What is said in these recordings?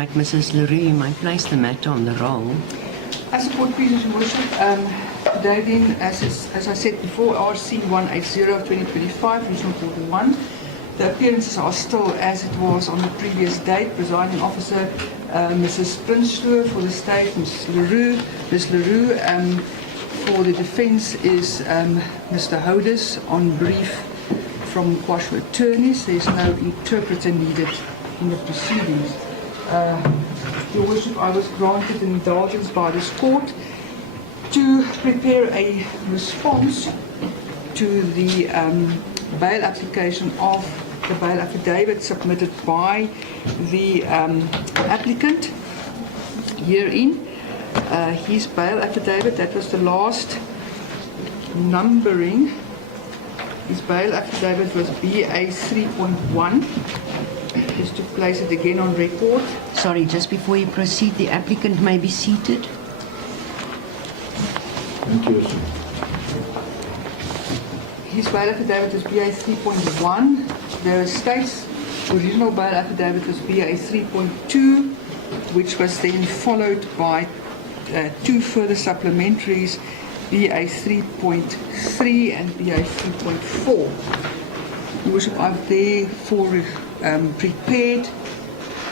Right, Mrs. LaRue, you might place the matter on the roll. As the court pleases your worship, today then, as I said before, RC 180 of 2025, Regional Court 1, the appearances are still as it was on the previous date. Presiding officer, Mrs. Prinsloo for the state, Ms. LaRue. For the defence is Mr. Hodes on brief from Kwashu attorneys. There is no interpreter needed in the proceedings. Your worship, I was granted an indulgence by this court to prepare a response to the bail application of the bail affidavit submitted by the applicant. Herein, his bail affidavit, that was the last numbering. His bail affidavit was BA 3.1. Just to place it again on record. Sorry, just before you proceed, the applicant may be seated. Thank you, sir. His bail affidavit was BA 3.1. The state's original bail affidavit was BA 3.2, which was then followed by two further supplementaries, BA 3.3 and BA 3.4. Your worship, I've therefore prepared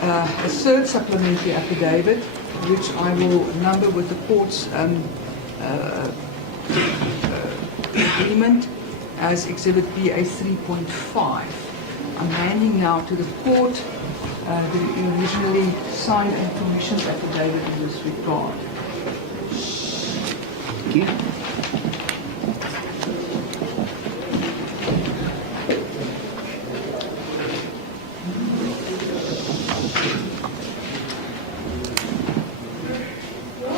a third supplementary affidavit, which I will number with the court's agreement as Exhibit BA 3.5. I'm handing now to the court the originally signed and commissioned affidavit in this regard. Thank you.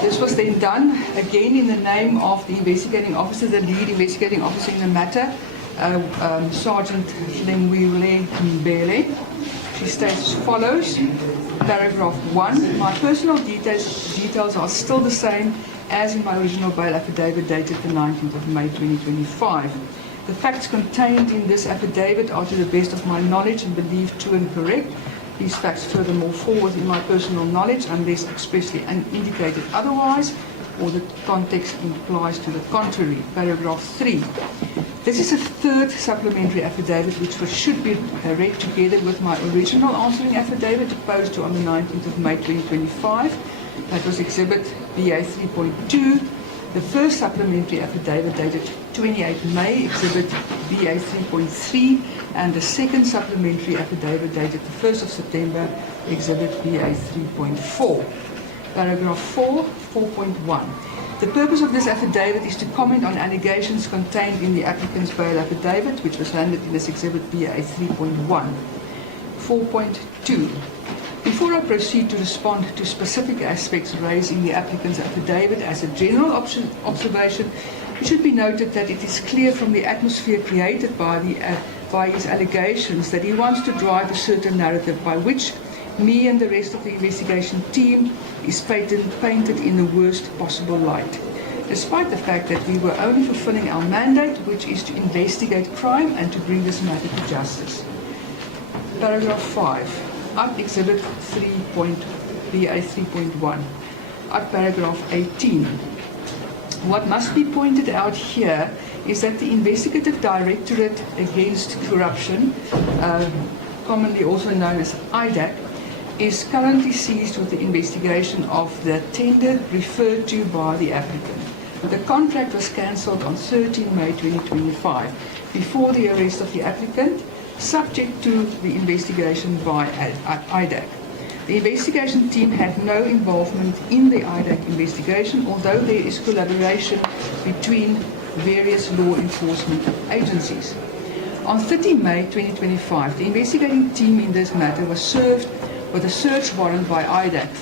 This was then done again in the name of the investigating officer, the lead investigating officer in the matter, Sergeant Lengwile Mbele. She states as follows, paragraph 1, my personal details are still the same as in my original bail affidavit dated the 19th of May 2025. The facts contained in this affidavit are to the best of my knowledge and believed true and correct. These facts furthermore fall within my personal knowledge unless expressly indicated otherwise or the context implies to the contrary. Paragraph 3. This is a third supplementary affidavit which should be read together with my original answering affidavit opposed to on the 19th of May 2025. That was Exhibit BA 3.2. The first supplementary affidavit dated 28 May, Exhibit BA 3.3, and the second supplementary affidavit dated the 1st of September, Exhibit BA 3.4. Paragraph 4, 4.1. The purpose of this affidavit is to comment on allegations contained in the applicant's bail affidavit, which was handed in as Exhibit BA 3.1. 4.2. Before I proceed to respond to specific aspects raised in the applicant's affidavit as a general observation, it should be noted that it is clear from the atmosphere created by his allegations that he wants to drive a certain narrative by which me and the rest of the investigation team is painted in the worst possible light, despite the fact that we were only fulfilling our mandate, which is to investigate crime and to bring this matter to justice. Paragraph 5. At Exhibit 3.BA3.1, at paragraph 18. What must be pointed out here is that the Investigative Directorate Against Corruption, commonly also known as IDAC, is currently seized with the investigation of the tender referred to by the applicant. The contract was cancelled on 13 May 2025, before the arrest of the applicant, subject to the investigation by IDAC. The investigation team had no involvement in the IDAC investigation, although there is collaboration between various law enforcement agencies. On 30 May 2025, the investigating team in this matter was served with a search warrant by IDAC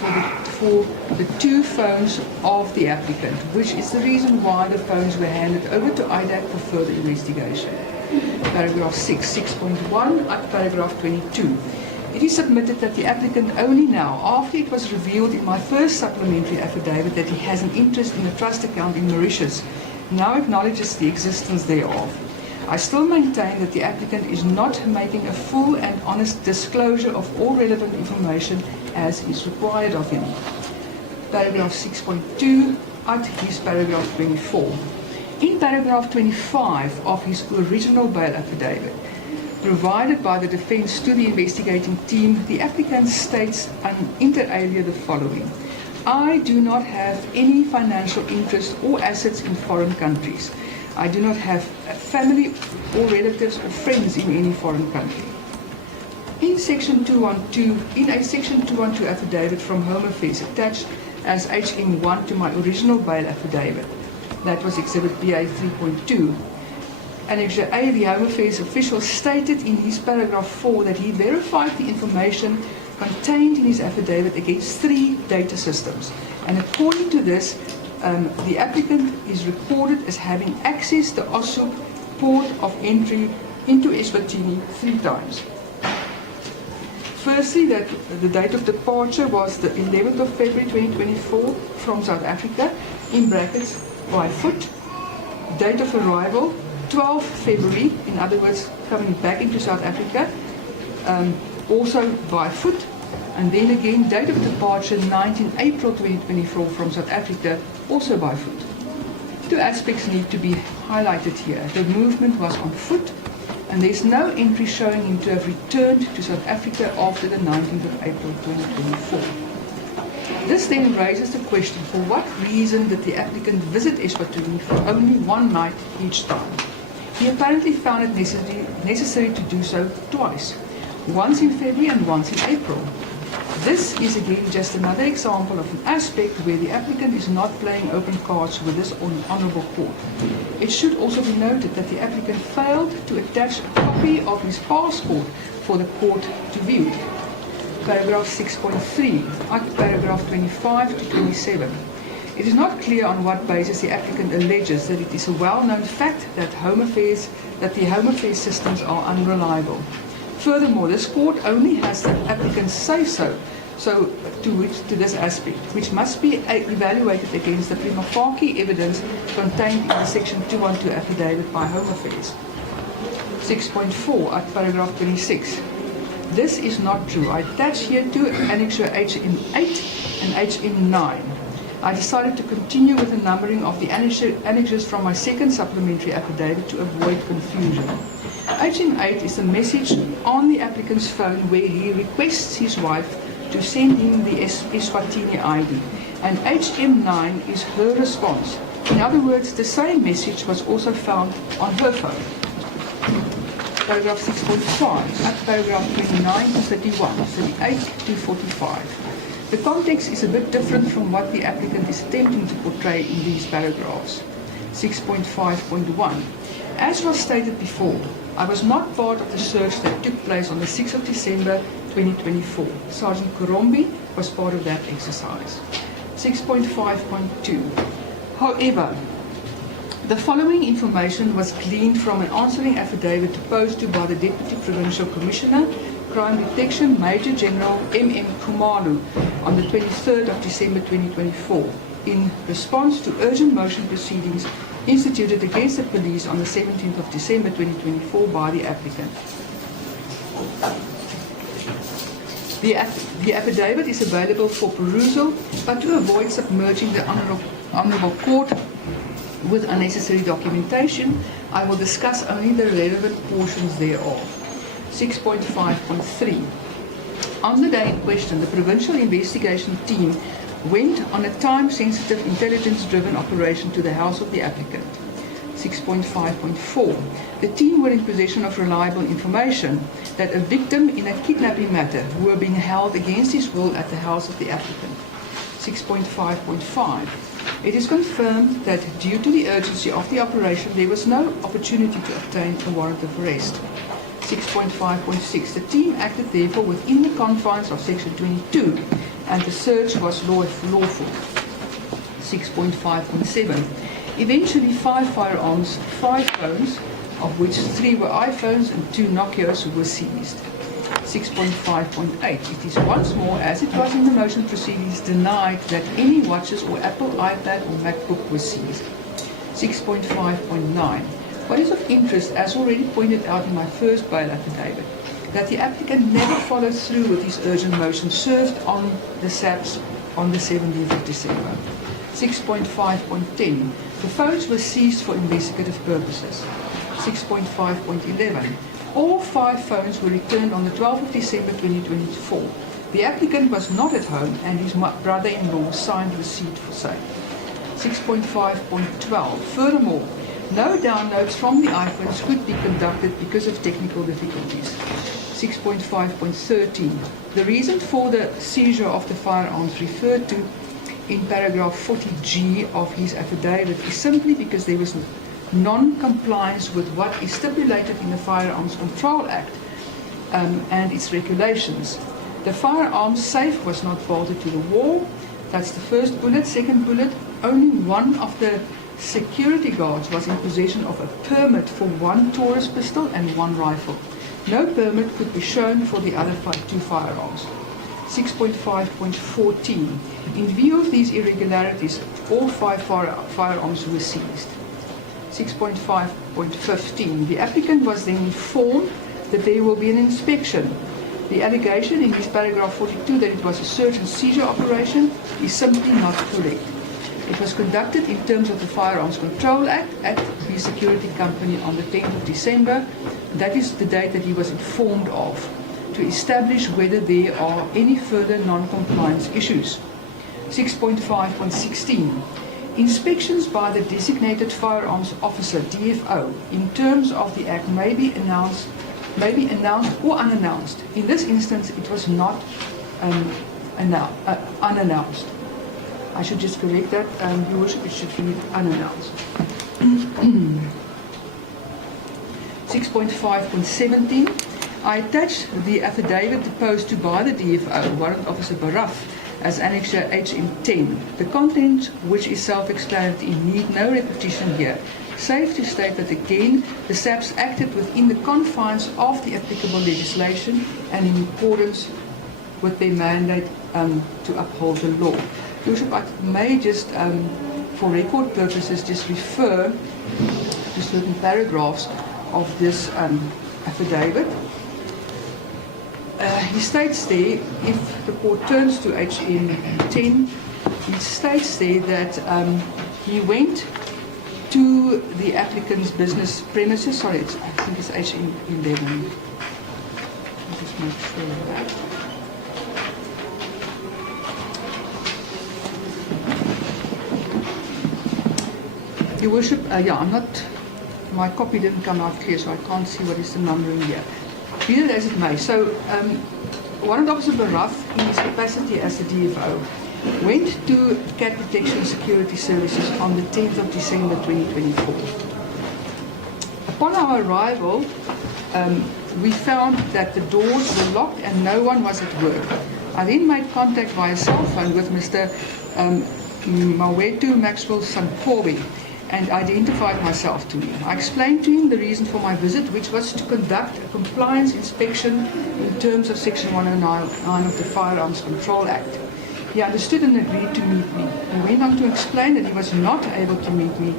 for the two phones of the applicant, which is the reason why the phones were handed over to IDAC for further investigation. Paragraph 6, 6.1 at paragraph 22. It is submitted that the applicant only now, after it was revealed in my first supplementary affidavit that he has an interest in a trust account in Mauritius, now acknowledges the existence thereof. I still maintain that the applicant is not making a full and honest disclosure of all relevant information as is required of him. Paragraph 6.2 at his paragraph 24. In paragraph 25 of his original bail affidavit, provided by the defence to the investigating team, the applicant states inter alia the following: I do not have any financial interest or assets in foreign countries. I do not have family or relatives or friends in any foreign country. In a Section 212 affidavit from Home Affairs attached as HM1 to my original bail affidavit, that was Exhibit BA 3.2, Annexure A, the Home Affairs official stated in his paragraph 4 that he verified the information contained in his affidavit against 3 data systems. And according to this, the applicant is recorded as having accessed the OSUP port of entry into Eswatini 3 times. Firstly, that the date of departure was the 11th of February 2024 from South Africa, in brackets, by foot. Date of arrival, 12th February, in other words, coming back into South Africa, also by foot. And then again, date of departure, 19 April 2024 from South Africa, also by foot. 2 aspects need to be highlighted here. The movement was on foot, and there is no entry showing him to have returned to South Africa after the 19th of April 2024. This then raises the question, for what reason did the applicant visit Eswatini for only 1 night each time? He apparently found it necessary to do so twice, once in February and once in April. This is again just another example of an aspect where the applicant is not playing open cards with this honourable court. It should also be noted that the applicant failed to attach a copy of his passport for the court to view. Paragraph 6.3, paragraph 25 to 27. It is not clear on what basis the applicant alleges that it is a well-known fact that the Home Affairs systems are unreliable. Furthermore, this court only has the applicant's say-so to this aspect, which must be evaluated against the prima facie evidence contained in the Section 212 affidavit by Home Affairs. 6.4 at paragraph 26. This is not true. I attach here to Annexure HM8 and HM9. I decided to continue with the numbering of the annexures from my second supplementary affidavit to avoid confusion. HM8 is a message on the applicant's phone where he requests his wife to send him the Eswatini ID, and HM9 is her response. In other words, the same message was also found on her phone. Paragraph 6.5, at paragraph 29 to 31, 38 to 45. The context is a bit different from what the applicant is attempting to portray in these paragraphs. 6.5.1. As was stated before, I was not part of the search that took place on the 6th of December 2024. Sergeant Kurombi was part of that exercise. 6.5.2. However, the following information was gleaned from an answering affidavit posed to by the Deputy Provincial Commissioner, Crime Detection, Major General M.M. Kumalu, on the 23rd of December 2024, in response to urgent motion proceedings instituted against the police on the 17th of December 2024 by the applicant. The affidavit is available for perusal, but to avoid submerging the Honourable Court with unnecessary documentation, I will discuss only the relevant portions thereof. 6.5.3. On the day in question, the Provincial Investigation Team went on a time-sensitive, intelligence-driven operation to the house of the applicant. 6.5.4. The team were in possession of reliable information that a victim in a kidnapping matter were being held against his will at the house of the applicant. 6.5.5. It is confirmed that due to the urgency of the operation, there was no opportunity to obtain a warrant of arrest. 6.5.6. The team acted therefore within the confines of Section 22, and the search was lawful. 6.5.7. Eventually, 5 firearms, 5 phones, of which 3 were iPhones and 2 Nokias, were seized. 6.5.8. It is once more, as it was in the motion proceedings, denied that any watches or Apple iPad or MacBook were seized. 6.5.9. What is of interest, as already pointed out in my first bail affidavit, that the applicant never followed through with his urgent motion served on the SAPS on the 17th of December. 6.5.10. The phones were seized for investigative purposes. 6.5.11. All 5 phones were returned on the 12th of December 2024. The applicant was not at home and his brother-in-law signed receipt for sale. 6.5.12. Furthermore, no downloads from the iPhones could be conducted because of technical difficulties. 6.5.13. The reason for the seizure of the firearms referred to in paragraph 40G of his affidavit is simply because there was non-compliance with what is stipulated in the Firearms Control Act and its regulations. The firearms safe was not bolted to the wall. That's the first bullet. Second bullet, only one of the security guards was in possession of a permit for 1 Taurus pistol and 1 rifle. No permit could be shown for the other 2 firearms. 6.5.14. In view of these irregularities, all 5 firearms were seized. 6.5.15. The applicant was then informed that there will be an inspection. The allegation in this paragraph 42 that it was a search and seizure operation is simply not correct. It was conducted in terms of the Firearms Control Act at the security company on the 10th of December. That is the date that he was informed of, to establish whether there are any further non-compliance issues. 6.5.16. Inspections by the designated firearms officer, DFO, in terms of the Act may be announced or unannounced. In this instance, it was not unannounced. I should just correct that, Your Worship, it should be unannounced. 6.5.17. I attached the affidavit deposed to by the DFO, Warrant Officer Baraf, as Annexure HM10. The content, which is self-explanatory, need no repetition here. Safe to state that again, the SAPS acted within the confines of the applicable legislation and in accordance with their mandate to uphold the law. Your Worship, I may just, for record purposes, just refer to certain paragraphs of this affidavit. He states there, if the court turns to HM10, it states there that he went to the applicant's business premises. Sorry, I think it's HM11. I'll just make sure of that. Your Worship, my copy didn't come out clear, so I can't see what is the numbering here. Be it as it may, so Warrant Officer Baraf, in his capacity as the DFO, went to Cat Protection Security Services on the 10th of December 2024. Upon our arrival, we found that the doors were locked and no one was at work. I then made contact via cell phone with Mr. Mawetu Maxwell Sankobi and identified myself to him. I explained to him the reason for my visit, which was to conduct a compliance inspection in terms of Section 109 of the Firearms Control Act. He understood and agreed to meet me. He went on to explain that he was not able to meet me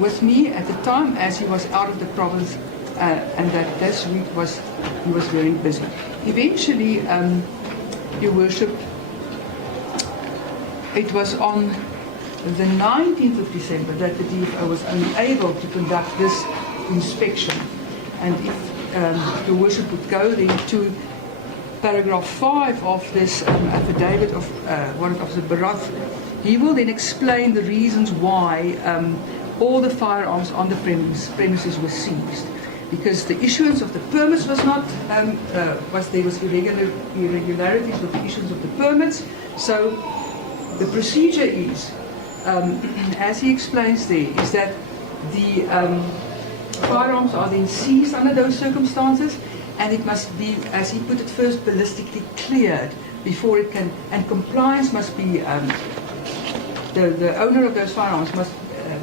with me at the time as he was out of the province and that this week he was very busy. Eventually, Your Worship, it was on the 19th of December that the DFO was only able to conduct this inspection. And if Your Worship would go then to paragraph 5 of this affidavit of Warrant Officer Barath, he will then explain the reasons why all the firearms on the premises were seized. Because the issuance of the permits was not, there was irregularities with the issuance of the permits. So the procedure is, as he explains there, is that the firearms are then seized under those circumstances, and it must be, as he put it, first ballistically cleared before it can, and compliance must be, the owner of those firearms must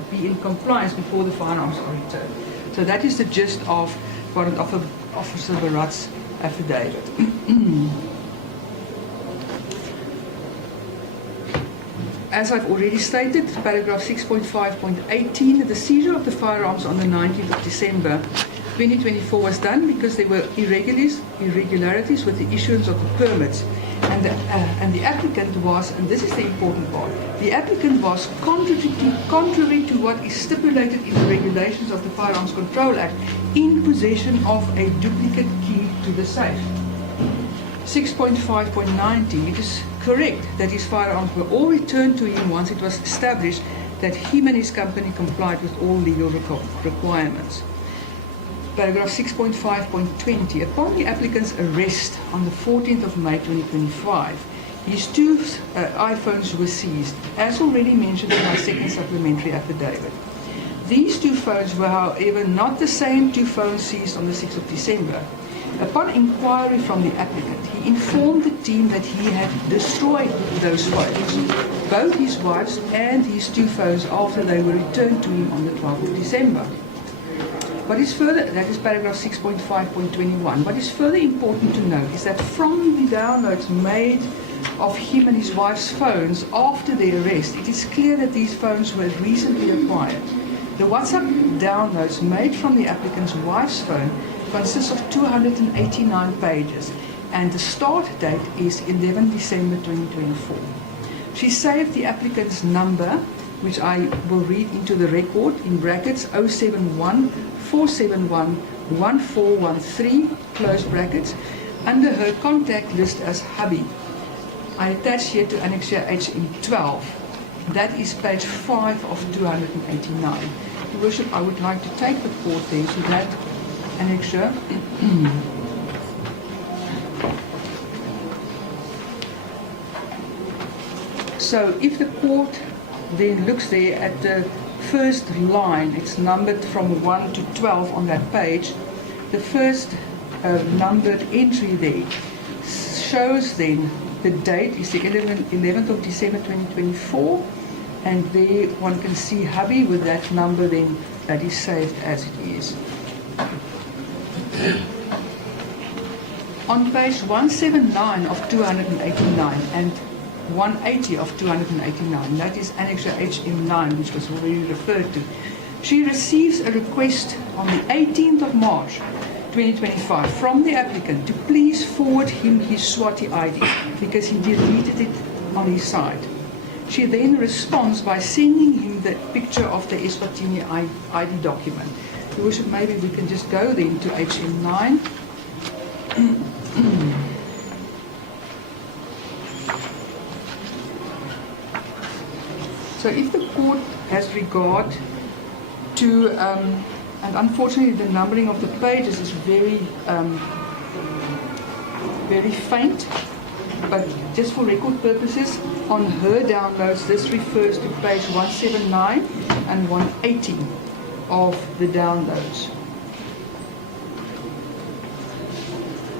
be in compliance before the firearms are returned. So that is the gist of Warrant Officer Barath's affidavit. As I've already stated, paragraph 6.5.18, the seizure of the firearms on the 19th of December 2024 was done because there were irregularities with the issuance of the permits. And the applicant was, and this is the important part, the applicant was contrary to what is stipulated in the regulations of the Firearms Control Act, in possession of a duplicate key to the safe. 6.5.19, it is correct that his firearms were all returned to him once it was established that him and his company complied with all legal requirements. Paragraph 6.5.20, upon the applicant's arrest on the 14th of May 2025, his two iPhones were seized, as already mentioned in my second supplementary affidavit. These two phones were, however, not the same two phones seized on the 6th of December. Upon inquiry from the applicant, he informed the team that he had destroyed those phones, both his wife's and his two phones, after they were returned to him on the 12th of December. What is further, that is paragraph 6.5.21. What is further important to note is that from the downloads made of him and his wife's phones after their arrest, it is clear that these phones were recently acquired. The WhatsApp downloads made from the applicant's wife's phone consists of 289 pages, and the start date is 11 December 2024. She saved the applicant's number, which I will read into the record, in brackets 071 471 1413, close brackets, under her contact list as hubby. I attach here to Annexure H in 12. That is page 5 of 289. Your Worship, I would like to take the court then to that annexure. So if the court then looks there at the first line, it's numbered from 1 to 12 on that page. The first numbered entry there shows then the date is the 11th of December 2024, and there one can see hubby with that number then that is saved as it is. On page 179 of 289 and 180 of 289, that is Annexure HM9, which was already referred to, she receives a request on the 18th of March 2025 from the applicant to please forward him his Swati ID because he deleted it on his side. She then responds by sending him the picture of the Eswatini ID document. Your Worship, maybe we can just go then to HM9. So if the court has regard to, and unfortunately the numbering of the pages is very faint, but just for record purposes, on her downloads, this refers to page 179 and 180 of the downloads.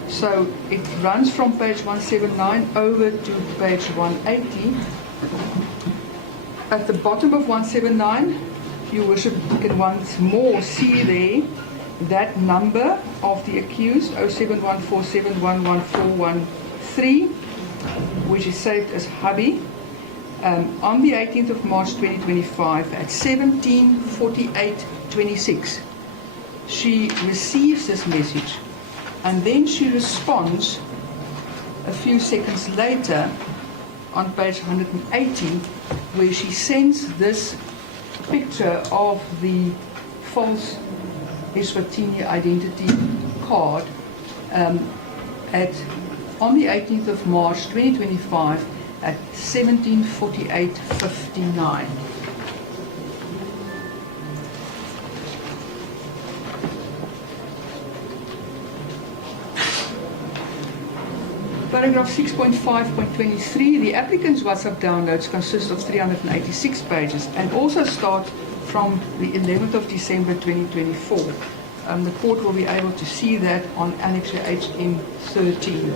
So it runs from page 179 over to page 180. At the bottom of 179, Your Worship, you can once more see there that number of the accused, 0714711413, which is saved as hubby, on the 18th of March 2025 at 17:48:26. She receives this message, and then she responds a few seconds later on page 180, where she sends this picture of the false Eswatini identity card on the 18th of March 2025 at 17:48:59. Paragraph 6.5.23, the applicant's WhatsApp downloads consist of 386 pages and also start from the 11th of December 2024. The court will be able to see that on Annexure HM13.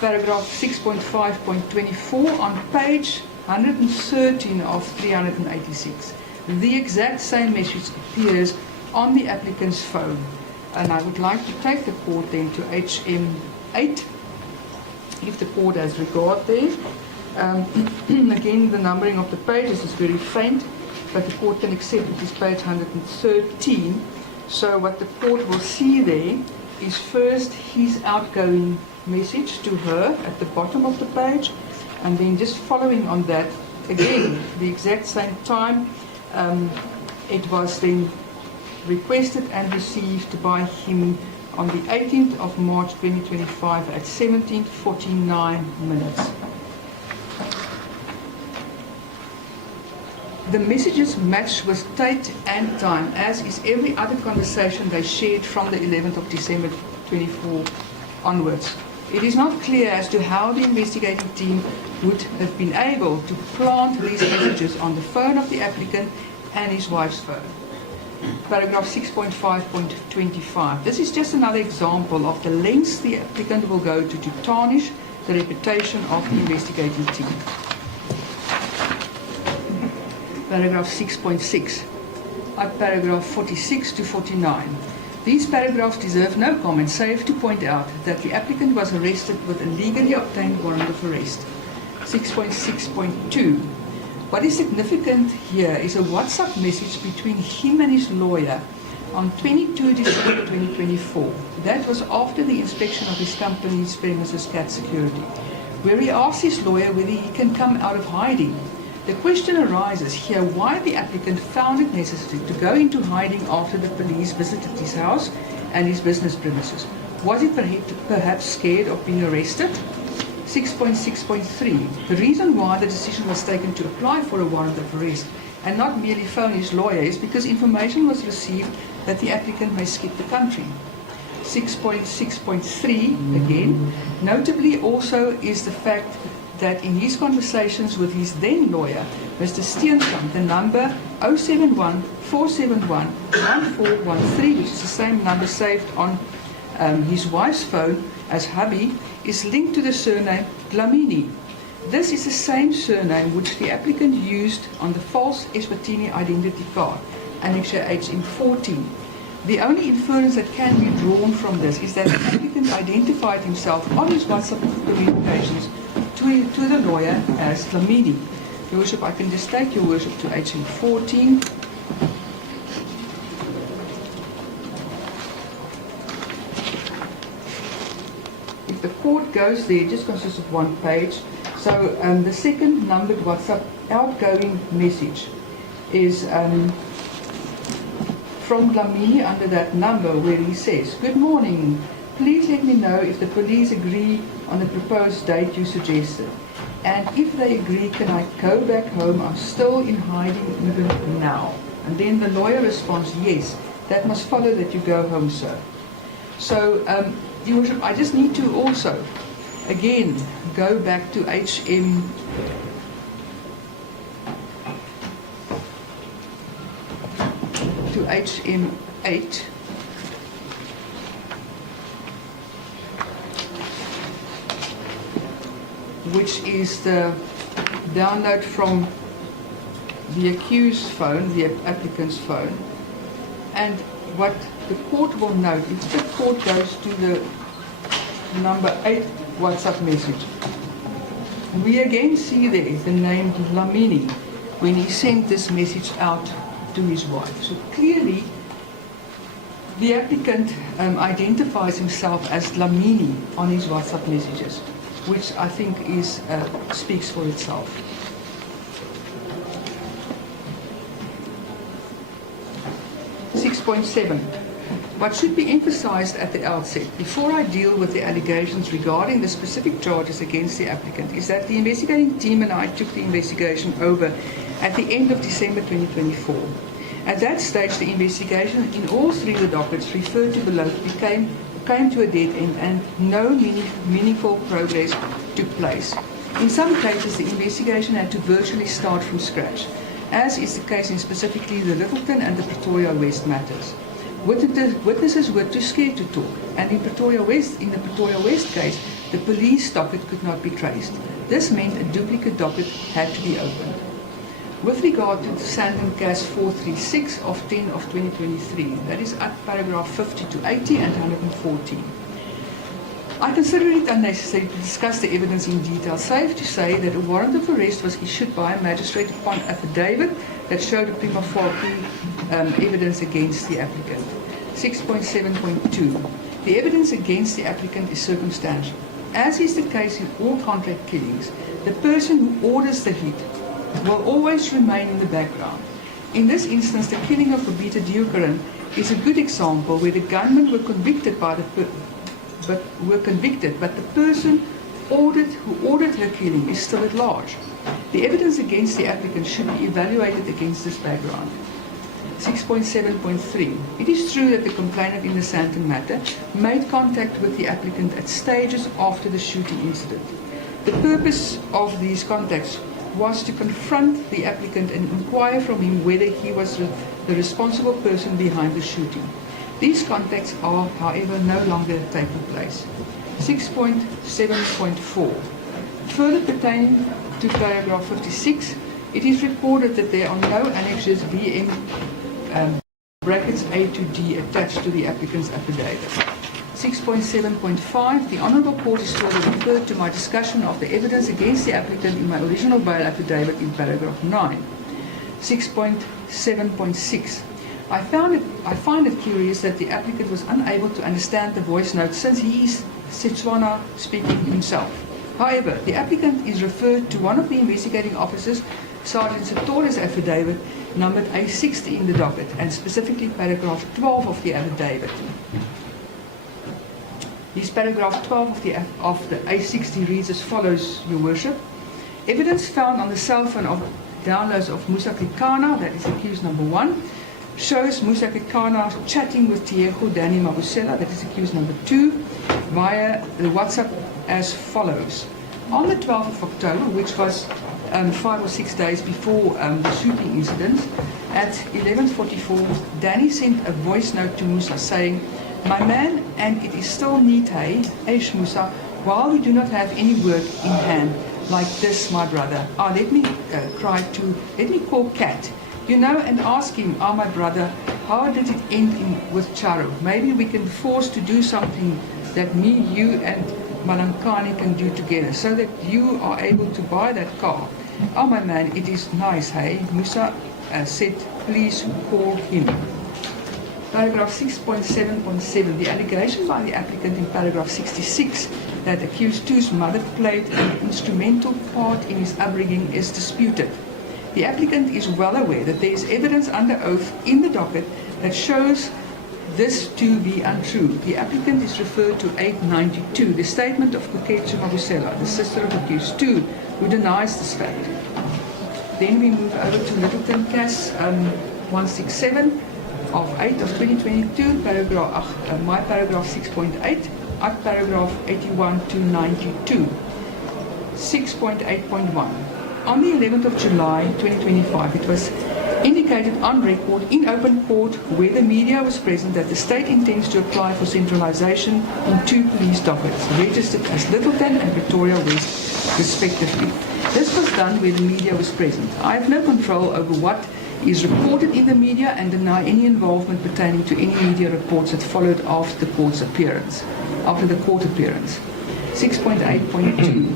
Paragraph 6.5.24, on page 113 of 386. The exact same message appears on the applicant's phone. And I would like to take the court then to HM8, if the court has regard there. Again, the numbering of the pages is very faint, but the court can accept it is page 113. So what the court will see there is first his outgoing message to her at the bottom of the page, and then just following on that, again, the exact same time, it was then requested and received by him on the 18th of March 2025 at 17:49 minutes. The messages match with date and time, as is every other conversation they shared from the 11th of December 24 onwards. It is not clear as to how the investigating team would have been able to plant these messages on the phone of the applicant and his wife's phone. Paragraph 6.5.25. This is just another example of the lengths the applicant will go to tarnish the reputation of the investigating team. Paragraph 6.6, paragraph 46 to 49. These paragraphs deserve no comment, save to point out that the applicant was arrested with a legally obtained warrant of arrest. 6.6.2. What is significant here is a WhatsApp message between him and his lawyer on 22 December 2024. That was after the inspection of his company's premises Cat Security, where he asked his lawyer whether he can come out of hiding. The question arises here why the applicant found it necessary to go into hiding after the police visited his house and his business premises. Was he perhaps scared of being arrested? 6.6.3. The reason why the decision was taken to apply for a warrant of arrest and not merely phone his lawyer is because information was received that the applicant may skip the country. 6.6.3 again, notably also is the fact that in his conversations with his then lawyer, Mr. Steenkamp, the number 071-471-1413, which is the same number saved on his wife's phone as hubby, is linked to the surname Dlamini. This is the same surname which the applicant used on the false Eswatini identity card, annexure HM14. The only inference that can be drawn from this is that the applicant identified himself on his WhatsApp communications to the lawyer as Dlamini. Your Worship, I can just take Your Worship to HM14. If the court goes there, it just consists of one page. So the second numbered WhatsApp outgoing message is from Dlamini under that number where he says, "Good morning. Please let me know if the police agree on the proposed date you suggested. And if they agree, can I go back home? I'm still in hiding even now." And then the lawyer responds, "Yes, that must follow that you go home, sir." So, Your Worship, I just need to also, again, go back to HM8. Which is the download from the accused's phone, the applicant's phone. And what the court will note, if the court goes to the number 8 WhatsApp message, we again see there the name Dlamini when he sent this message out to his wife. So clearly, the applicant identifies himself as Dlamini on his WhatsApp messages, which I think is speaks for itself. .7. What should be emphasized at the outset, before I deal with the allegations regarding the specific charges against the applicant, is that the investigating team and I took the investigation over at the end of December 2024. At that stage, the investigation in all three of the dockets referred to below came to a dead end and no meaningful progress took place. In some cases, the investigation had to virtually start from scratch, as is the case in specifically the Littleton and the Pretoria West matters. Witnesses were too scared to talk, and in the Pretoria West case, the police docket could not be traced. This meant a duplicate docket had to be opened. With regard to the Sandon Cas 436 of 10 of 2023, that is at paragraph 50 to 80 and 114. I consider it unnecessary to discuss the evidence in detail, save to say that a warrant of arrest was issued by a magistrate upon affidavit that showed a prima facie evidence against the applicant. 6.7.2. The evidence against the applicant is circumstantial. As is the case in all contract killings, the person who orders the hit will always remain in the background. In this instance, the killing of Babita Diukaran is a good example where the gunmen were convicted but the person who ordered her killing is still at large. The evidence against the applicant should be evaluated against this background. 6.7.3. It is true that the complainant in the Sandton matter made contact with the applicant at stages after the shooting incident. The purpose of these contacts was to confront the applicant and inquire from him whether he was the responsible person behind the shooting. These contacts are, however, no longer taking place. 6.7.4. Further pertaining to paragraph 56, it is reported that there are no annexes BM brackets A to D attached to the applicant's affidavit. 6.7.5, the Honourable Court is further referred to my discussion of the evidence against the applicant in my original bail affidavit in paragraph 9. 6.7.6, I find it curious that the applicant was unable to understand the voice note since he is Setswana speaking himself. However, the applicant is referred to one of the investigating officers, Sergeant Satori's affidavit, numbered A60 in the docket, and specifically paragraph 12 of the affidavit. This paragraph 12 of the A60 reads as follows, Your Worship. Evidence found on the cell phone of downloads of Musa Kekana, that is accused number 1, shows Musa Kekana chatting with Tiego Danny Mabusela, that is accused number 2, via the WhatsApp as follows. On the 12th of October, which was 5 or 6 days before the shooting incident, at 11:44, Danny sent a voice note to Musa saying, My man, and it is still neat, hey, Eish Musa, while we do not have any work in hand, like this, my brother. Let me call Cat, and ask him, my brother, how did it end with Charo? Maybe we can force to do something that me, you, and Malankani can do together, so that you are able to buy that car. My man, it is nice, hey? Musa said, please call him. Paragraph 6.7.7, the allegation by the applicant in paragraph 66 that accused 2's mother played an instrumental part in his upbringing is disputed. The applicant is well aware that there is evidence under oath in the docket that shows this to be untrue. The applicant is referred to 892, the statement of Kuketsu Mabusela, the sister of accused 2, who denies this fact. Then we move over to Littleton Cas 167 of 8 of 2022, my paragraph 6.8, at paragraph 81 to 92. 6.8.1. On the 11th of July 2025, it was indicated on record in open court where the media was present that the state intends to apply for centralisation in 2 police dockets, registered as Littleton and Pretoria West, respectively. This was done where the media was present. I have no control over what is reported in the media and deny any involvement pertaining to any media reports that followed after the court appearance. 6.8.2.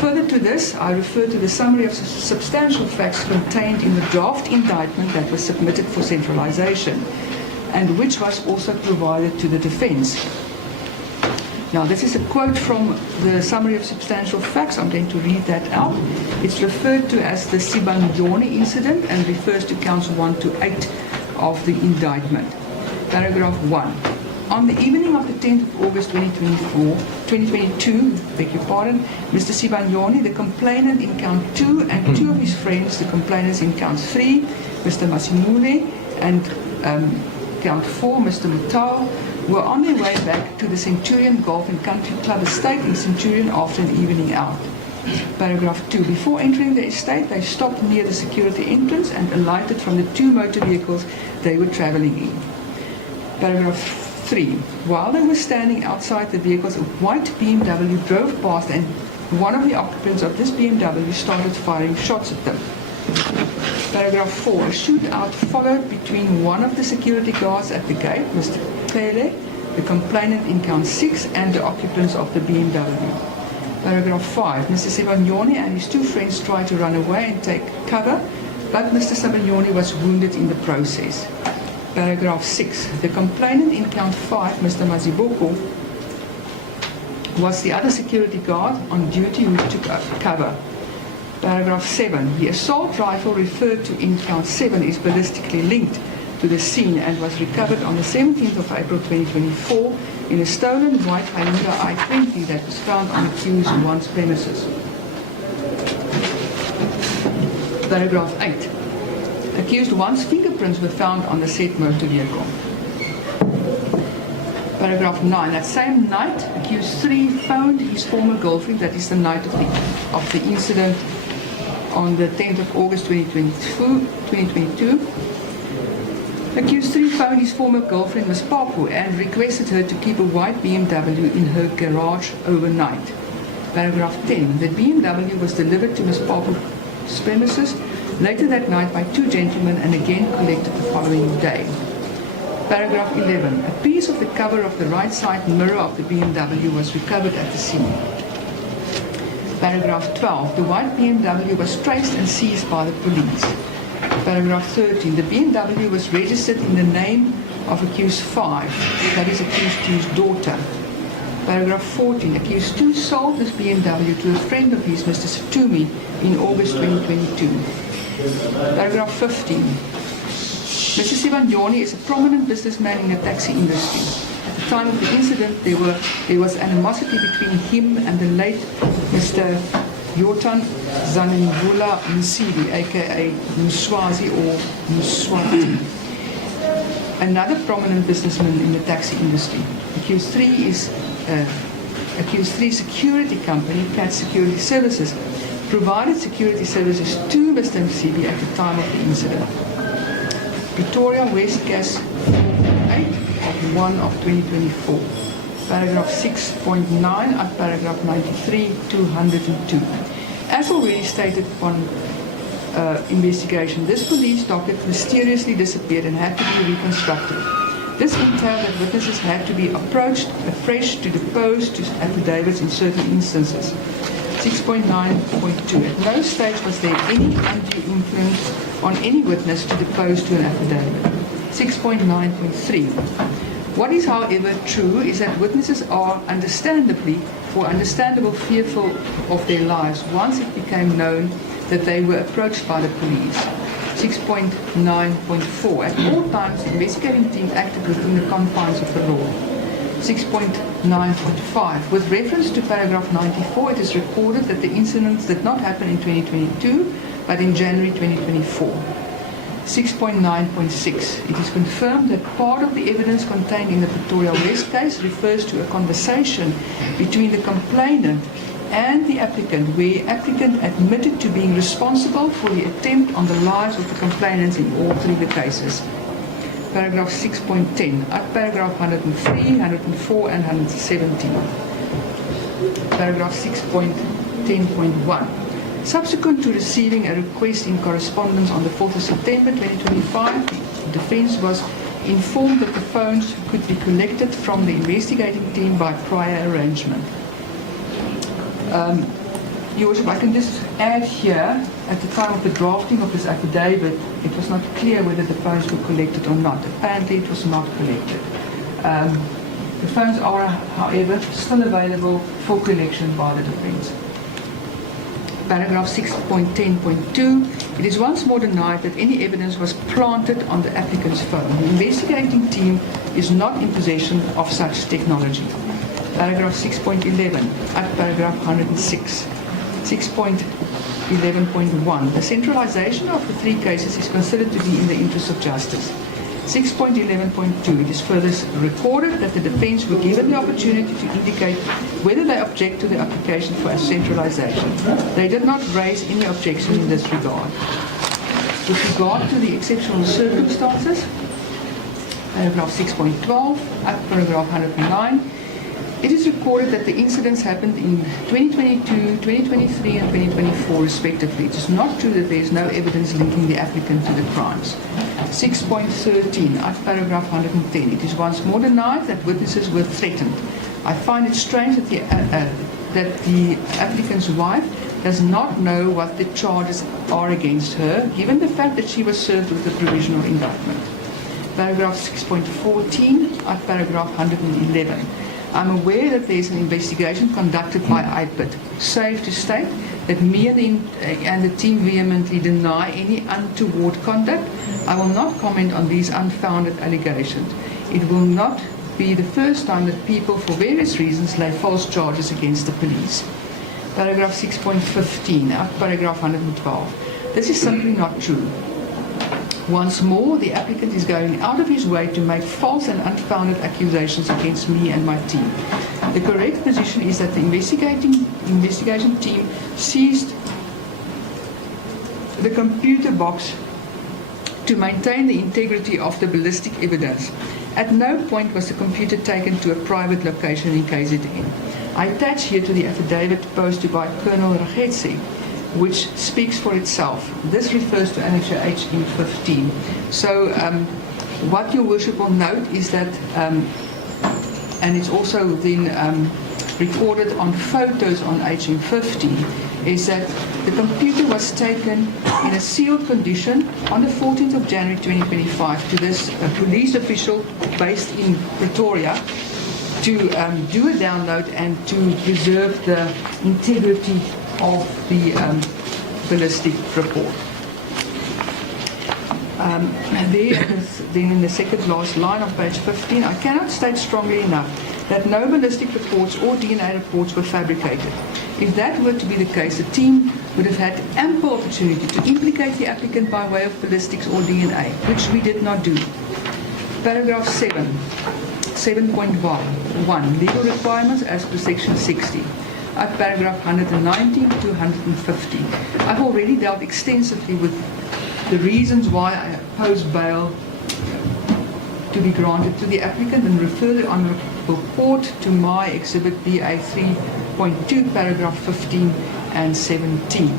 Further to this, I refer to the summary of substantial facts contained in the draft indictment that was submitted for centralisation and which was also provided to the defence. Now, this is a quote from the summary of substantial facts. I'm going to read that out. It's referred to as the Sibanyoni incident and refers to counts 1 to 8 of the indictment. Paragraph 1. On the evening of the 10th of August 2022, beg your pardon, Mr. Sibanyoni, the complainant in count 2, and 2 of his friends, the complainants in count 3, Mr. Masimule, and count 4, Mr. Mutao, were on their way back to the Centurion Golf and Country Club estate in Centurion after an evening out. Paragraph 2. Before entering the estate, they stopped near the security entrance and alighted from the 2 motor vehicles they were travelling in. Paragraph 3. While they were standing outside the vehicles, a white BMW drove past and one of the occupants of this BMW started firing shots at them. Paragraph 4. A shootout followed between one of the security guards at the gate, Mr. Pele, the complainant in count 6, and the occupants of the BMW. Paragraph 5. Mr. Sibanyoni and his 2 friends tried to run away and take cover, but Mr. Sibanyoni was wounded in the process. Paragraph 6. The complainant in count 5, Mr. Maziboko, was the other security guard on duty who took cover. Paragraph 7. The assault rifle referred to in count 7 is ballistically linked to the scene and was recovered on the 17th of April 2024 in a stolen white Hyundai i20 that was found on accused one's premises. Paragraph 8. Accused one's fingerprints were found on the said motor vehicle. Paragraph 9. That same night, accused 3 phoned his former girlfriend, that is the night of the incident on the 10th of August 2022. Accused 3 phoned his former girlfriend, Ms. Papu, and requested her to keep a white BMW in her garage overnight. Paragraph 10. The BMW was delivered to Ms. Papu's premises later that night by 2 gentlemen and again collected the following day. Paragraph 11. A piece of the cover of the right side mirror of the BMW was recovered at the scene. Paragraph 12. The white BMW was traced and seized by the police. Paragraph 13. The BMW was registered in the name of accused 5, that is accused 2's daughter. Paragraph 14. Accused 2 sold this BMW to a friend of his, Mr. Satumi, in August 2022. Paragraph 15. Mr. Sibanyoni is a prominent businessman in the taxi industry. At the time of the incident, there was animosity between him and the late Mr. Yotan Zanimvula Msidi, aka Muswazi or Muswati, another prominent businessman in the taxi industry. Accused 3 security company, Cat Security Services, provided security services to Mr. Msidi at the time of the incident. Pretoria West Gas 8 of 1 of 2024. Paragraph 6.9 at paragraph 93-202. As already stated upon investigation, this police docket mysteriously disappeared and had to be reconstructed. This entailed that witnesses had to be approached afresh to depose to affidavits in certain instances. 6.9.2. At no stage was there any undue influence on any witness to depose to an affidavit. 6.9.3. What is, however, true is that witnesses are understandable fearful of their lives once it became known that they were approached by the police. 6.9.4. At all times, the investigating team acted within the confines of the law. 6.9.5. With reference to paragraph 94, it is recorded that the incidents did not happen in 2022, but in January 2024. 6.9.6. It is confirmed that part of the evidence contained in the Pretoria West case refers to a conversation between the complainant and the applicant, where applicant admitted to being responsible for the attempt on the lives of the complainants in all 3 of the cases. Paragraph 6.10, at paragraph 103, 104 and 117. Paragraph 6.10.1. Subsequent to receiving a request in correspondence on the 4th of September 2025, the defence was informed that the phones could be collected from the investigating team by prior arrangement. Your Worship, I can just add here, at the time of the drafting of this affidavit, it was not clear whether the phones were collected or not. Apparently it was not collected. The phones are, however, still available for collection by the defence. Paragraph 6.10.2. It is once more denied that any evidence was planted on the applicant's phone. The investigating team is not in possession of such technology. Paragraph 6.11 at paragraph 106. 6.11.1. The centralization of the 3 cases is considered to be in the interest of justice. 6.11.2. It is further recorded that the defence were given the opportunity to indicate whether they object to the application for a centralization. They did not raise any objection in this regard. With regard to the exceptional circumstances, paragraph 6.12 at paragraph 109, it is recorded that the incidents happened in 2022, 2023 and 2024 respectively. It is not true that there is no evidence linking the applicant to the crimes. 6.13 at paragraph 110. It is once more denied that witnesses were threatened. I find it strange that the applicant's wife does not know what the charges are against her, given the fact that she was served with a provisional indictment. paragraph 6.14 at paragraph 111. I'm aware that there is an investigation conducted by IPIT. Safe to state that me and the team vehemently deny any untoward conduct. I will not comment on these unfounded allegations. It will not be the first time that people, for various reasons, lay false charges against the police. Paragraph 6.15 at paragraph 112. This is simply not true. Once more, the applicant is going out of his way to make false and unfounded accusations against me and my team. The correct position is that the investigation team seized the computer box to maintain the integrity of the ballistic evidence. At no point was the computer taken to a private location in KZN. I attach here to the affidavit posted by Colonel Ragetse, which speaks for itself. This refers to Annexure HM 15. So what your worship will note is that, and it's also then recorded on photos on HM 15, is that the computer was taken in a sealed condition on the 14th of January 2025 to this police official based in Pretoria to do a download and to preserve the integrity of the ballistic report. Then in the second last line of page 15, I cannot state strongly enough that no ballistic reports or DNA reports were fabricated. If that were to be the case, the team would have had ample opportunity to implicate the applicant by way of ballistics or DNA, which we did not do. Paragraph 7.1, legal requirements as per section 60. At paragraph 119 to 150. I've already dealt extensively with the reasons why I oppose bail to be granted to the applicant and refer the Honourable Court to my Exhibit BA 3.2, paragraph 15 and 17.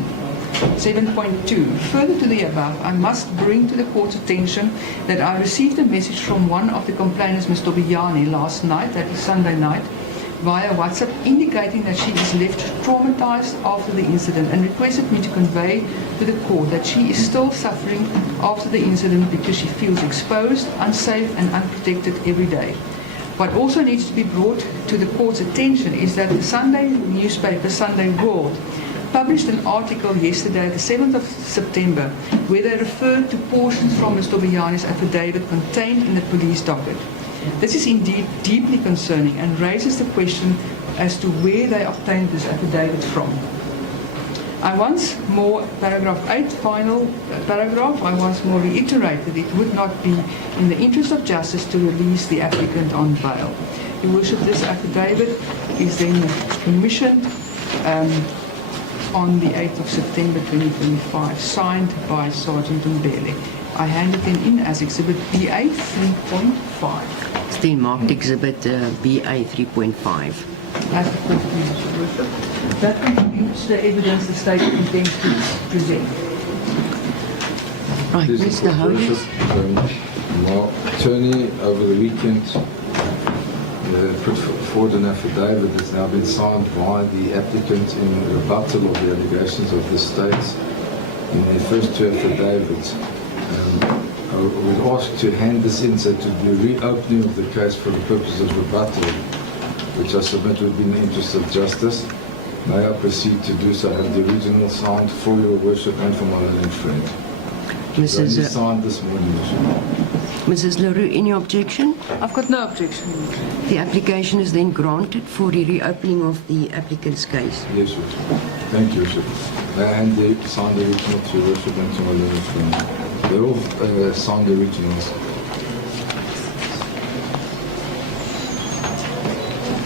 7.2. Further to the above, I must bring to the Court's attention that I received a message from one of the complainants, Ms. Tobiani, last night, that is Sunday night, via WhatsApp, indicating that she is left traumatized after the incident and requested me to convey to the court that she is still suffering after the incident because she feels exposed, unsafe and unprotected every day. What also needs to be brought to the court's attention is that the Sunday newspaper, Sunday World, published an article yesterday, the 7th of September, where they referred to portions from Ms. Tobiani's affidavit contained in the police docket. This is indeed deeply concerning and raises the question as to where they obtained this affidavit from. I once more, paragraph 8, final paragraph, I once more reiterate that it would not be in the interest of justice to release the applicant on bail. Your Worship, this affidavit is then commissioned on the 8th of September 2025, signed by Sergeant Mbele. I hand it in as Exhibit BA 3.5. It's then marked Exhibit BA 3.5. As the court pleases, Your Worship. That concludes the evidence the state intends to present. Right, Please, Mr. Howes. My attorney over the weekend put forward an affidavit that's now been signed by the applicant in rebuttal of the allegations of the state in their first two affidavits. I would ask to hand this in so to the reopening of the case for the purpose of rebuttal, which I submit would be in the interest of justice. May I proceed to do so? I have the original signed for Your Worship and for my learned friend. Mrs. Signed this morning, Your Worship. Mrs. LaRue, any objection? I've got no objection. The application is then granted for the reopening of the applicant's case. Yes, Your Worship. Thank you, Your Worship. May I hand the signed original to Your Worship and to my learned friend? They're all signed originals.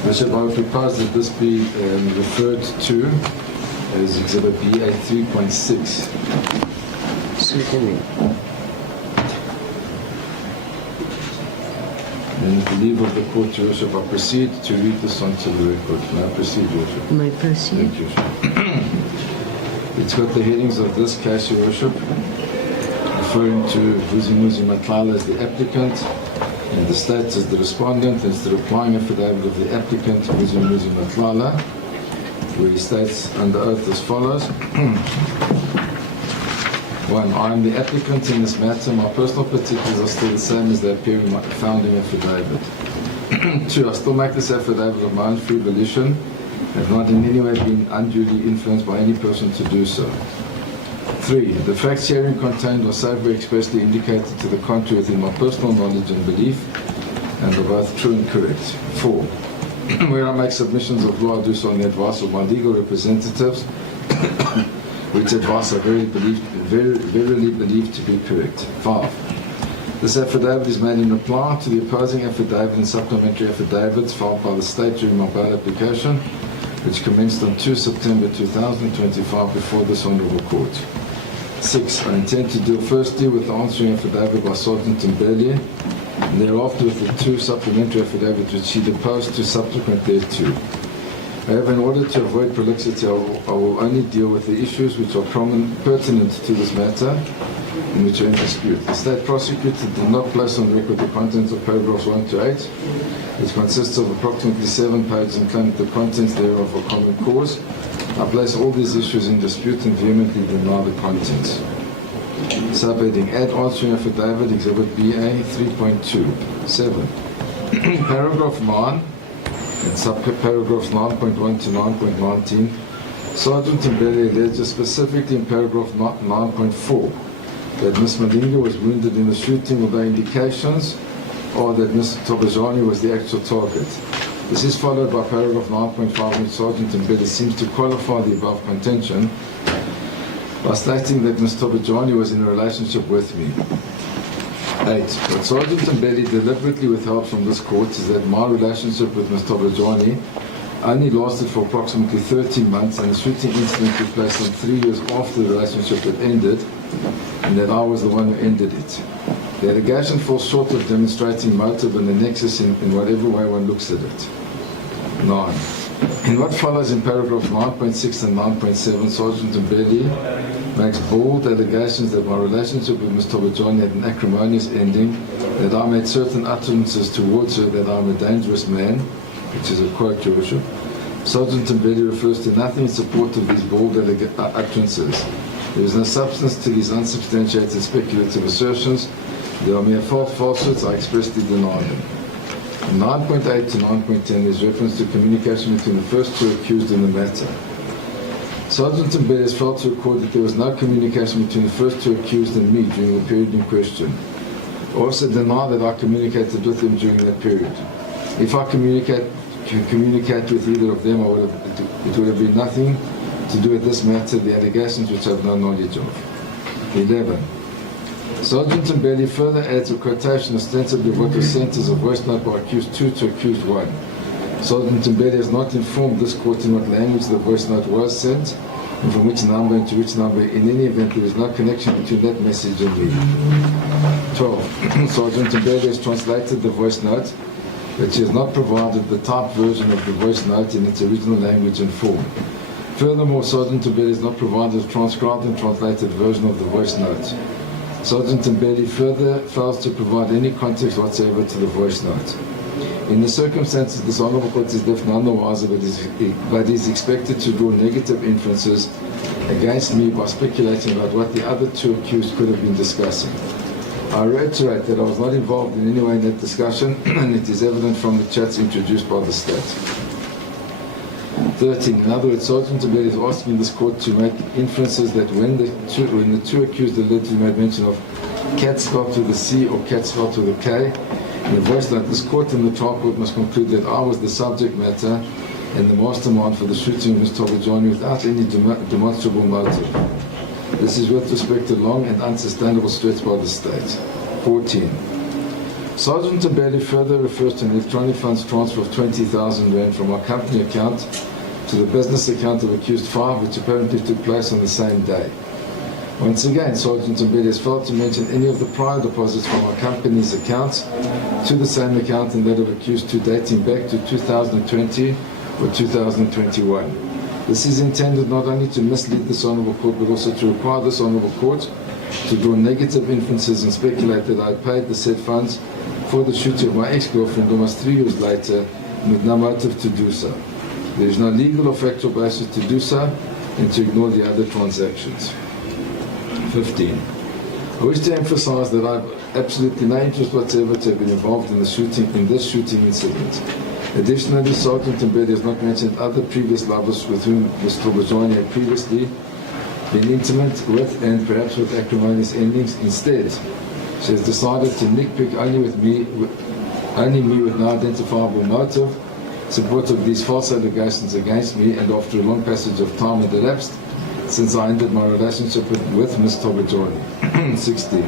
Bishop, I would propose that this be referred to as Exhibit BA 3.6. Certainly. And with the leave of the court, Your Worship, I proceed to read this onto the record. May I proceed, Your Worship? You may proceed. Thank you, Your Worship. It's got the headings of this case, Your Worship, referring to Vusimuzi Matlala as the applicant, and the state as the respondent. It's the replying affidavit of the applicant, Vusimuzi Matlala, where he states under oath as follows. 1. I am the applicant in this matter. My personal particulars are still the same as they appear in my founding affidavit. 2. I still make this affidavit of my own free volition, have not in any way been unduly influenced by any person to do so. 3. The facts herein contained are so very expressly indicated to the contrary within my personal knowledge and belief, and are both true and correct. 4. Where I make submissions of law, I do so on the advice of my legal representatives, which advice I verily believe to be correct. 5. This affidavit is made in reply to the opposing affidavit and supplementary affidavits filed by the state during my bail application, which commenced on 2 September 2025 before this Honourable Court. 6. I intend to deal firstly with the answering affidavit by Sergeant Mbele, and thereafter with the 2 supplementary affidavits which she deposed to subsequent thereto. However, in order to avoid prolixity, I will only deal with the issues which are pertinent to this matter in which are in dispute. The State Prosecutor did not place on record the contents of paragraphs 1 to 8, which consists of approximately 7 pages and claim that the contents thereof are common cause. I place all these issues in dispute and vehemently deny the contents. Subheading: Add answering affidavit, Exhibit BA 3.2. 7. Paragraph 9 and subparagraphs 9.1 to 9.19. Sergeant Mbele alleges specifically in paragraph 9.4 that Ms. Malinga was wounded in the shooting, although indications are that Mr. Tobajani was the actual target. This is followed by paragraph 9.5, in which Sergeant Mbele seems to qualify the above contention by stating that Ms. Tobajani was in a relationship with me. 8. What Sergeant Mbele deliberately withheld from this court is that my relationship with Ms. Tobajani only lasted for approximately 13 months, and the shooting incident took place on 3 years after the relationship had ended, and that I was the one who ended it. The allegation falls short of demonstrating motive and the nexus in whatever way one looks at it. 9. In what follows in paragraph 9.6 and 9.7, Sergeant Mbele makes bold allegations that my relationship with Ms. Tobajani had an acrimonious ending, that I made certain utterances towards her that I'm a dangerous man, which is a quote, Your Worship. Sergeant Mbele refers to nothing in support of these bold utterances. There is no substance to these unsubstantiated speculative assertions. They are mere falsehoods. I expressly deny them. In 9.8 to 9.10, there is reference to communication between the first 2 accused in the matter. Sergeant Mbele has failed to record that there was no communication between the first 2 accused and me during the period in question. I also deny that I communicated with them during that period. If I communicate with either of them, it would have been nothing to do with this matter, the allegations which I have no knowledge of. 11. Sergeant Mbele further adds a quotation ostensibly of what was sent as a voice note by accused 2 to accused 1. Sergeant Mbele has not informed this court in what language the voice note was sent, and from which number and to which number. In any event, there is no connection between that message and me. 12. Sergeant Mbele has translated the voice note, but she has not provided the typed version of the voice note in its original language and form. Furthermore, Sergeant Mbele has not provided a transcribed and translated version of the voice note. Sergeant Mbele further fails to provide any context whatsoever to the voice note. In the circumstances, this Honourable Court is left none the wiser, but is expected to draw negative inferences against me by speculating about what the other 2 accused could have been discussing. I reiterate that I was not involved in any way in that discussion, and it is evident from the chats introduced by the State. 13. In other words, Sergeant Mbele is asking this court to make inferences that when the two accused allegedly made mention of cat spelled with a C or cat spelled with a K in the voice note, this court and the trial court must conclude that I was the subject matter and the mastermind for the shooting of Ms. Tobajani without any demonstrable motive. This is with respect to long and unsustainable threats by the State. 14. Sergeant Mbele further refers to an electronic funds transfer of 20,000 rand from our company account to the business account of accused 5, which apparently took place on the same day. Once again, Sergeant Mbele has failed to mention any of the prior deposits from our company's accounts to the same account and that of accused 2 dating back to 2020 or 2021. This is intended not only to mislead this Honourable Court, but also to require this Honourable Court to draw negative inferences and speculate that I paid the said funds for the shooting of my ex-girlfriend almost 3 years later with no motive to do so. There is no legal or factual basis to do so and to ignore the other transactions. 15. I wish to emphasize that I have absolutely no interest whatsoever to have been involved in this shooting incident. Additionally, Sergeant Mbele has not mentioned other previous lovers with whom Mr. Bajani had previously been intimate with and perhaps with acrimonious endings. Instead, she has decided to nitpick only me with no identifiable motive, support of these false allegations against me, and after a long passage of time had elapsed since I ended my relationship with Ms. Tobajani. 16.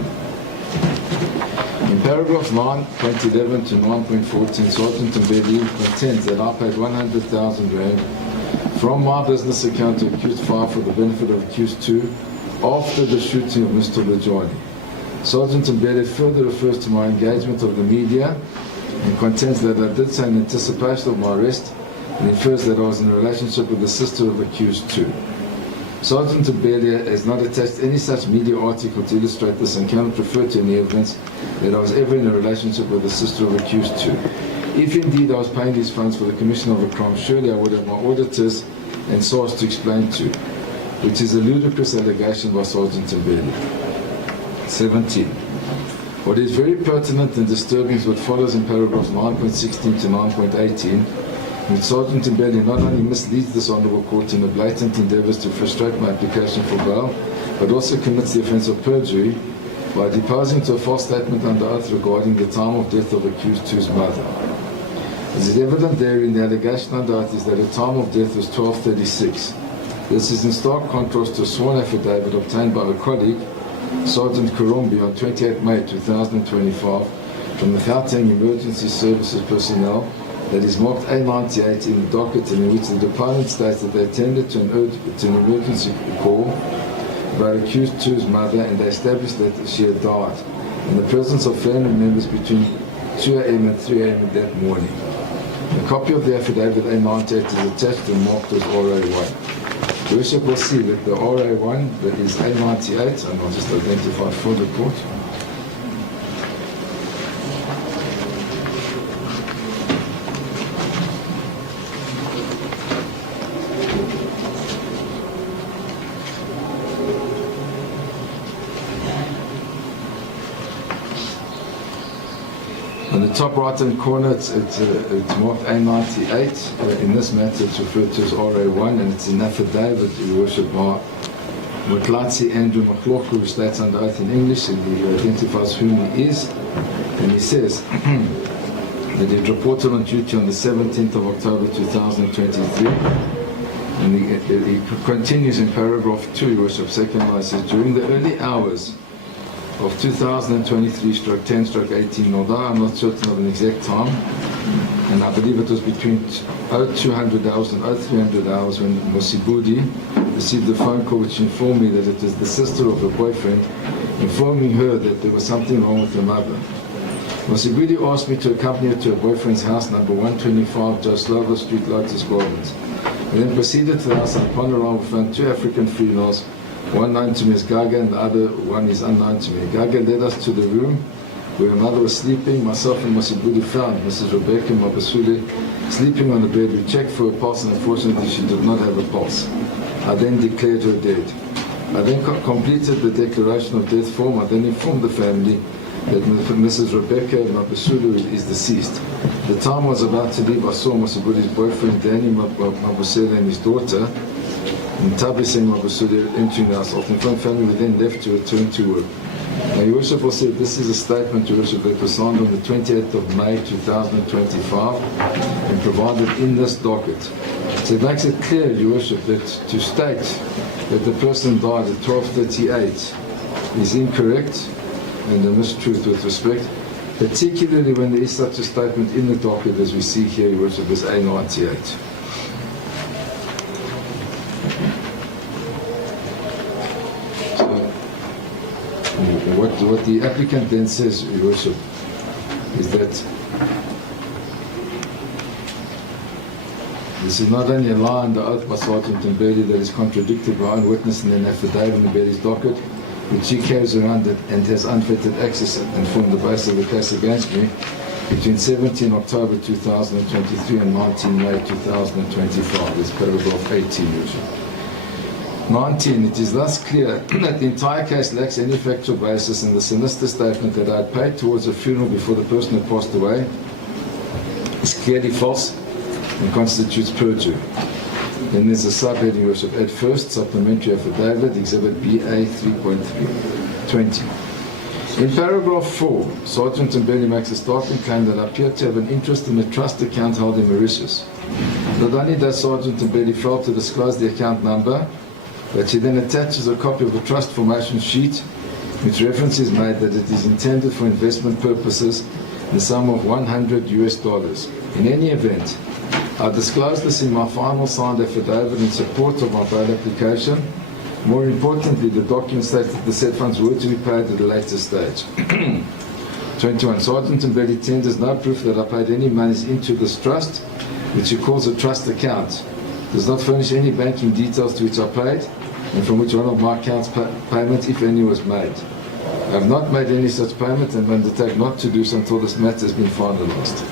In paragraphs 9.11 to 9.14, Sergeant Mbele contends that I paid 100,000 Rand from my business account to accused 5 for the benefit of accused 2 after the shooting of Mr. Bajani. Sergeant Mbele further refers to my engagement of the media and contends that I did so in anticipation of my arrest and infers that I was in a relationship with the sister of accused 2. Sergeant Mbele has not attached any such media article to illustrate this and cannot refer to any evidence that I was ever in a relationship with the sister of accused 2. If indeed I was paying these funds for the commission of a crime, surely I would have my auditors and source to explain to, which is a ludicrous allegation by Sergeant Mbele. 17. What is very pertinent and disturbing is what follows in paragraphs 9.16 to 9.18, which Sergeant Mbele not only misleads this Honourable Court in a blatant endeavours to frustrate my application for bail, but also commits the offence of perjury by deposing to a false statement under oath regarding the time of death of accused 2's mother. As is evident there in the allegation under oath is that the time of death was 12:36. This is in stark contrast to a sworn affidavit obtained by a colleague, Sergeant Kurumbi, on 28 May 2025 from the Gauteng Emergency Services personnel that is marked A98 in the docket, in which the department states that they attended to an emergency call about accused 2's mother, and they established that she had died in the presence of family members between 2 a.m. and 3 a.m. that morning. A copy of the affidavit A98 is attached and marked as RA1. Worship will see that the RA1, that is A98, and I'll just identify it for the court. On the top right-hand corner, it's marked A98. In this matter, it's referred to as RA1, and it's an affidavit, Your Worship, by Mutlatsi Andrew McLaughlin, who states under oath in English, and he identifies whom he is. And he says that he reported on duty on the 17th of October 2023. And he continues in paragraph 2, Your Worship, second line, says, during the early hours of 2023/10/18, although I'm not certain of an exact time, and I believe it was between 0200 hours and 0300 hours, when Mosibudi received a phone call which informed me that it was the sister of her boyfriend, informing her that there was something wrong with her mother. Mosibudi asked me to accompany her to her boyfriend's house, number 125 Joe Slover Street, Lotus Gardens. We then proceeded to the house, and upon arrival we found 2 African females, one known to me as Gaga and the other one is unknown to me. Gaga led us to the room where her mother was sleeping. Myself and Mosibudi found Mrs. Rebecca Mabasule sleeping on the bed. We checked for a pulse, and unfortunately she did not have a pulse. I then declared her dead. I then completed the declaration of death form. I then informed the family that Mrs. Rebecca Mabasule is deceased. The time was about to leave. I saw Mosibudi's boyfriend Danny Mabusele and his daughter and Tabi Singh Mabusule entering the house. After the family we then left to return to work. Now, Your Worship will say this is a statement, Your Worship, that was signed on the 28th of May 2025 and provided in this docket. So it makes it clear, Your Worship, that to state that the person died at 12:38 is incorrect and a mistruth with respect, particularly when there is such a statement in the docket as we see here, Your Worship, as A98. What the applicant then says, Your Worship, is that this is not only a lie under oath by Sergeant Mbele that is contradicted by own witness in an affidavit in Mbele's docket, which he carries around and has unfettered access and formed the basis of the case against me between 17 October 2023 and 19 May 2025. That's paragraph 18, Your Worship. 19. It is thus clear that the entire case lacks any factual basis, and the sinister statement that I had paid towards a funeral before the person had passed away is clearly false and constitutes perjury. Then there's a subheading, Your Worship. At first, supplementary affidavit, Exhibit BA 3.3. 20. In paragraph 4, Sergeant Mbele makes a startling claim that I appear to have an interest in a trust account held in Mauritius. Not only does Sergeant Mbele fail to disclose the account number, but she then attaches a copy of the trust formation sheet, which reference is made that it is intended for investment purposes in the sum of $100. In any event, I disclosed this in my final signed affidavit in support of my bail application. More importantly, the document states that the said funds were to be paid at a later stage. 21. Sergeant Mbele tenders no proof that I paid any monies into this trust, which he calls a trust account. Does not furnish any banking details to which I paid, and from which one of my accounts payment, if any, was made. I have not made any such payment and undertake not to do so until this matter has been finalized.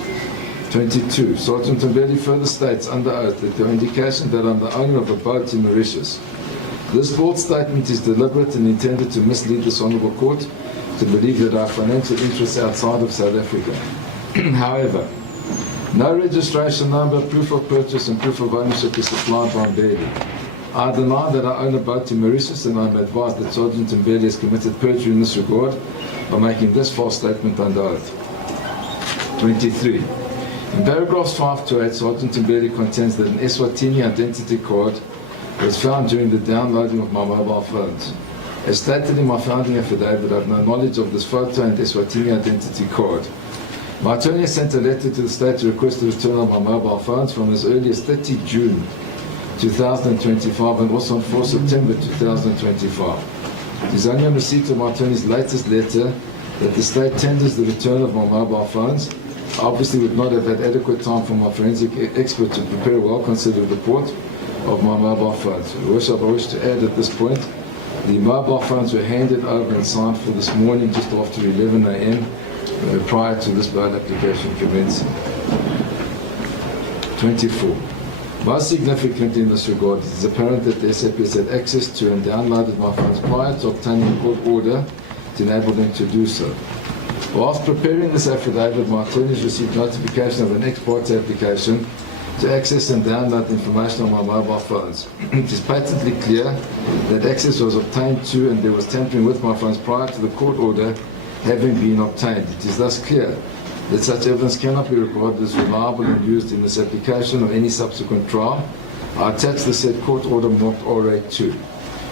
22. Sergeant Mbele further states under oath that there are indications that I'm the owner of a boat in Mauritius. This bold statement is deliberate and intended to mislead this Honourable Court to believe that I have financial interests outside of South Africa. However, no registration number, proof of purchase and proof of ownership is supplied by Mbele. I deny that I own a boat in Mauritius, and I am advised that Sergeant Mbele has committed perjury in this regard by making this false statement under oath. 23. In paragraphs 5 to 8, Sergeant Mbele contends that an Eswatini identity card was found during the downloading of my mobile phones. As stated in my founding affidavit, I have no knowledge of this photo and Eswatini identity card. My attorney sent a letter to the state to request the return of my mobile phones from as early as 30 June 2025 and also on 4 September 2025. It is only on receipt of my attorney's latest letter that the state tenders the return of my mobile phones. I obviously would not have had adequate time for my forensic expert to prepare a well-considered report of my mobile phones. I wish to add at this point, the mobile phones were handed over and signed for this morning just after 11 a.m. Prior to this bail application commencing. 24. Most significantly in this regard, it is apparent that the SAPS had access to and downloaded my phones prior to obtaining a court order to enable them to do so. Whilst preparing this affidavit, my attorneys received notification of an ex parte application to access and download information on my mobile phones. It is patently clear that access was obtained to and there was tampering with my phones prior to the court order having been obtained. It is thus clear that such evidence cannot be regarded as reliable and used in this application or any subsequent trial. I attach the said court order marked RA2.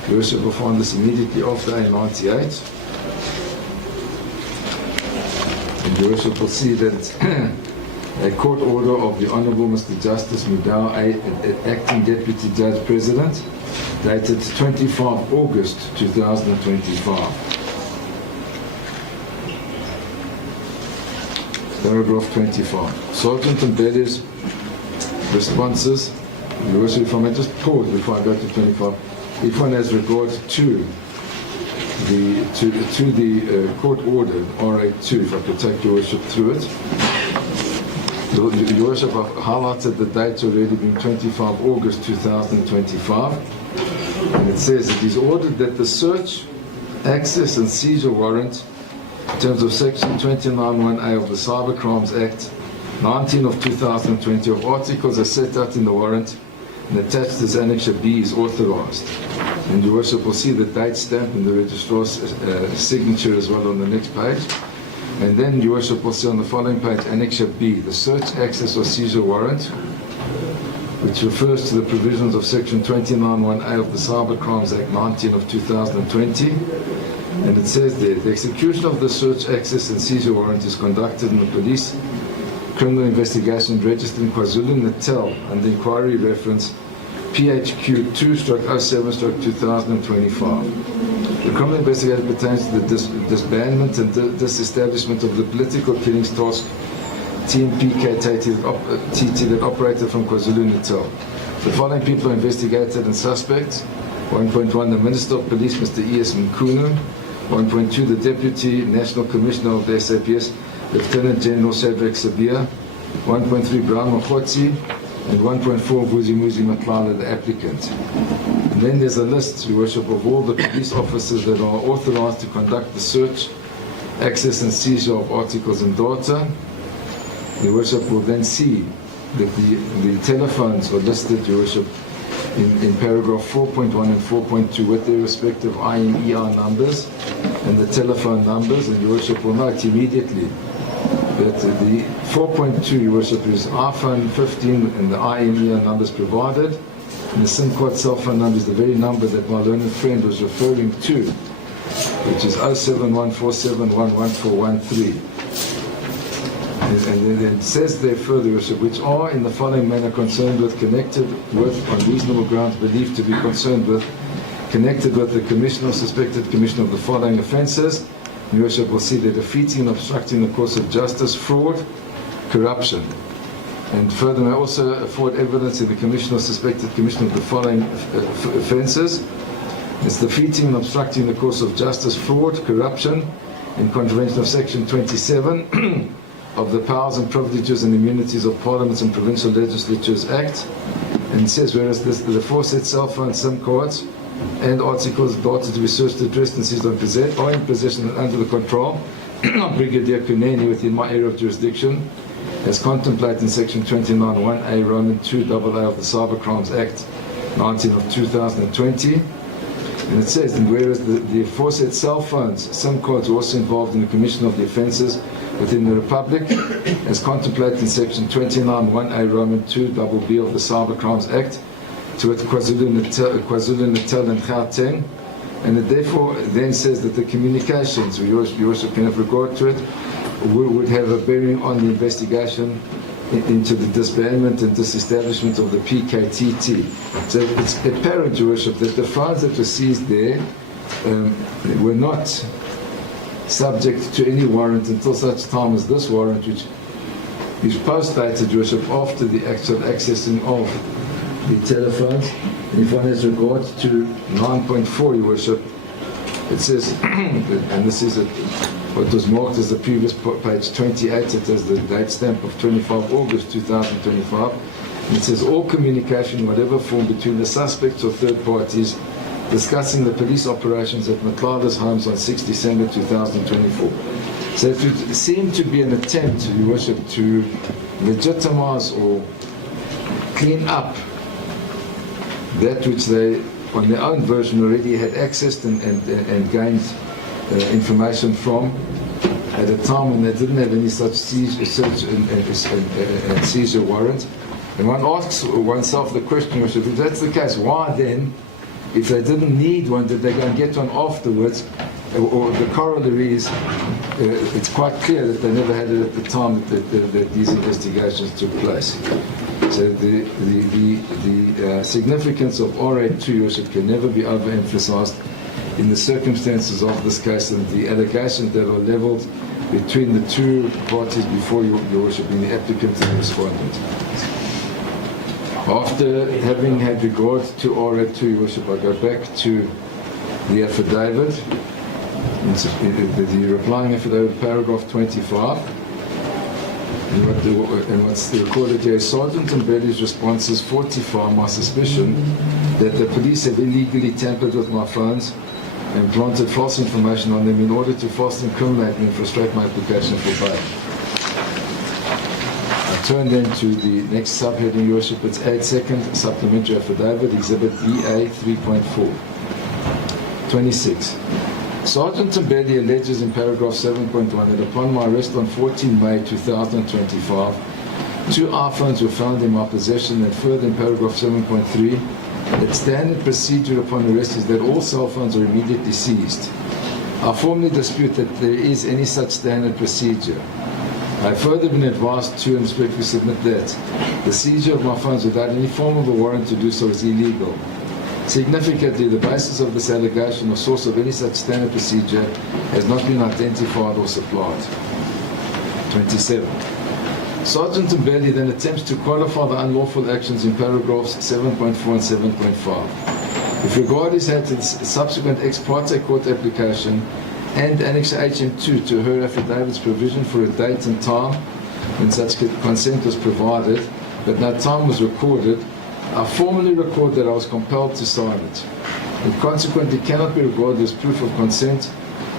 Your Worship will find this immediately after A98. And Your Worship will see that a court order of the Honourable Mr. Justice Mudau, Acting Deputy Judge President, dated 25 August 2025. Paragraph 25. Sergeant Mbele's responses. Your Worship, if I may just pause before I go to 25. If one has regard to the court order RA2, if I could take Your Worship through it. Your Worship, I've highlighted the date already being 25 August 2025. And it says it is ordered that the search, access and seizure warrant in terms of Section 29(1)A of the Cyber Crimes Act 19 of 2020 of articles as set out in the warrant and attached as Annexure B is authorized. And Your Worship will see the date stamp and the registrar's signature as well on the next page. And then Your Worship will see on the following page Annexure B, the search, access or seizure warrant, which refers to the provisions of Section 29(1)A of the Cyber Crimes Act 19 of 2020. And it says there, the execution of the search, access and seizure warrant is conducted in the police criminal investigation registered in KwaZulu-Natal under inquiry reference PHQ 2/07/2025. The criminal investigation pertains to the disbandment and disestablishment of the political killings task Team PKTT that operated from KwaZulu-Natal. The following people are investigated and suspects. 1.1, the Minister of Police, Mr. E.S. Mkhunu. 1.2, the Deputy National Commissioner of the SAPS, Lieutenant General Shadrack Sabia. 1.3, Brown Mokotsi. And 1.4, Vusimuzi Cat Matlala, the applicant. And then there's a list, Your Worship, of all the police officers that are authorized to conduct the search, access and seizure of articles and data. Your Worship will then see that the telephones are listed, Your Worship, in paragraph 4.1 and 4.2 with their respective IMER numbers and the telephone numbers, and Your Worship will note immediately that the 4.2, Your Worship, is iPhone 15 and the IMER numbers provided, and the SIM card cell phone number is the very number that my learned friend was referring to, which is 0714711413. And then it says there further, Your Worship, which are in the following manner concerned with, connected with, on reasonable grounds believed to be concerned with, connected with the commission or suspected commission of the following offences. Your Worship will see they're defeating and obstructing the course of justice, fraud, corruption. And furthermore, also afford evidence in the commission or suspected commission of the following offences. It's defeating and obstructing the course of justice, fraud, corruption, in contravention of section 27 of the Powers and Privileges and Immunities of Parliaments and Provincial Legislatures Act. And it says, whereas the aforesaid cell phone, SIM cards, and articles of data to be searched, addressed, and seized are in possession and under the control of Brigadier Kuneni within my area of jurisdiction, as contemplated in section 29(1)(a) Roman 2AA of the Cyber Crimes Act 19 of 2020. And it says, and whereas the aforesaid cell phones, SIM cards are also involved in the commission of the offences within the Republic, as contemplated in section 29(1)(a) Roman 2BB of the Cyber Crimes Act, to KwaZulu-Natal and Gauteng, and it therefore then says that the communications, we also can have regard to it, would have a bearing on the investigation into the disbandment and disestablishment of the PKTT. So it's apparent, Your Worship, that the phones that were seized there were not subject to any warrant until such time as this warrant, which is post-dated, Your Worship, after the actual accessing of the telephones. And if one has regard to 9.4, Your Worship, it says, and this is what was marked as the previous page 28, it has the date stamp of 25 August 2025, and it says all communication in whatever form between the suspects or third parties discussing the police operations at Matlala's homes on 6 December 2024. So it would seem to be an attempt, Your Worship, to legitimize or clean up that which they, on their own version, already had accessed and gained information from at a time when they didn't have any such search and seizure warrant. And one asks oneself the question, if that's the case, why then, if they didn't need one, did they go and get one afterwards? Or the corollary is, it's quite clear that they never had it at the time that these investigations took place. So the significance of R82, Your Worship, can never be overemphasized in the circumstances of this case and the allegations that are levelled between the two parties before Your Worship, being the applicant and the respondent. After having had regard to R82, Your Worship, I go back to the affidavit, the replying affidavit, paragraph 25. And what's recorded here, Sergeant Mbedi's responses fortify my suspicion that the police have illegally tampered with my phones and planted false information on them in order to falsely incriminate me and frustrate my application for bail. I turn then to the next subheading, Your Worship. It's 8-second supplementary affidavit, Exhibit BA 3.4. 26. Sergeant Mbedi alleges in paragraph 7.1 that upon my arrest on 14 May 2025, 2 iPhones were found in my possession, and further in paragraph 7.3, that standard procedure upon arrest is that all cell phones are immediately seized. I formally dispute that there is any such standard procedure. I have further been advised to and respectfully submit that the seizure of my phones without any form of a warrant to do so is illegal. Significantly, the basis of this allegation or source of any such standard procedure has not been identified or supplied. 27. Sergeant Mbedi then attempts to qualify the unlawful actions in paragraphs 7.4 and 7.5. If regard is had to the subsequent ex parte court application and Annex HM2 to her affidavit's provision for a date and time when such consent was provided, but no time was recorded, I formally record that I was compelled to sign it. It consequently cannot be regarded as proof of consent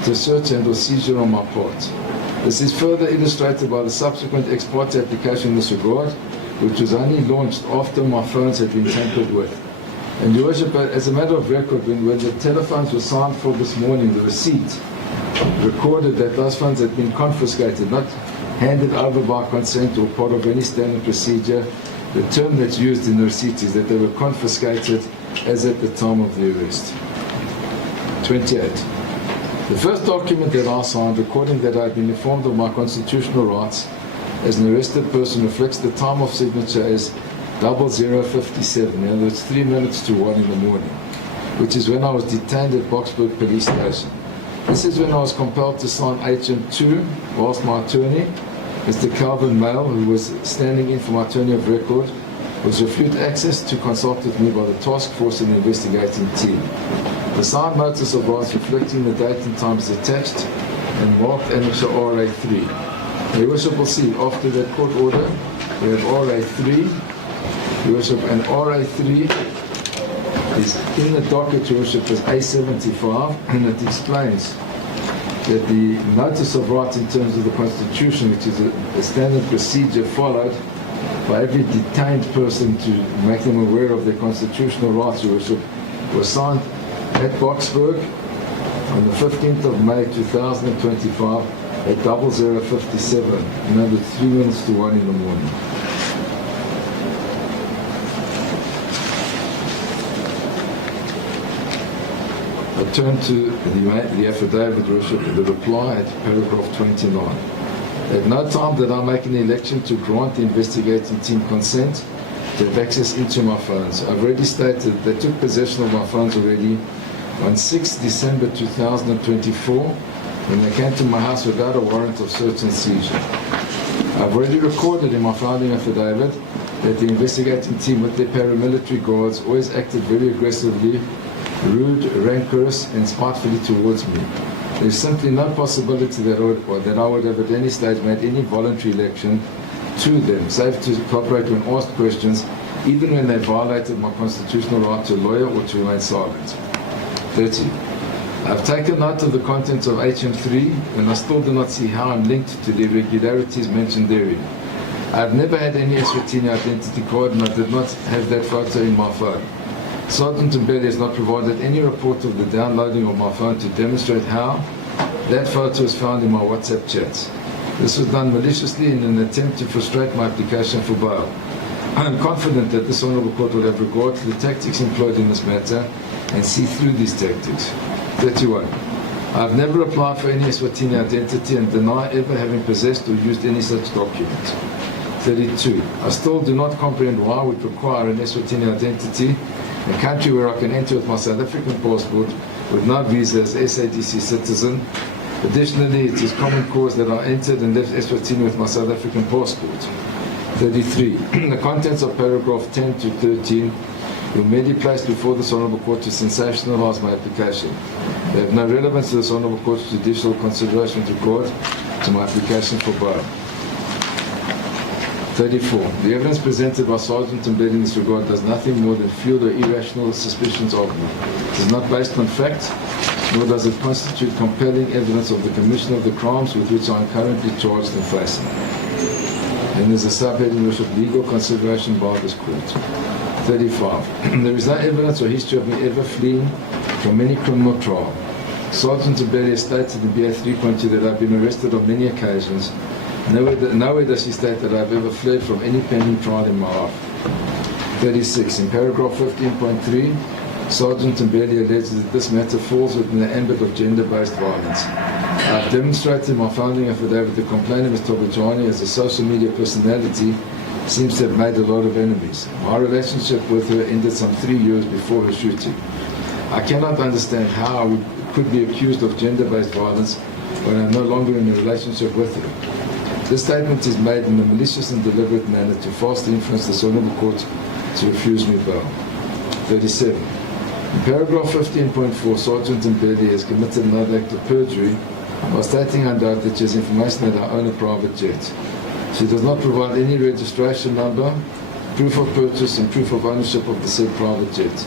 to search and or seizure on my part. This is further illustrated by the subsequent ex parte application in this regard, which was only launched after my phones had been tampered with. And Your Worship, as a matter of record, when the telephones were signed for this morning, the receipt recorded that those funds had been confiscated, not handed over by consent or part of any standard procedure. The term that's used in the receipt is that they were confiscated as at the time of the arrest. 28. The first document that I signed recording that I had been informed of my constitutional rights as an arrested person reflects the time of signature as 00:57, in other words 3 minutes to 1 in the morning, which is when I was detained at Boksburg Police Station. This is when I was compelled to sign HM2 whilst my attorney, Mr. Calvin Mail, who was standing in for my attorney of record, was refused access to consult with me by the task force and the investigating team. The signed notice of rights reflecting the date and time is attached and marked annexure RA3. Your Worship will see after that court order, we have RA3, Your Worship, and RA3 is in the docket, Your Worship, as A75, and it explains that the notice of rights in terms of the Constitution, which is a standard procedure followed by every detained person to make them aware of their constitutional rights, Your Worship, was signed at Boksburg on the 15th of May 2025 at 00:57, another 3 minutes to 1 in the morning. I turn to the affidavit, Your Worship, the reply at paragraph 29. At no time did I make an election to grant the investigating team consent to have access into my phones. I've already stated they took possession of my phones already on 6 December 2024 when they came to my house without a warrant of search and seizure. I've already recorded in my filing affidavit that the investigating team with their paramilitary guards always acted very aggressively, rude, rancorous, and spitefully towards me. There's simply no possibility that I would have at any stage made any voluntary election to them, save to cooperate when asked questions, even when they violated my constitutional right to a lawyer or to remain silent. 30. I've taken note of the contents of HM3, and I still do not see how I'm linked to the irregularities mentioned therein. I've never had any Eswatini identity card, and I did not have that photo in my phone. Sergeant Mbele has not provided any report of the downloading of my phone to demonstrate how that photo was found in my WhatsApp chats. This was done maliciously in an attempt to frustrate my application for bail. I am confident that this Honourable Court will have regard to the tactics employed in this matter and see through these tactics. 31. I have never applied for any Eswatini identity and deny ever having possessed or used any such document. 32. I still do not comprehend why I would require an Eswatini identity, a country where I can enter with my South African passport with no visa as SADC citizen. Additionally, it is common cause that I entered and left Eswatini with my South African passport. 33. The contents of paragraph 10 to 13 were merely placed before this Honourable Court to sensationalise my application. They have no relevance to this Honourable Court's judicial consideration with regard to my application for bail. 34. The evidence presented by Sergeant Mbele in this regard does nothing more than fuel the irrational suspicions of me. It is not based on fact, nor does it constitute compelling evidence of the commission of the crimes with which I am currently charged and facing. And there's a subheading which of legal consideration by this court. 35. There is no evidence or history of me ever fleeing from any criminal trial. Sergeant Mbele stated in BA 3.2 that I've been arrested on many occasions. Nowhere does he state that I've ever fled from any pending trial in my life. 36. In paragraph 15.3, Sergeant Mbele alleges that this matter falls within the ambit of gender-based violence. I've demonstrated in my founding affidavit the complainant, Ms. Tobajani, as a social media personality, seems to have made a lot of enemies. My relationship with her ended some 3 years before her shooting. I cannot understand how I could be accused of gender-based violence when I'm no longer in a relationship with her. This statement is made in a malicious and deliberate manner to falsely influence the Honourable Court to refuse me bail. 37. In paragraph 15.4, Sergeant Mbele has committed another act of perjury while stating under oath that she has information that I own a private jet. She does not provide any registration number, proof of purchase and proof of ownership of the said private jet.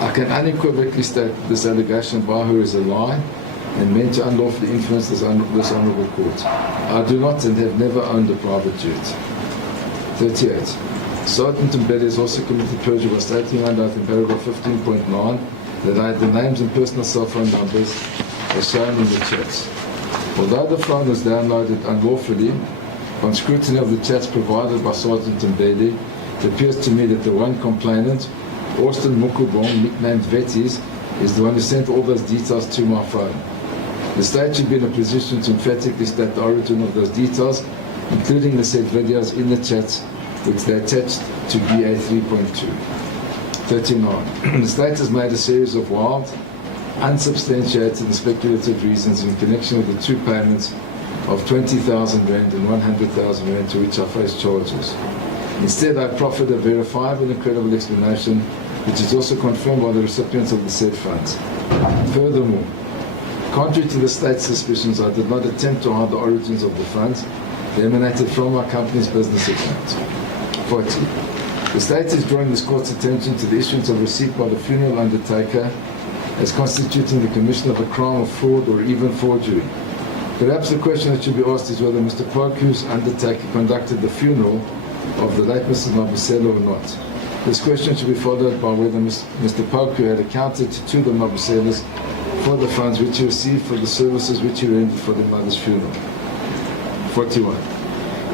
I can unequivocally state this allegation by her is a lie and meant to unlawfully influence this honourable court. I do not and have never owned a private jet. 38. Sergeant Mbele has also committed perjury by stating under oath in paragraph 15.9 that I had the names and personal cell phone numbers as shown in the chats. Although the phone was downloaded unlawfully, on scrutiny of the chats provided by Sergeant Mbele, it appears to me that the one complainant, Austin Mukubong, nicknamed Vetties, is the one who sent all those details to my phone. The state should be in a position to emphatically state the origin of those details, including the said videos in the chats, which they attached to BA 3.2. 39. The state has made a series of wild, unsubstantiated and speculative reasons in connection with the two payments of 20,000 Rand and 100,000 Rand to which I face charges. Instead, I proffered a verifiable and credible explanation, which is also confirmed by the recipients of the said funds. Furthermore, contrary to the state's suspicions, I did not attempt to hide the origins of the funds. They emanated from my company's business account. 40. The state is drawing this court's attention to the issuance of receipt by the funeral undertaker as constituting the commission of a crime of fraud or even forgery. Perhaps the question that should be asked is whether Mr. Poku's undertaker conducted the funeral of the late Mrs. Mabusela or not. This question should be followed by whether Mr. Poku had accounted to the Mabuselas for the funds which he received for the services which he rendered for their mother's funeral. 41.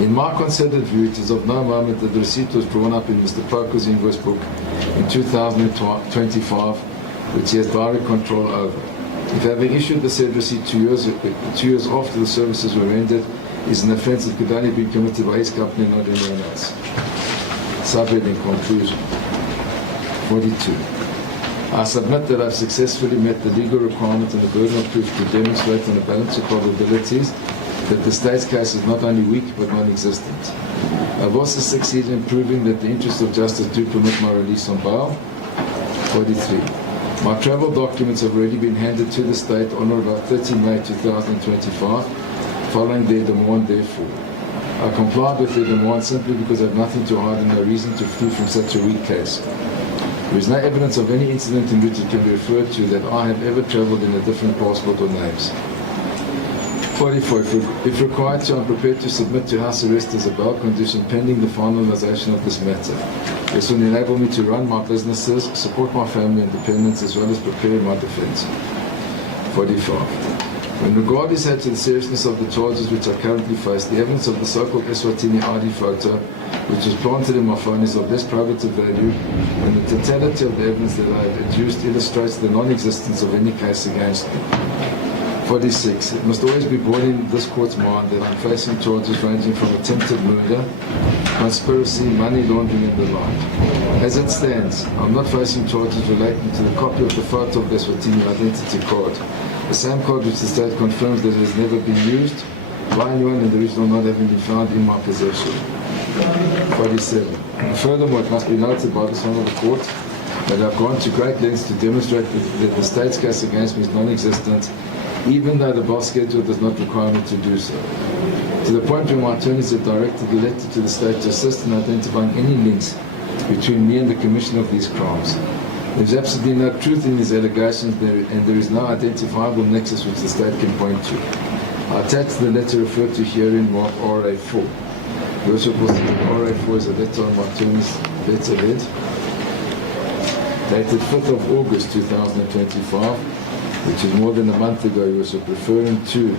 In my considered view, it is of no moment that the receipt was drawn up in Mr. Poku's invoice book in 2025, which he has direct control over. If having issued the said receipt 2 years after the services were rendered is an offence that could only be committed by his company and not anyone else. Subhead in conclusion. 42. I submit that I've successfully met the legal requirement and the burden of proof to demonstrate on a balance of probabilities that the state's case is not only weak but non-existent. I've also succeeded in proving that the interests of justice do permit my release on bail. 43. My travel documents have already been handed to the state on or about 13 May 2025, following their demand therefore. I complied with their demand simply because I have nothing to hide and no reason to flee from such a weak case. There is no evidence of any incident in which it can be referred to that I have ever travelled in a different passport or names. 44. If required to, I'm prepared to submit to house arrest as a bail condition pending the finalisation of this matter. This will enable me to run my businesses, support my family and dependents, as well as prepare my defence. 45. When regard is had to the seriousness of the charges which I currently face, the evidence of the so-called Eswatini ID photo, which was planted in my phone, is of less probative value, and the totality of the evidence that I have adduced illustrates the non-existence of any case against me. 46. It must always be borne in this court's mind that I'm facing charges ranging from attempted murder, conspiracy, money laundering and the like. As it stands, I'm not facing charges relating to the copy of the photo of the Eswatini identity card, the same card which the state confirms that it has never been used by anyone and the original not having been found in my possession. 47. Furthermore, it must be noted by this honourable court that I've gone to great lengths to demonstrate that the state's case against me is non-existent, even though the bail schedule does not require me to do so. To the point where my attorneys have directed a letter to the state to assist in identifying any links between me and the commission of these crimes. There is absolutely no truth in these allegations and there is no identifiable nexus which the state can point to. I attach the letter referred to herein marked RA4. The Worship was RA4 is a letter on my attorney's letterhead dated 5th of August 2025, which is more than a month ago. He was referring to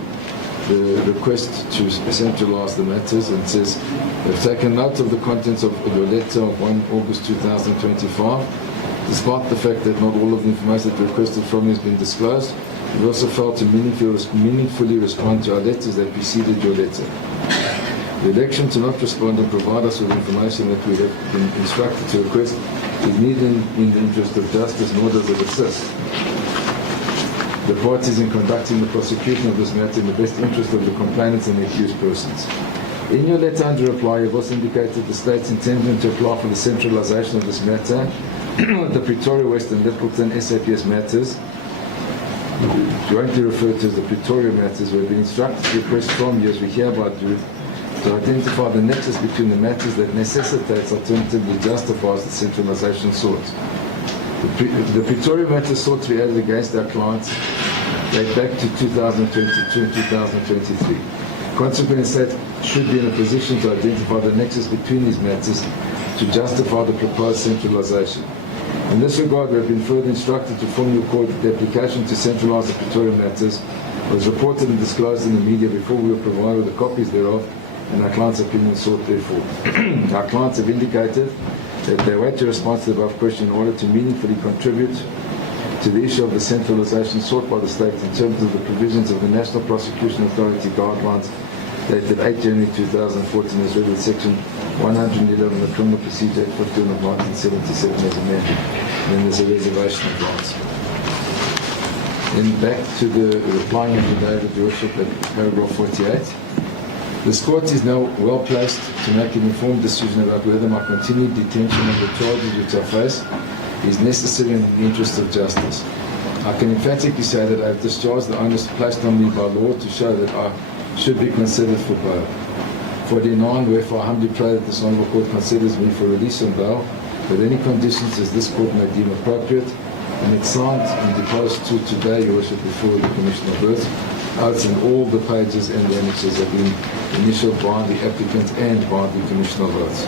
the request to centralise the matters and says, "I've taken note of the contents of your letter of 1 August 2025. Despite the fact that not all of the information that requested from you has been disclosed, we also failed to meaningfully respond to our letters that preceded your letter. The election to not respond and provide us with information that we have been instructed to request is neither in the interest of justice nor does it assist the parties in conducting the prosecution of this matter in the best interest of the complainants and the accused persons. In your letter under reply, you have also indicated the state's intention to apply for the centralisation of this matter, the Pretoria, West and Littleton SAPS matters, jointly referred to as the Pretoria matters, we have been instructed to request from you, as we hereby do, to identify the nexus between the matters that necessitates, alternatively justifies the centralisation sought. The Pretoria matters sought to be added against our clients date back to 2022 and 2023. Consequently, the state should be in a position to identify the nexus between these matters to justify the proposed centralisation. In this regard, we have been further instructed to formally record the application to centralise the Pretoria matters was reported and disclosed in the media before we were provided with the copies thereof, and our clients' opinion sought therefore. Our clients have indicated that they await a response to the above question in order to meaningfully contribute to the issue of the centralisation sought by the state in terms of the provisions of the National Prosecution Authority guidelines dated 8 January 2014 as read with section 111 of the Criminal Procedure Act 15 of 1977 as amended. And then there's a reservation of rights. Then back to the replying affidavit, Your Worship, at paragraph 48. This court is now well placed to make an informed decision about whether my continued detention and the charges which I face is necessary in the interest of justice. I can emphatically say that I have discharged the onus placed on me by law to show that I should be considered for bail. 49, wherefore I humbly pray that this Honourable Court considers me for release on bail, with any conditions as this Court may deem appropriate, and it's signed and deposed to today, Your Worship, before the Commission of Births. Oaths and all the pages and the annexes have been initialed by the applicant and by the Commission of Oaths.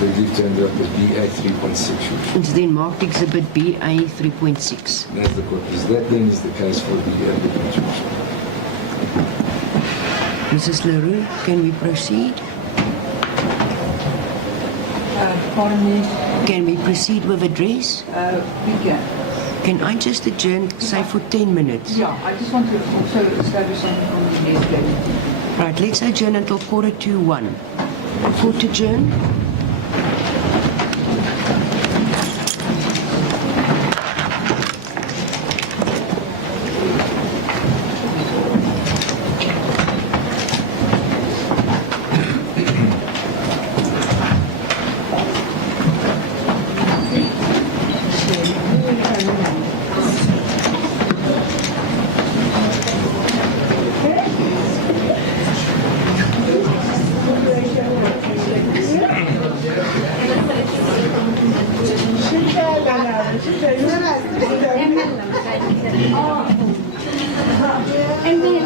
The leave to end up with BA 3.6. It's then marked Exhibit BA 3.6. That's the court. That then is the case for the applicant. Mrs. LaRue, can we proceed? Pardon me, Can we proceed with address? we can. Can I just adjourn, say, for 10 minutes? Yeah, I just want to also establish something on the next day. Right, let's adjourn until 1:45. Court adjourn. And then you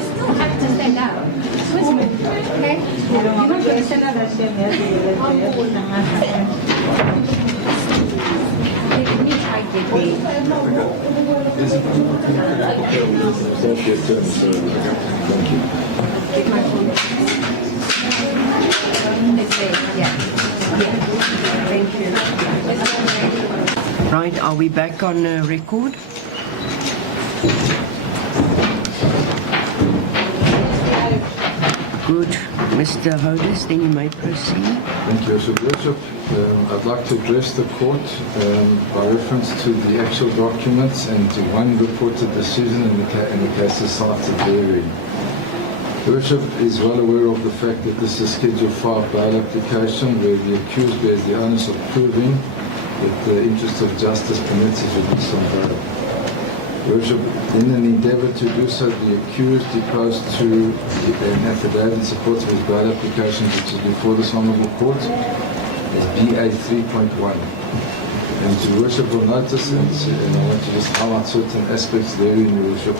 still have to stand up. Okay? You're not going to stand up. Let me try to get my phone. It's there. Yeah. Thank you. Right, are we back on record? Good. Mr. Holders, then you may proceed. Thank you, Your Worship. I'd like to address the court by reference to the actual documents and to one reported decision in the cases cited therein. The Worship is well aware of the fact that this is a Schedule 5 bail application where the accused bears the onus of proving that the interest of justice permits his release on bail. Your Worship, in an endeavour to do so, the accused deposed to an affidavit in support of his bail application, which is before this Honourable Court, as BA 3.1. And Your Worship will notice, and I want to just highlight certain aspects therein, Your Worship,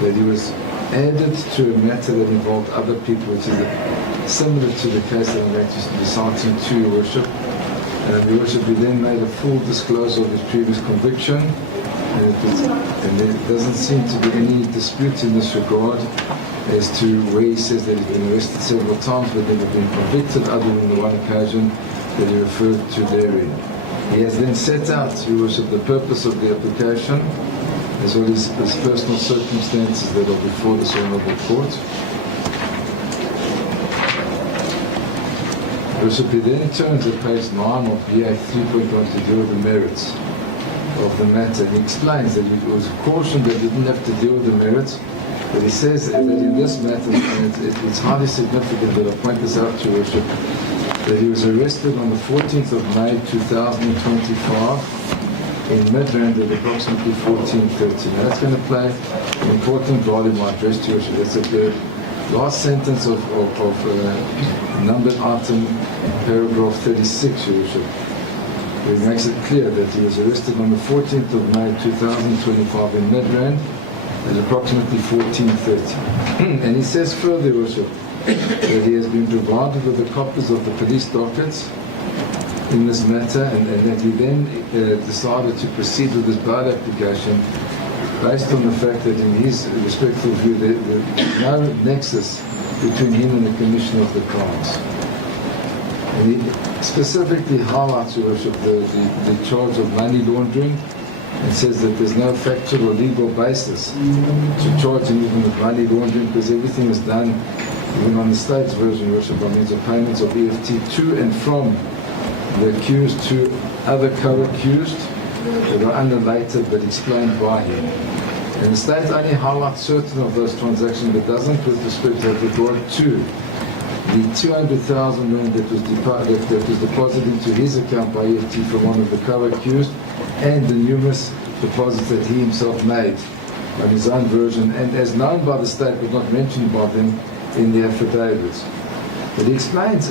that he was added to a matter that involved other people, which is similar to the case that I'm going to be citing to Your Worship. Your Worship, he then made a full disclosure of his previous conviction, and there doesn't seem to be any dispute in this regard as to where he says that he's been arrested several times but never been convicted other than the one occasion that he referred to therein. He has then set out, Your Worship, the purpose of the application as well as his personal circumstances that are before this Honourable Court. Your Worship, he then turns at page 9 of BA 3.1 to deal with the merits of the matter. He explains that he was cautioned that he didn't have to deal with the merits, but he says that in this matter, and it's highly significant that I point this out to Your Worship, that he was arrested on the 14th of May 2025 in Midrand at approximately 14:30. Now that's going to play an important role in my address to Your Worship. That's at the last sentence of numbered item, paragraph 36, Your Worship, it makes it clear that he was arrested on the 14th of May 2025 in Midrand at approximately 14:30. And he says further, Your Worship, that he has been provided with the copies of the police dockets in this matter, and that he then decided to proceed with his bail application based on the fact that in his respectful view there is no nexus between him and the commission of the crimes. And he specifically highlights, Your Worship, the charge of money laundering, and says that there's no factual or legal basis to charge him even with money laundering, because everything is done, even on the state's version, Your Worship, by means of payments of EFT to and from the accused to other co-accused that are unrelated but explained by him. And the state only highlights certain of those transactions, but doesn't with respect to regard to the 200,000 rand that was deposited into his account by EFT from one of the co-accused, and the numerous deposits that he himself made on his own version, and as known by the state but not mentioned by them in the affidavits. But he explains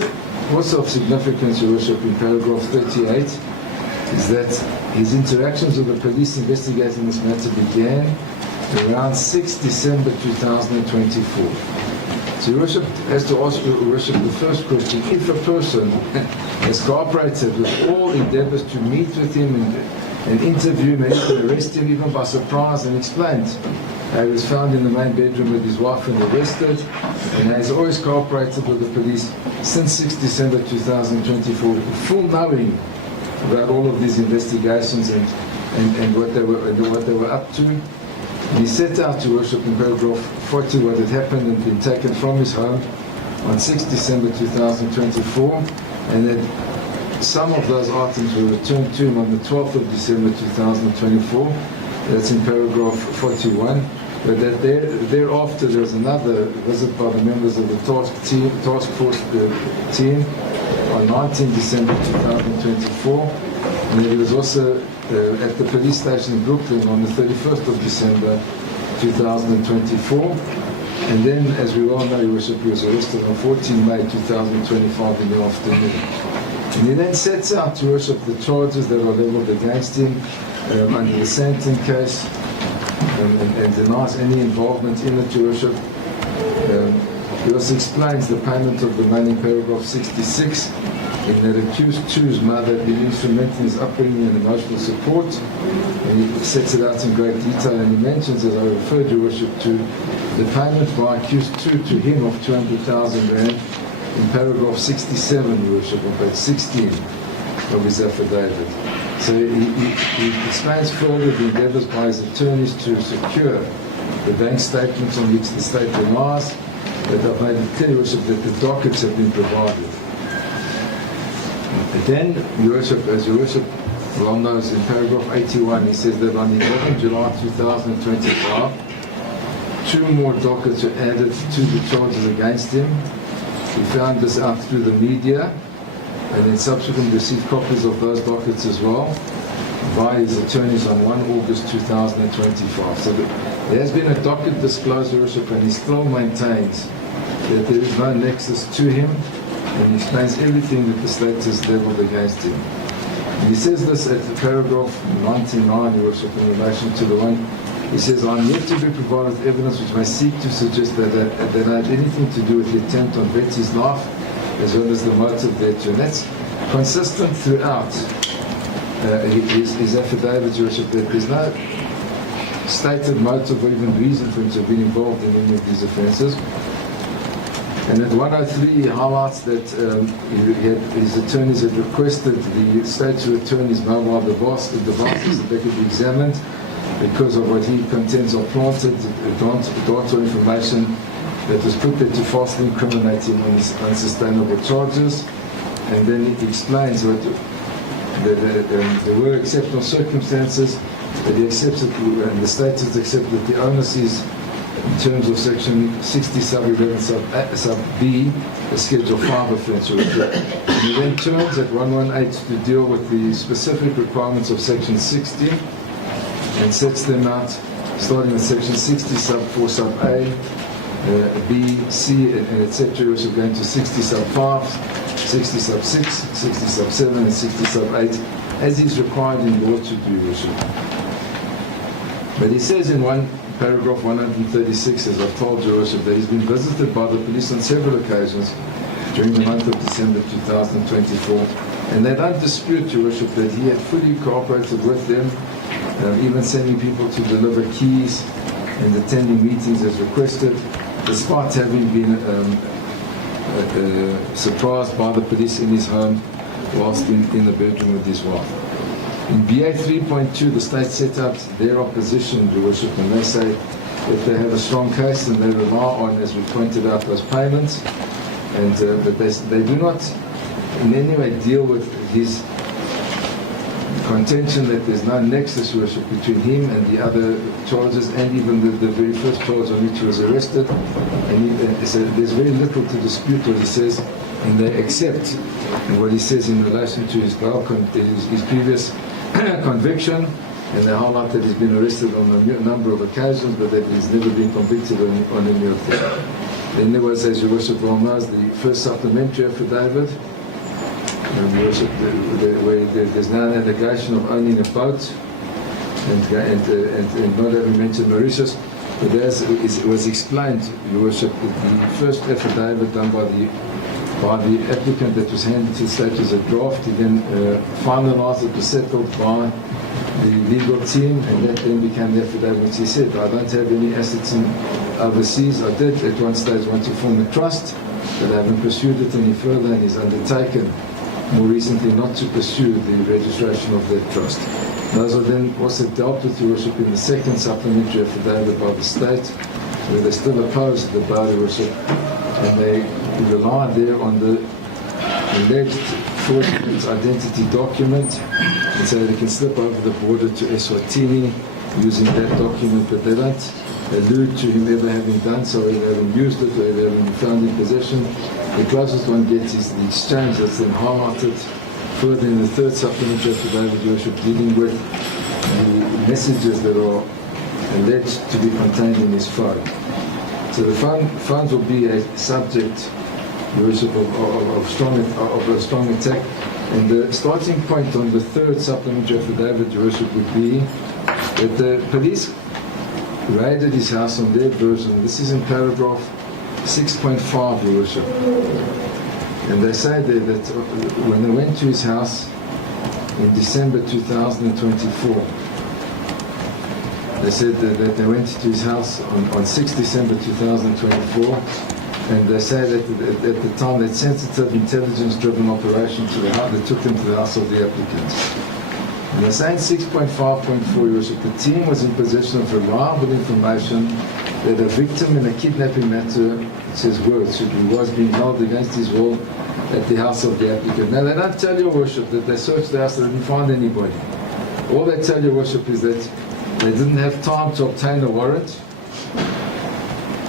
also of significance, Your Worship, in paragraph 38, is that his interactions with the police investigating this matter began around 6 December 2024. So Your Worship has to ask Your Worship the first question: if a person has cooperated with all endeavours to meet with him and interview him and even arrest him even by surprise, and explained how he was found in the main bedroom with his wife and arrested, and has always cooperated with the police since 6 December 2024, full knowing about all of these investigations and what they were up to. And he set out, to Worship, in paragraph 40 what had happened and been taken from his home on 6 December 2024, and that some of those items were returned to him on the 12th of December 2024. That's in paragraph 41. But that thereafter there was another visit by the members of the task force team on 19 December 2024, and that he was also at the police station in Brooklyn on the 31st of December 2024. And then, as we all know, Your Worship, he was arrested on 14 May 2025 in the afternoon. And he then sets out, Your Worship, the charges that are levelled against him under the Santon case, and denies any involvement in it, Your Worship. He also explains the payment of the money, paragraph 66, in that accused two's mother had been instrumental in his upbringing and emotional support. And he sets it out in great detail, and he mentions, as I referred, Your Worship, to the payment by accused two to him of 200,000 rand in paragraph 67, Your Worship, on page 16 of his affidavit. So he explains further the endeavours by his attorneys to secure the bank statements on which the state relies, that have made it clear, Your Worship, that the dockets have been provided. And then, Your Worship, as Your Worship well knows, in paragraph 81, he says that on 11 July 2025, 2 more dockets were added to the charges against him. He found this out through the media, and then subsequently received copies of those dockets as well by his attorneys on 1 August 2025. So there has been a docket disclosed, Your Worship, and he still maintains that there is no nexus to him, and he explains everything that the state has levelled against him. And he says this at paragraph 99, Your Worship, in relation to the one. He says, "I am yet to be provided with evidence which may seek to suggest that I had anything to do with the attempt on Betty's life, as well as the motive thereto." And that's consistent throughout his affidavit, Your Worship, that there's no stated motive or even reason for him to have been involved in any of these offences. And at 103, he highlights that his attorneys had requested the state's attorney's mobile devices that they could be examined because of what he contends are planted data information that was put there to falsely incriminate him on his unsustainable charges. And then he explains that there were exceptional circumstances, that he accepts it, and the state has accepted the onus is in terms of section 60 sub 11 sub B, the schedule 5 offence. And he then turns at 118 to deal with the specific requirements of section 60 and sets them out, starting with section 60 sub 4 sub A, B, C, and etc. Your worship, going to 60 sub 5, 60 sub 6, 60 sub 7, and 60 sub 8, as is required in law to do, your worship. But he says in paragraph 136, as I've told your worship, that he's been visited by the police on several occasions during the month of December 2024, and they don't dispute, your worship, that he had fully cooperated with them, even sending people to deliver keys and attending meetings as requested, despite having been surprised by the police in his home whilst in the bedroom with his wife. In BA 3.2, the state set out their opposition, your worship, and they say if they have a strong case and they rely on, as we pointed out, those payments, and but they do not in any way deal with his contention that there's no nexus, worship, between him and the other charges, and even the very first charge on which he was arrested. And so there's very little to dispute what he says, and they accept what he says in relation to his previous conviction, and they highlight that he's been arrested on a number of occasions, but that he's never been convicted on any of them. Then there was, as your worship well knows, the first supplementary affidavit, worship, where there's now an allegation of owning a boat and not having mentioned Mauritius. But as it was explained, your worship, the first affidavit done by the applicant that was handed to the state was a draft. He then finalised it, was settled by the legal team, and that then became the affidavit which he said, I don't have any assets in overseas. I did at one stage want to form a trust, but I haven't pursued it any further, and he's undertaken more recently not to pursue the registration of that trust. Those are then also dealt with, your worship, in the second supplementary affidavit by the state, where they still oppose the bar, your worship, and they rely there on the alleged fraudulent identity document, and so they can slip over the border to Eswatini using that document, but they don't allude to him ever having done so, or ever having used it, or ever having been found in possession. The closest one gets is the exchange that's then highlighted further in the third supplementary affidavit, your worship, dealing with the messages that are alleged to be contained in his phone. So the phones will be a subject, your worship, of a strong attack. And the starting point on the third supplementary affidavit, your worship, would be that the police raided his house on their version. This is in paragraph 6.5, your worship. And they say there that when they went to his house in December 2024, they said that they went to his house on 6 December 2024, and they say that at the time that sensitive intelligence-driven operation to the house, they took them to the house of the applicant. And they're saying 6.5.4, your worship, the team was in possession of reliable information that a victim in a kidnapping matter, it says words, he was being held against his will at the house of the applicant. Now, they don't tell your worship that they searched the house, they didn't find anybody. All they tell your worship is that they didn't have time to obtain a warrant,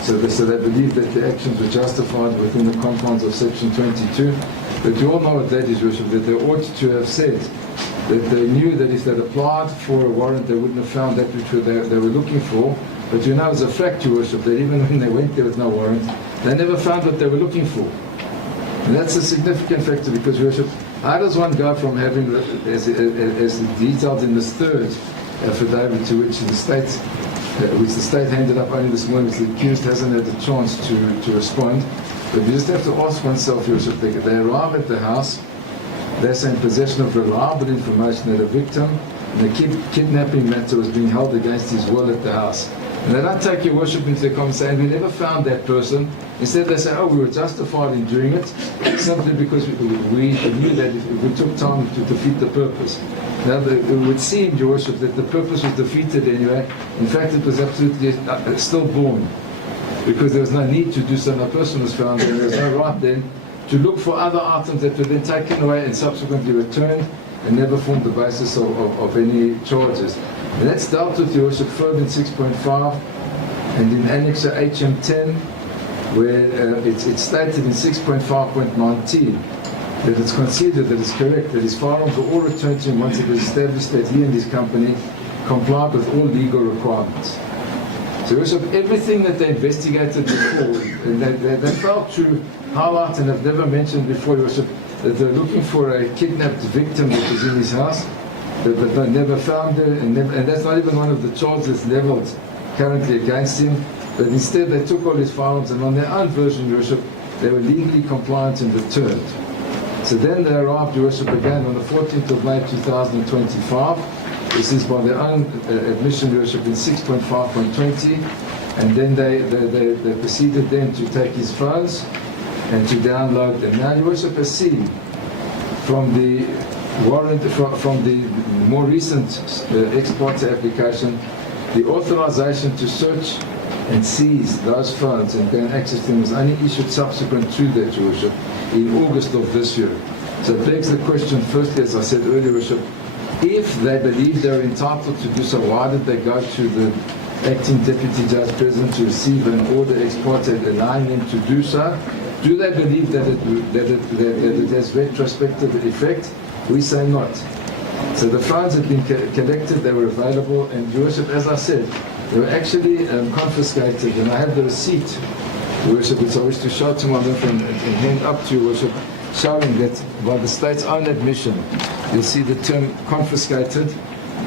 so they believe that the actions were justified within the confines of section 22. But you all know what that is, your worship, that they ought to have said that they knew that if they'd applied for a warrant, they wouldn't have found that which they were looking for. But you know, as a fact, your worship, that even when they went there with no warrant, they never found what they were looking for. And that's a significant factor, because, your worship, how does one go from having, as detailed in this third affidavit, to which the state handed up only this morning, the accused hasn't had a chance to respond. But you just have to ask oneself, your worship, they arrive at the house, they're in possession of reliable information that a victim in a kidnapping matter was being held against his will at the house. And they don't take your worship into account saying, we never found that person. Instead they say, oh, we were justified in doing it, simply because we knew that if we took time to defeat the purpose. Now, it would seem, your worship, that the purpose was defeated anyway. In fact, it was absolutely stillborn, because there was no need to do so. No person was found, and there was no right then to look for other items that were then taken away and subsequently returned and never formed the basis of any charges. And that's dealt with, your worship, further in 6.5 and in Annexure HM10, where it's stated in 6.5.19 that it's considered that it's correct that his firearms were all returned to him once it was established that he and his company complied with all legal requirements. So, Your Worship, everything that they investigated before, and they failed to highlight, and have never mentioned before, Your Worship, that they're looking for a kidnapped victim that was in his house, but they never found her, and that's not even one of the charges leveled currently against him. But instead, they took all his firearms, and on their own version, Your Worship, they were legally compliant and returned. So then they arrived, Your Worship, again on the 14th of May 2025. This is by their own admission, Your Worship, in 6.5.20, and then they proceeded then to take his phones and to download them. Now, Your Worship, has seen from the warrant, from the more recent ex parte application, the authorization to search and seize those phones and gain access to them was only issued subsequent to that, Your Worship, in August of this year. So it begs the question, firstly, as I said earlier, Your Worship, if they believe they're entitled to do so, why did they go to the acting deputy judge president to receive an order ex parte allowing them to do so? Do they believe that it has retrospective effect? We say not. So the funds had been collected, they were available, and Your Worship, as I said, they were actually confiscated, and I have the receipt, Your Worship, which I wish to show to my left and hand up to Your Worship, showing that by the state's own admission, you'll see the term confiscated.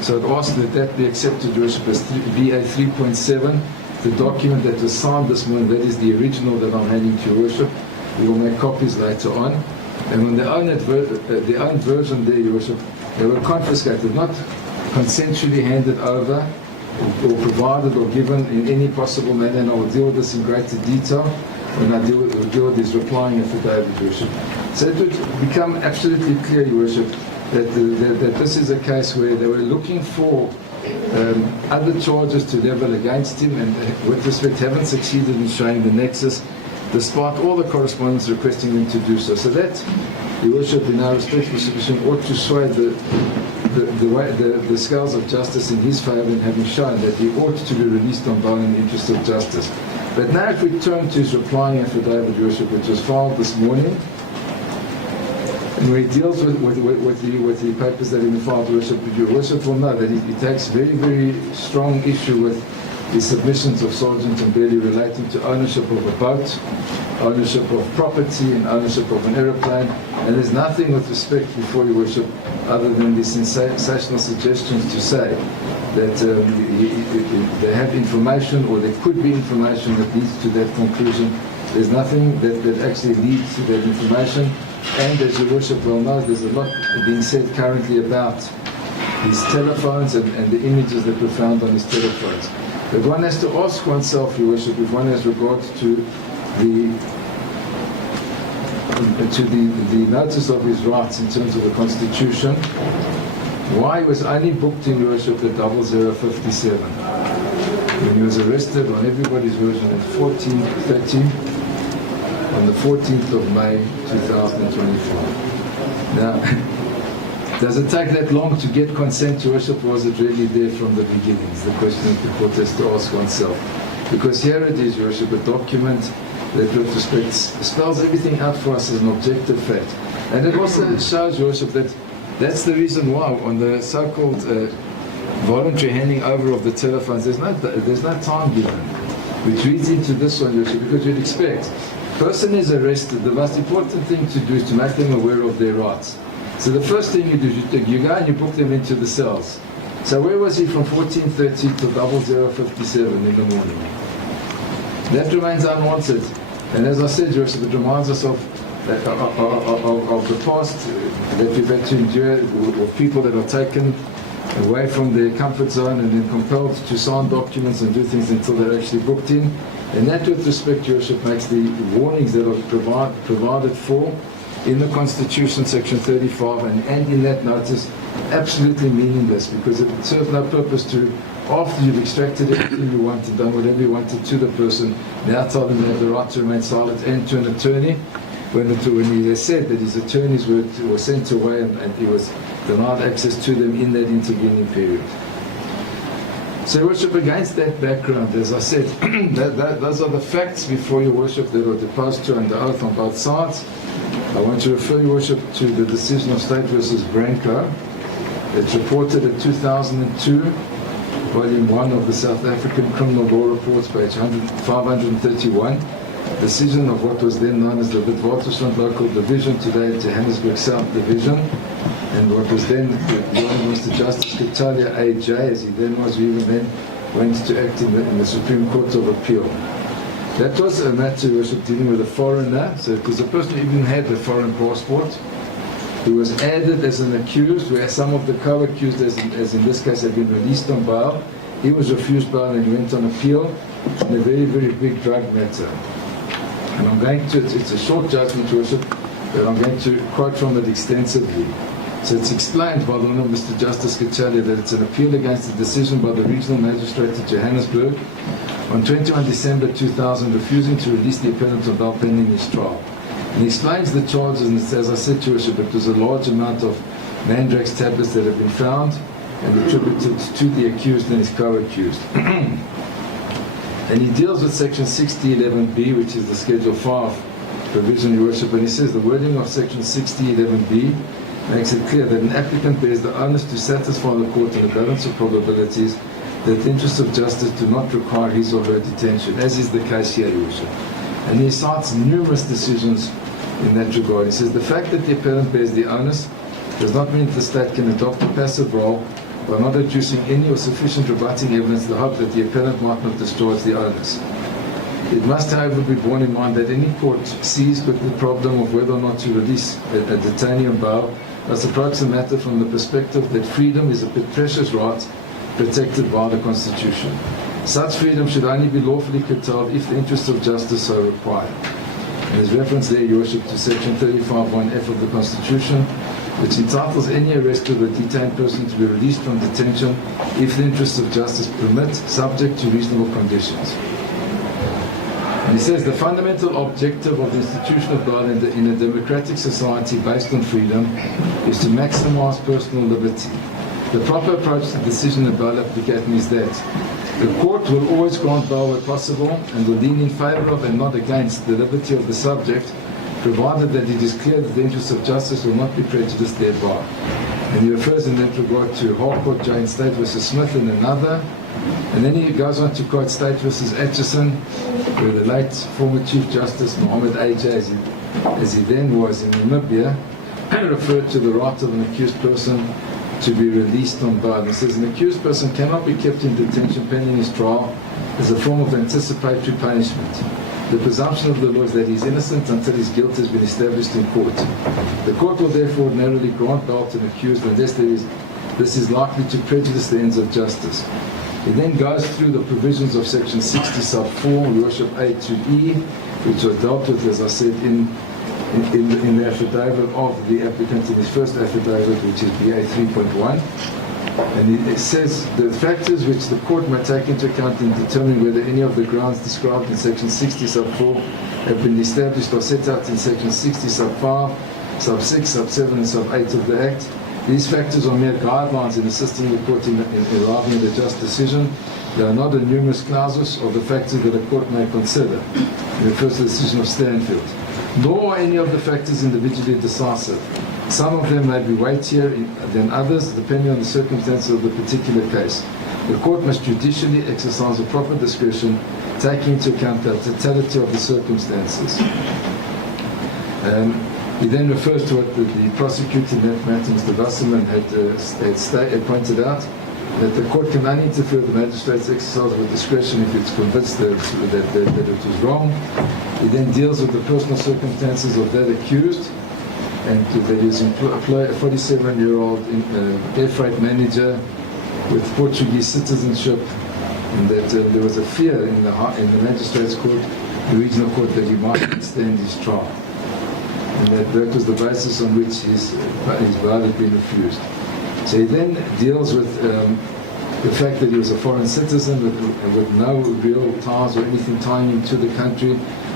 So it asks that that be accepted, Your Worship, as VA 3.7. The document that was signed this morning, that is the original that I'm handing to Your Worship. We will make copies later on. And on their own version there, Your Worship, they were confiscated, not consensually handed over or provided or given in any possible manner, and I will deal with this in greater detail when I deal with this replying affidavit, Your Worship. So it would become absolutely clear, Your Worship, that this is a case where they were looking for other charges to level against him, and with respect haven't succeeded in showing the nexus, despite all the correspondence requesting them to do so. So that, Your Worship, in our respectful submission, ought to sway the scales of justice in his favour in having shown that he ought to be released on bail in the interest of justice. But now if we turn to his replying affidavit, Your Worship, which was filed this morning, and where he deals with the papers that have been filed, Your Worship will know that he takes very, very strong issue with the submissions of Sergeant Mbele relating to ownership of a boat, ownership of property, and ownership of an aeroplane. And there's nothing with respect before Your Worship other than the sensational suggestions to say that they have information, or there could be information that leads to that conclusion. There's nothing that actually leads to that information. And as Your Worship well knows, there's a lot being said currently about his telephones and the images that were found on his telephones. But one has to ask oneself, Your Worship, if one has regard to the notice of his rights in terms of the Constitution, why he was only booked in, Your Worship, at 0057 when he was arrested on everybody's version at 14:30 on the 14th of May 2025. Now, does it take that long to get consent, Your Worship, or was it really there from the beginning? It's the question that the court has to ask oneself. Because here it is, Your Worship, a document that with respect spells everything out for us as an objective fact. And it also shows, Your Worship, that that's the reason why on the so-called voluntary handing over of the telephones, there's no time given, which reads into this one, Your Worship, because you'd expect person is arrested, the most important thing to do is to make them aware of their rights. So the first thing you do is you go and you book them into the cells. So where was he from 14:30 to 0057 in the morning? That remains unwanted. And as I said, Your Worship, it reminds us of the past that we've had to endure, of people that are taken away from their comfort zone and then compelled to sign documents and do things until they're actually booked in. And that, with respect, Your Worship, makes the warnings that are provided for in the Constitution, Section 35, and in that notice, absolutely meaningless, because it serves no purpose to, after you've extracted everything you wanted, done whatever you wanted to the person, now tell them they have the right to remain silent, and to an attorney, when he said that his attorneys were sent away and he was denied access to them in that intervening period. So, Your Worship, against that background, as I said, those are the facts before Your Worship that are deposed to under oath on both sides. I want to refer, Your Worship, to the decision of State versus Branco. It's reported at 2002 Volume 1 of the South African Criminal Law Reports, page 531, decision of what was then known as the Witwatersrand Local Division, today Johannesburg South Division, and what was then Mr. Justice Kitalia A.J., as he then was, who even then went to act in the Supreme Court of Appeal. That was a matter, Your Worship, dealing with a foreigner, so it was a person who even had a foreign passport, who was added as an accused, where some of the co-accused, as in this case, had been released on bail. He was refused bail and he went on appeal in a very, very big drug matter. And I'm going to, it's a short judgment, Your Worship, but I'm going to quote from it extensively. So it's explained by the Honourable Mr. Justice Kitalia that it's an appeal against a decision by the Regional Magistrate of Johannesburg on 21 December 2000, refusing to release the appellant on bail pending his trial. And he explains the charges, and as I said, Your Worship, it was a large amount of Mandrax tablets that have been found and attributed to the accused and his co-accused. And he deals with section 6011B, which is the Schedule 5 provision, Your Worship, and he says the wording of section 6011B makes it clear that an applicant bears the onus to satisfy the court in the balance of probabilities that the interests of justice do not require his or her detention, as is the case here, Your Worship. And he cites numerous decisions in that regard. He says the fact that the appellant bears the onus does not mean that the state can adopt a passive role by not adducing any or sufficient rebutting evidence in the hope that the appellant might not discharge the onus. It must, however, be borne in mind that any court sees with the problem of whether or not to release a detainee on bail must approach the matter from the perspective that freedom is a precious right protected by the Constitution. Such freedom should only be lawfully curtailed if the interests of justice so require. And there's reference there, Your Worship, to section 35(1)(f) of the Constitution, which entitles any arrested or detained person to be released from detention if the interests of justice permit, subject to reasonable conditions. And he says the fundamental objective of the institution of bail in a democratic society based on freedom is to maximize personal liberty. The proper approach to decision of bail application is that the court will always grant bail where possible and will lean in favor of and not against the liberty of the subject, provided that it is clear that the interests of justice will not be prejudiced thereby. And he refers in that regard to Harcourt, Jane State v. Smith and another. And then he goes on to quote State v. Atchison, where the late former Chief Justice Mohammed A.J., as he then was in Namibia, referred to the right of an accused person to be released on bail. He says an accused person cannot be kept in detention pending his trial as a form of anticipatory punishment. The presumption of the law is that he is innocent until his guilt has been established in court. The court will therefore ordinarily grant bail to an accused unless this is likely to prejudice the ends of justice. It then goes through the provisions of section 60 sub 4, Your Worship, A to E, which are dealt with, as I said, in the affidavit of the applicant in his first affidavit, which is BA 3.1. And it says the factors which the court may take into account in determining whether any of the grounds described in section 60 sub 4 have been established or set out in section 60 sub 5, sub 6, sub 7 and sub 8 of the Act. These factors are mere guidelines in assisting the court in arriving at a just decision. They are not the numerous clauses or the factors that a court may consider in the first decision of Stanfield. Nor are any of the factors individually decisive. Some of them may be weightier than others, depending on the circumstances of the particular case. The court must judicially exercise a proper discretion, taking into account the totality of the circumstances. He then refers to what the prosecutor in that matter, Mr. Wasserman, had pointed out, that the court can only interfere with the magistrate's exercise of discretion if it's convinced that it was wrong. He then deals with the personal circumstances of that accused, and that is a 47-year-old air freight manager with Portuguese citizenship, and that there was a fear in the magistrate's court, the regional court, that he might extend his trial. And that was the basis on which his bail had been refused. So he then deals with the fact that he was a foreign citizen with no real ties or anything tying him to the country.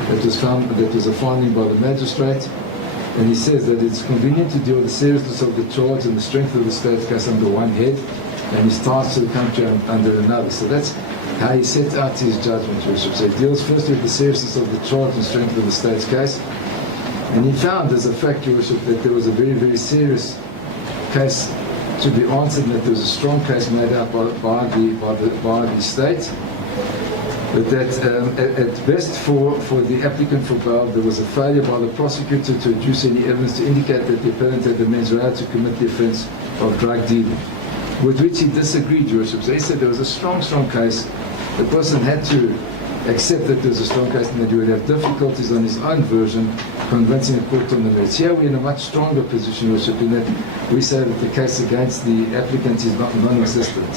That was a finding by the magistrate. And he says that it's convenient to deal with the seriousness of the charge and the strength of the state's case under one head and his ties to the country under another. So that's how he set out his judgment, Your Worship. So he deals first with the seriousness of the charge and strength of the state's case. And he found, as a fact, Your Worship, that there was a very, very serious case to be answered, and that there was a strong case made out by the state. But that at best for the applicant for bail, there was a failure by the prosecutor to produce any evidence to indicate that the appellant had the mens rea to commit the offence of drug dealing, with which he disagreed, Your Worship. So he said there was a strong case. The person had to accept that there was a strong case and that he would have difficulties on his own version convincing a court on the merits. Here we're in a much stronger position, Your Worship, in that we say that the case against the applicant is non-existent.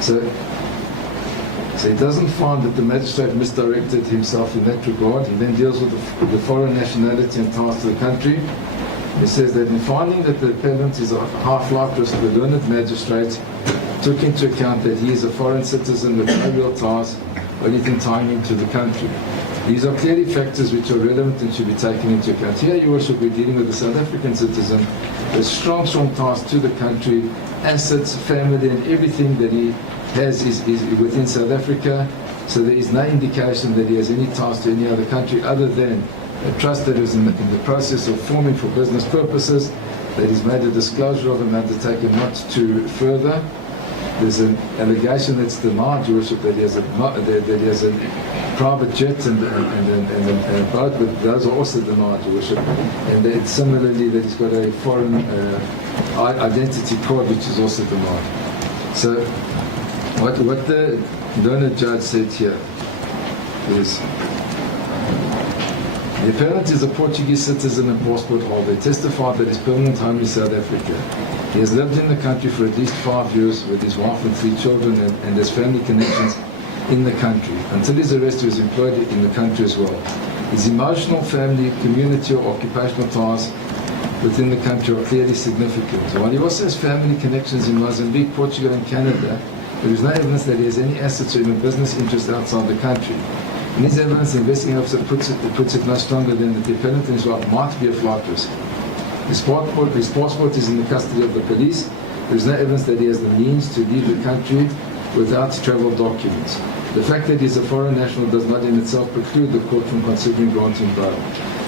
So he doesn't find that the magistrate misdirected himself in that regard. He then deals with the foreign nationality and ties to the country. He says that in finding that the appellant is a half-life risk, the learned magistrate took into account that he is a foreign citizen with no real ties or anything tying him to the country. These are clearly factors which are relevant and should be taken into account. Here, Your Worship, we're dealing with a South African citizen with strong ties to the country, assets, family, and everything that he has is within South Africa. So there is no indication that he has any ties to any other country other than a trust that is in the process of forming for business purposes, that he's made a disclosure of and undertaken not to further. There's an allegation that's denied, Your Worship, that he has a private jet and a boat, but those are also denied, Your Worship. And then similarly that he's got a foreign identity card, which is also denied. So what the learned judge said here is, the appellant is a Portuguese citizen and passport holder. He testified that his permanent home is South Africa. He has lived in the country for at least 5 years with his wife and 3 children and has family connections in the country. Until his arrest, he was employed in the country as well. His emotional, family, community or occupational ties within the country are clearly significant. While he also has family connections in Mozambique, Portugal and Canada, there is no evidence that he has any assets or even business interests outside the country. In his evidence, the investigating officer puts it no stronger than that the appellant and his wife might be a flight risk. His passport is in the custody of the police. There is no evidence that he has the means to leave the country without travel documents. The fact that he is a foreign national does not in itself preclude the court from considering granting bail.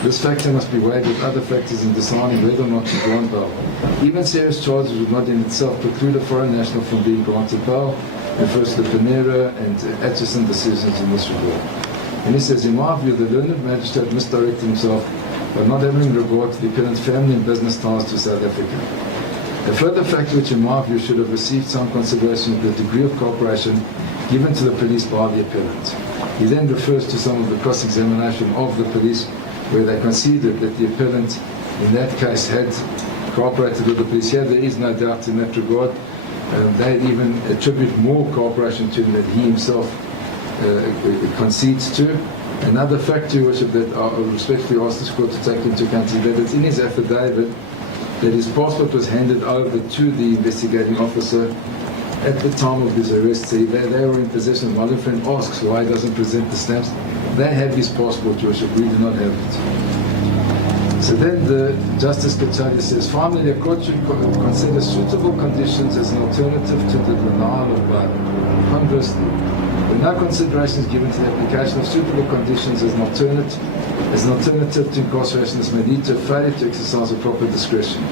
This factor must be weighed with other factors in deciding whether or not to grant bail. Even serious charges would not in itself preclude a foreign national from being granted bail, refers to the Penera and Atchison decisions in this regard. And he says, in my view, the learned magistrate misdirected himself by not having regard to the appellant's family and business ties to South Africa. A further factor which, in my view, should have received some consideration is the degree of cooperation given to the police by the appellant. He then refers to some of the cross-examination of the police where they conceded that the appellant, in that case, had cooperated with the police. Here, there is no doubt in that regard. They even attribute more cooperation to him than he himself concedes to. Another factor, Your Worship, that I respectfully ask this court to take into account is that it's in his affidavit that his passport was handed over to the investigating officer at the time of his arrest. So they were in possession. My little friend asks why he doesn't present the stamps. They have his passport, Your Worship. We do not have it. So then the Justice Kachari says, finally, the court should consider suitable conditions as an alternative to the denial of bail. Conversely, there are no considerations given to the application of suitable conditions as an alternative to incarceration. This may lead to a failure to exercise a proper discretion.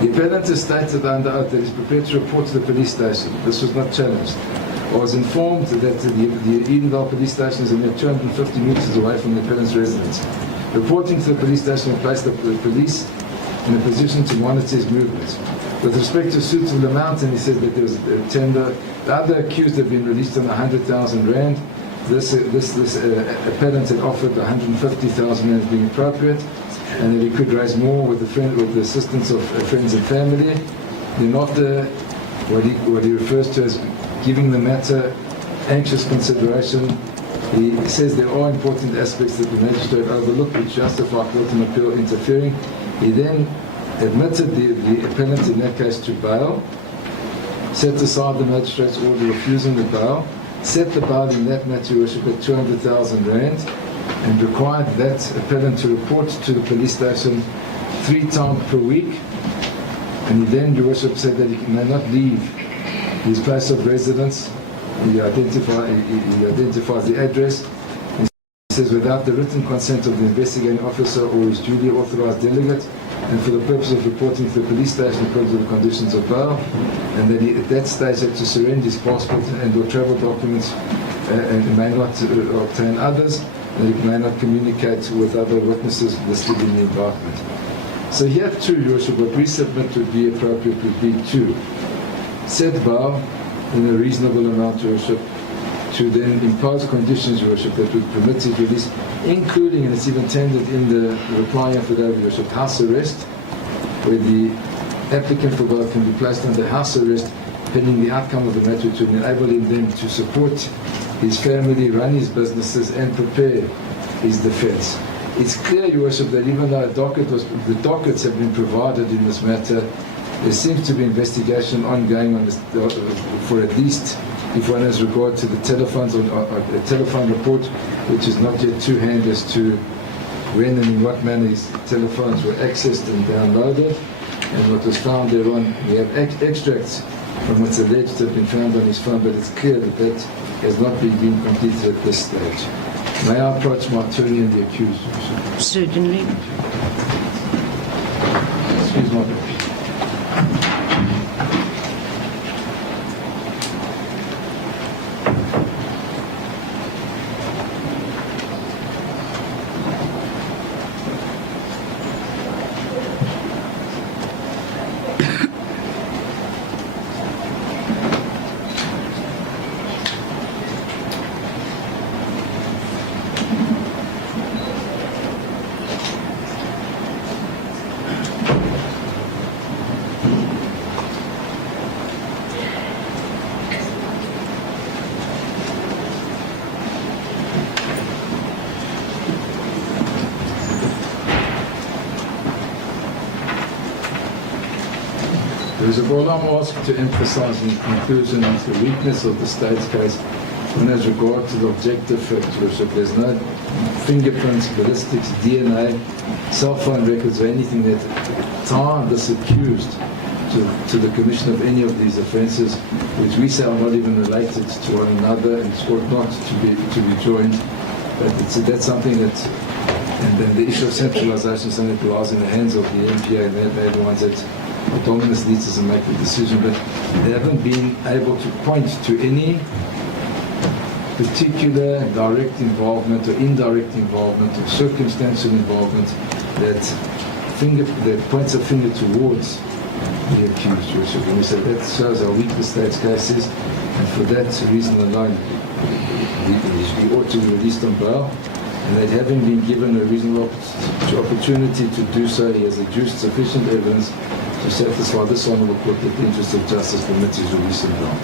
The appellant has stated under oath that he is prepared to report to the police station. This was not challenged. I was informed that the Edendale police station is a mere 250 meters away from the appellant's residence. Reporting to the police station will place the police in a position to monitor his movements. With respect to a suitable amount, and he said that there was a tender. The other accused had been released on 100,000 rand. This appellant had offered 150,000 rand being appropriate, and that he could raise more with the assistance of friends and family. Then after what he refers to as giving the matter anxious consideration, he says there are important aspects that the magistrate overlooked which justify court and appeal interfering. He then admitted the appellant in that case to bail, set aside the magistrate's order refusing the bail, set the bail in that matter, Your Worship, at 200,000 rand, and required that appellant to report to the police station 3 times per week. And he then, Your Worship, said that he may not leave his place of residence. He identifies the address. He says, without the written consent of the investigating officer or his duly authorized delegate, and for the purpose of reporting to the police station according to the conditions of bail, and that he at that stage had to surrender his passport and or travel documents and may not obtain others, and he may not communicate with other witnesses listed in the indictment. So here too, Your Worship, what we submit would be appropriate would be to set bail in a reasonable amount, Your Worship, to then impose conditions, Your Worship, that would permit his release, including, and it's even tendered in the reply affidavit, Your Worship, house arrest, where the applicant for bail can be placed under house arrest pending the outcome of the matter to enable him then to support his family, run his businesses, and prepare his defence. It's clear, Your Worship, that even though the dockets have been provided in this matter, there seems to be investigation ongoing on this, for at least, if one has regard to the telephones, or a telephone report, which is not yet to hand as to when and in what manner his telephones were accessed and downloaded, and what was found thereon. We have extracts from what's alleged to have been found on his phone, but it's clear that that has not been completed at this stage. May I approach my attorney and the accused? Certainly. Excuse me. All I'm asking to emphasize in conclusion is the weakness of the state's case when as regard to the objective factors. If there's no fingerprints, ballistics, DNA, cell phone records, or anything that tie this accused to the commission of any of these offences, which we say are not even related to one another and ought not to be joined. But that's something that, and then the issue of centralisation is something that lies in the hands of the MPA, and they're the ones that autonomous leaders and make the decision, but they haven't been able to point to any particular direct involvement or indirect involvement or circumstantial involvement that points a finger towards the accused, Your Worship. And we said that shows how weak the state's case is, and for that reason alone, he ought to be released on bail. And that having been given a reasonable opportunity to do so, he has adduced sufficient evidence to satisfy this honourable court that the interest of justice permits his release on bail.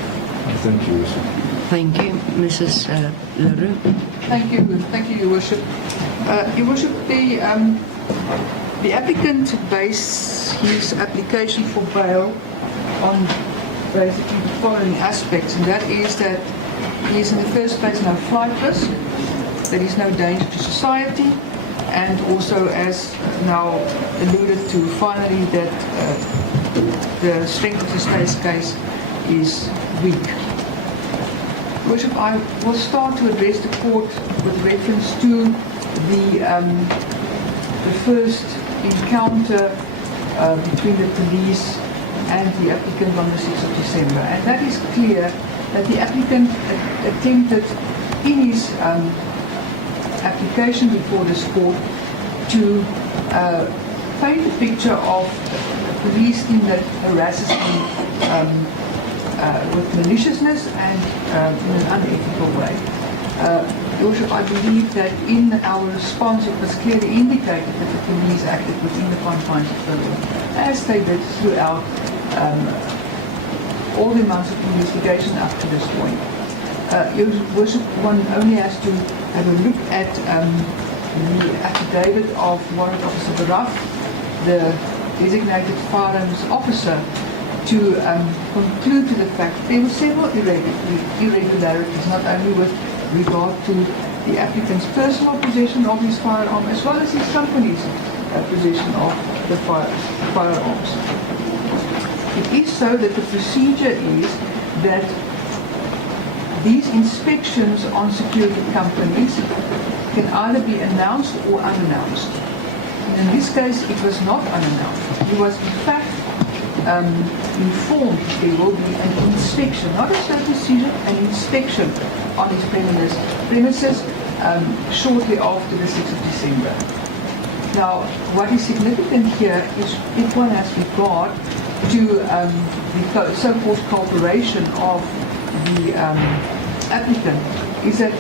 Thank you, Your Worship. Thank you, Mrs. LaRue. Thank you, Your Worship. Your Worship, the applicant based his application for bail on basically the following aspects, and that is that he is in the first place no flight risk, that he is no danger to society, and also, as now alluded to, finally, that the strength of the state's case is weak. Worship, I will start to address the court with reference to the first encounter between the police and the applicant on the 6th of December. And that is clear that the applicant attempted in his application before this court to paint a picture of a police team that harasses him with maliciousness and in an unethical way. Your Worship, I believe that in our response it was clearly indicated that the police acted within the confines of the law, as they did throughout all the months of investigation up to this point. Your Worship, one only has to have a look at the affidavit of Warrant Officer Baraf, the designated firearms officer, to conclude to the fact that there were several irregularities, not only with regard to the applicant's personal possession of his firearm, as well as his company's possession of the firearms. It is so that the procedure is that these inspections on security companies can either be announced or unannounced. And in this case, it was not unannounced. He was, in fact, informed there will be an inspection, not a certain seizure, an inspection on his premises shortly after the 6th of December. Now, what is significant here is if one has regard to the so-called cooperation of the applicant, is that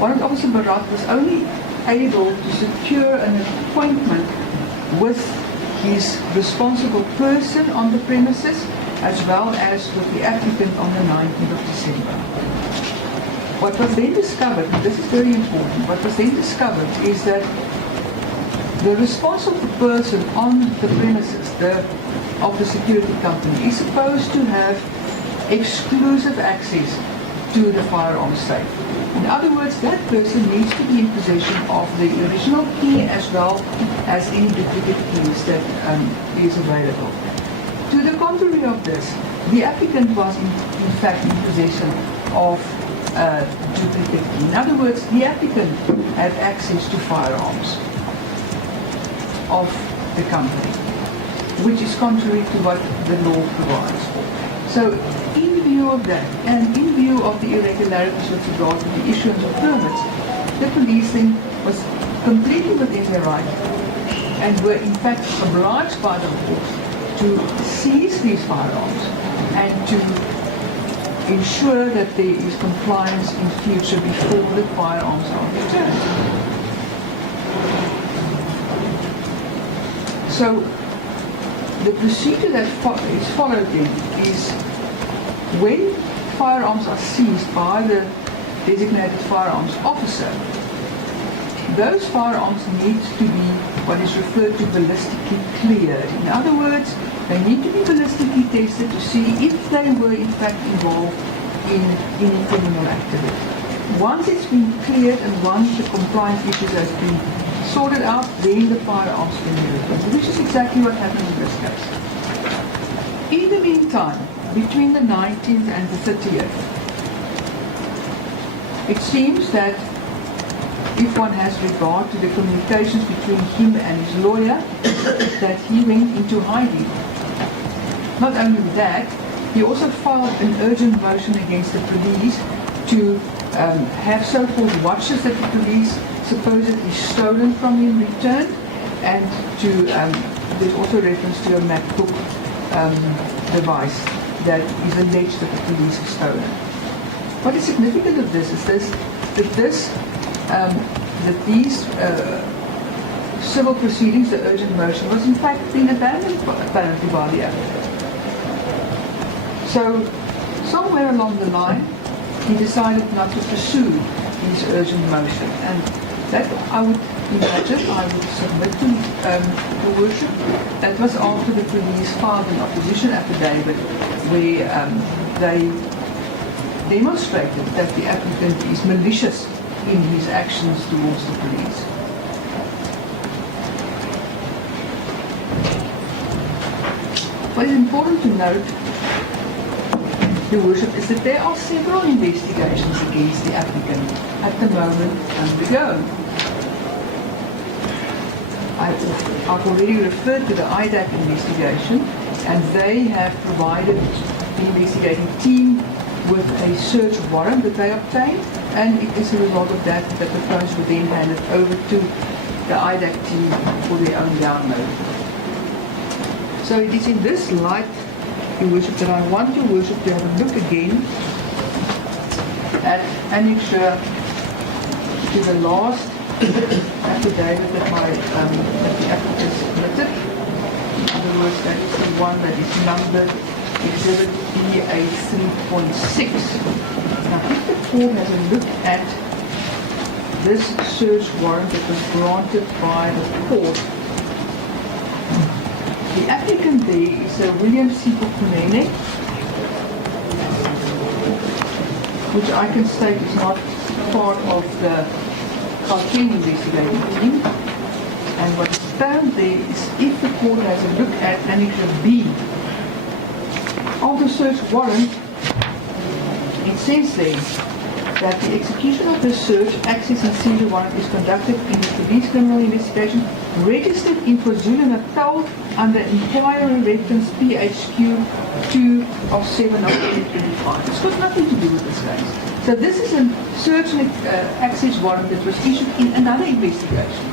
Warrant Officer Barat was only able to secure an appointment with his responsible person on the premises as well as with the applicant on the 19th of December. What was then discovered, and this is very important, what was then discovered is that the responsible person on the premises of the security company is supposed to have exclusive access to the firearms safe. In other words, that person needs to be in possession of the original key as well as any duplicate keys that is available. To the contrary of this, the applicant was in fact in possession of duplicate key. In other words, the applicant had access to firearms of the company, which is contrary to what the law provides for. So, in view of that, and in view of the irregularities with regard to the issuance of permits, the police then was completely within their right and were in fact obliged by the law to seize these firearms and to ensure that there is compliance in future before the firearms are returned. So, the procedure that is followed then is when firearms are seized by the designated firearms officer, those firearms need to be what is referred to ballistically cleared. In other words, they need to be ballistically tested to see if they were in fact involved in any criminal activity. Once it's been cleared and once the compliance issues has been sorted out, then the firearms can be returned, which is exactly what happened in this case. In the meantime, between the 19th and the 30th, it seems that if one has regard to the communications between him and his lawyer, that he went into hiding. Not only that, he also filed an urgent motion against the police to have so-called watches that the police supposedly stolen from him returned, and to there's also reference to a MacBook device that is alleged that the police have stolen. What is significant of this is that these civil proceedings, the urgent motion, was in fact being abandoned apparently by the applicant. So somewhere along the line, he decided not to pursue his urgent motion, and that I would imagine, I would submit to the worship, that was after the police filed an opposition affidavit where they demonstrated that the applicant is malicious in his actions towards the police. What is important to note, Your Worship, is that there are several investigations against the applicant at the moment undergoing. I've already referred to the IDAC investigation, and they have provided the investigating team with a search warrant that they obtained, and it is a result of that that the phones were then handed over to the IDAC team for their own download. So it is in this light, Your Worship, that I want Your Worship to have a look again at annexure to the last affidavit that the applicant submitted. In other words, that is the one that is numbered Exhibit BA 3.6. Now, if the court has a look at this search warrant that was granted by the court, the applicant there is William Sipokunene, which I can state is not part of the Gauteng investigating team. And what is found there is, if the court has a look at annexure B of the search warrant, it says there that the execution of the search, access and seizure warrant is conducted in the police criminal investigation registered in KwaZulu-Natal under inquiry reference PHQ 2 of 7 of 2025. It's got nothing to do with this case. So this is a search and access warrant that was issued in another investigation.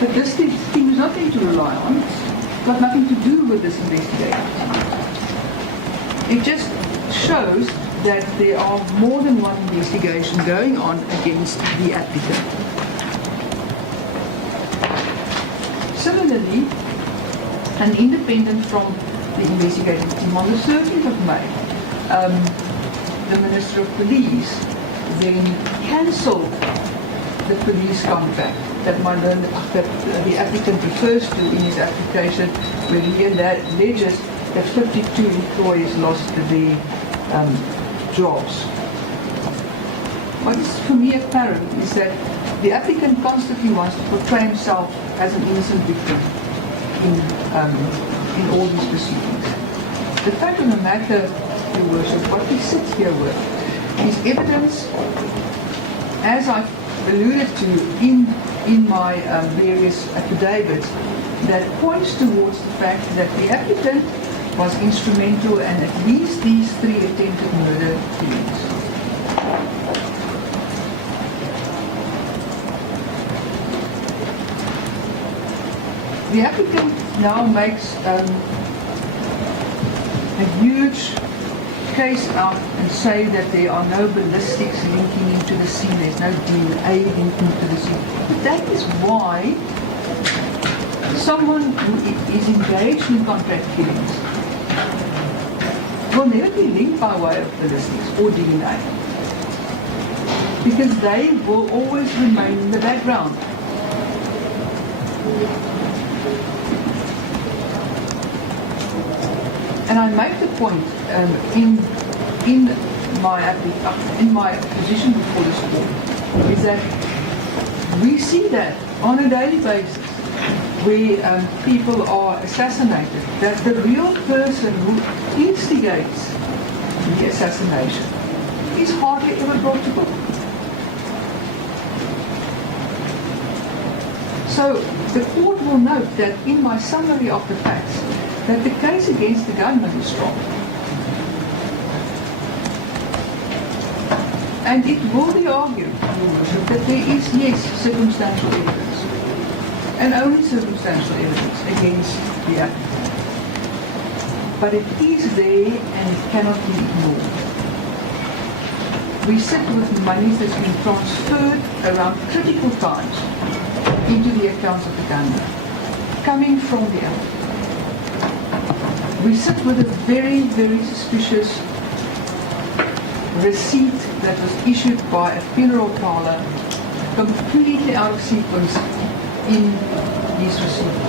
But this thing is not going to rely on. It's got nothing to do with this investigation. It just shows that there are more than one investigation going on against the applicant. Similarly, an independent from the investigating team on the 13th of May, the Minister of Police then cancelled the police contract that the applicant refers to in his application, where he alleges that 52 employees lost their jobs. What is for me apparent is that the applicant constantly wants to portray himself as an innocent victim in all these proceedings. The fact of the matter, Your Worship, what we sit here with is evidence, as I've alluded to in my various affidavits, that points towards the fact that the applicant was instrumental in at least these 3 attempted murder killings. The applicant now makes a huge case out and say that there are no ballistics linking into the scene, there's no DNA linking to the scene. But that is why someone who is engaged in contract killings will never be linked by way of ballistics or DNA, because they will always remain in the background. And I make the point in my position before this court is that we see that on a daily basis where people are assassinated, that the real person who instigates the assassination is hardly ever brought to book. So the court will note that in my summary of the facts, that the case against the gunman is strong. And it will be argued, Your Worship, that there is, yes, circumstantial evidence, and only circumstantial evidence against the applicant. But it is there and it cannot be ignored. We sit with monies that's been transferred around critical times into the accounts of the gunman, coming from the applicant. We sit with a very, very suspicious receipt that was issued by a funeral parlor, completely out of sequence in these receipts.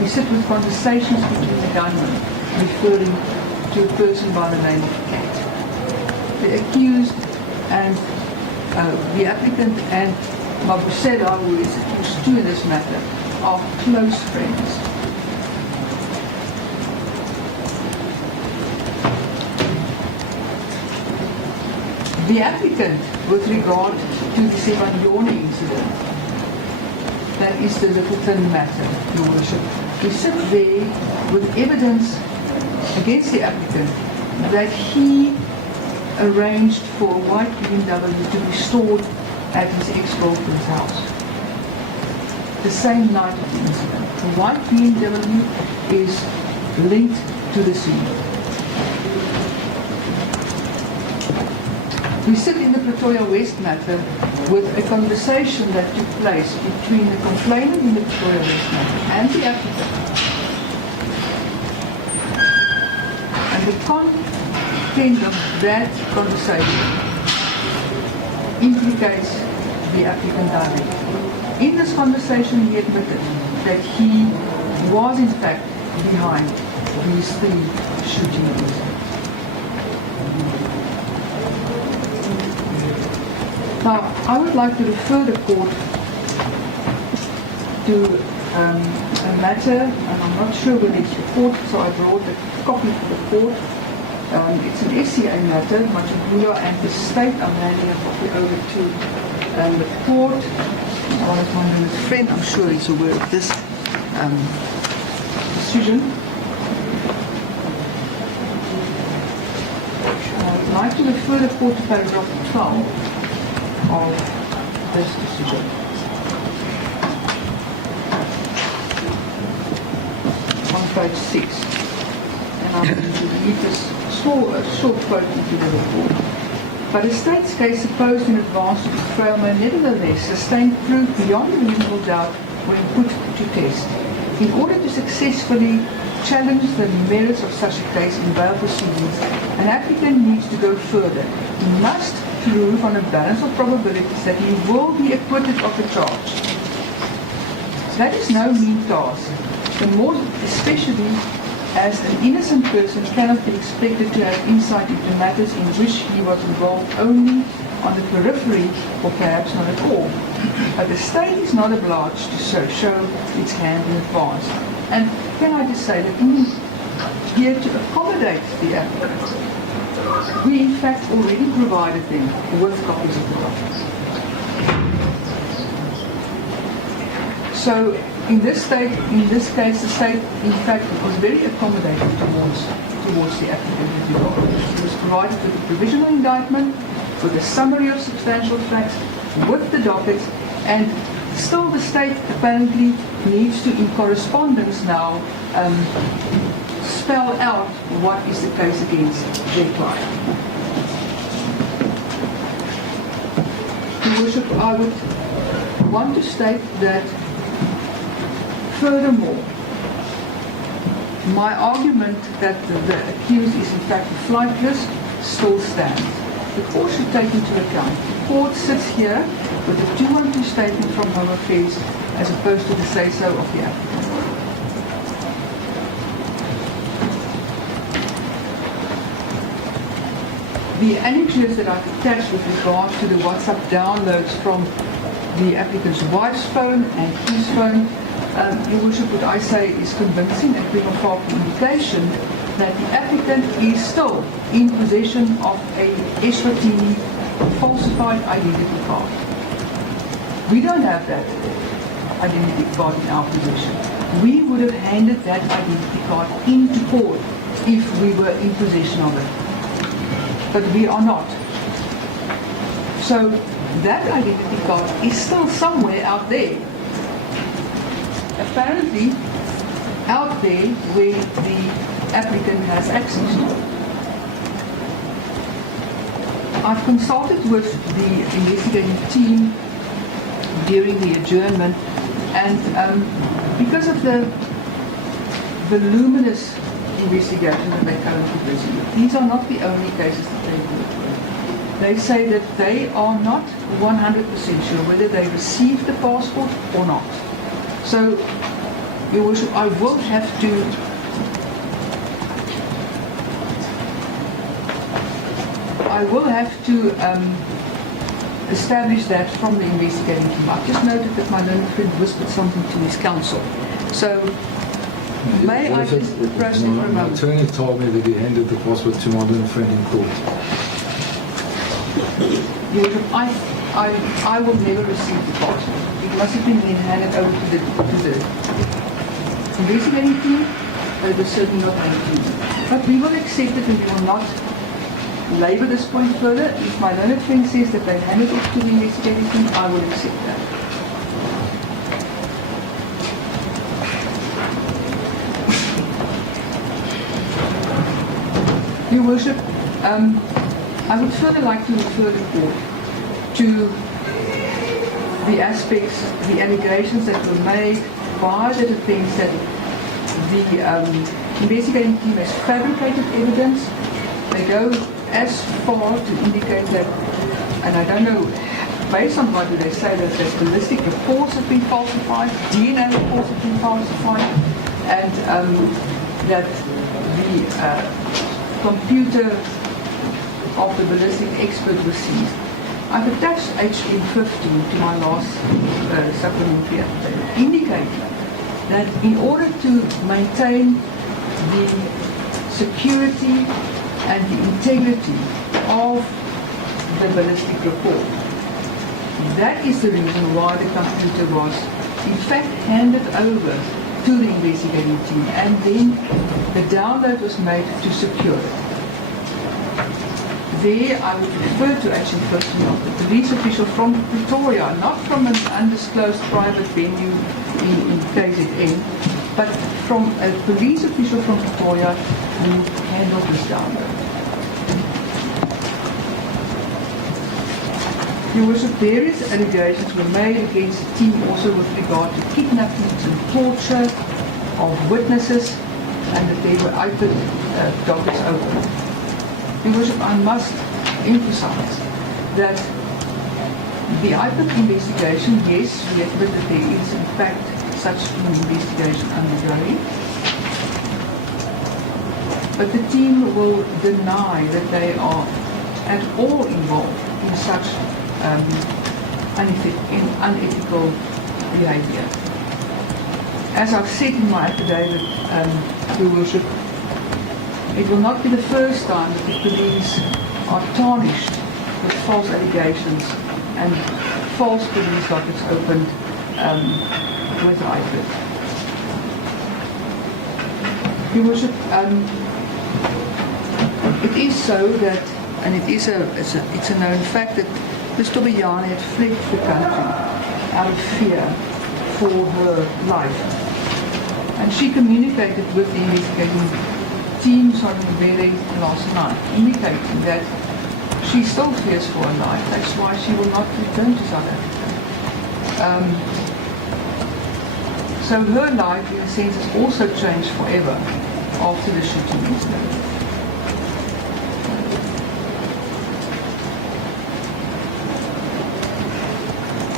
We sit with conversations between the gunman referring to a person by the name of Cat. The accused and the applicant and Mabusela, who is accused too in this matter, are close friends. The applicant, with regard to the Sebanyone incident, that is the Littleton matter, Your Worship, we sit there with evidence against the applicant that he arranged for a white BMW to be stored at his ex-girlfriend's house. The same night of the incident. The white BMW is linked to the scene. We sit in the Pretoria West matter with a conversation that took place between the complainant in the Pretoria West matter and the applicant. And the content of that conversation implicates the applicant directly. In this conversation, he admitted that he was in fact behind these 3 shootings. Now, I would like to refer the court to a matter, and I'm not sure whether it's the court, so I brought a copy to the court. It's an SCA matter, Machibulo and the state. I'm handing a copy over to the court. One of my learned friend, I'm sure he's aware of this decision. I'd like to refer the court to paragraph 12 of this decision. On page 6. And I'm going to read this short quote into the report. But a state's case supposed in advance to be trial may nevertheless sustain proof beyond a reasonable doubt when put to test. In order to successfully challenge the merits of such a case in bail proceedings, an applicant needs to go further. He must prove on a balance of probabilities that he will be acquitted of the charge. That is no mean task, the more especially as an innocent person cannot be expected to have insight into matters in which he was involved only on the periphery or perhaps not at all. But the state is not obliged to show its hand in advance. And can I just say that we are here to accommodate the applicants. We in fact already provided them with copies of the documents. So in this case, the state, in fact, was very accommodating towards the applicant. It was provided with a provisional indictment, with a summary of substantial facts, with the docket, and still the state apparently needs to, in correspondence now, spell out what is the case against their client. Your Worship, I would want to state that furthermore, my argument that the accused is in fact flightless still stands. The court should take into account. The court sits here with a 212 statement from Home Affairs as opposed to the say-so of the applicant. The annexures that I've attached with regard to the WhatsApp downloads from the applicant's wife's phone and his phone, Your Worship, what I say is convincing and prima facie indication that the applicant is still in possession of a Eswatini falsified identity card. We don't have that identity card in our possession. We would have handed that identity card into court if we were in possession of it. But we are not. So that identity card is still somewhere out there. Apparently out there where the applicant has access to. I've consulted with the investigative team during the adjournment, and because of the voluminous investigation that they currently pursue, these are not the only cases that they work with. They say that they are not 100% sure whether they received the passport or not. So, Your Worship, I will have to establish that from the investigating team. I've just noted that my learned friend whispered something to his counsel. So, may I just proceed for a My moment? attorney told me that he handed the passport to my learned friend in court. Your Worship, I will never receive the passport. It must have been handed over to the investigating team, but it was certainly not handed to me. But we will accept it and we will not labor this point further. If my learned friend says that they handed it to the investigating team, I will accept that. Your Worship, I would further like to refer the court to the aspects, the allegations that were made by the defense that the investigating team has fabricated evidence. They go as far to indicate that, and I don't know, based on what do they say, that the ballistic reports have been falsified, DNA reports have been falsified, and that the computer of the ballistic expert was seized. I've attached HM 15 to my last supplementary affidavit, indicating that in order to maintain the security and the integrity of the ballistic report. That is the reason why the computer was in fact handed over to the investigating team, and then the download was made to secure it. There I would refer to actually first of all the police official from Pretoria, not from an undisclosed private venue in KZN, but from a police official from Pretoria who handled this download. There were various allegations were made against the team also with regard to kidnappings and torture of witnesses, and that there were open dockets open. Your Worship, I must emphasize that the IPIC investigation, yes, we admit that there is in fact such an investigation undergoing, but the team will deny that they are at all involved in such unethical behavior. As I've said in my affidavit, Your Worship, it will not be the first time that the police are tarnished with false allegations and false police dockets opened with IPIC. Your Worship, it is so that, and it's a known fact that Ms. Tobayane had fled the country out of fear for her life. And she communicated with the investigating team on Mbele last night, indicating that she still fears for her life. That's why she will not return to South Africa. So her life, in a sense, has also changed forever after the shooting incident.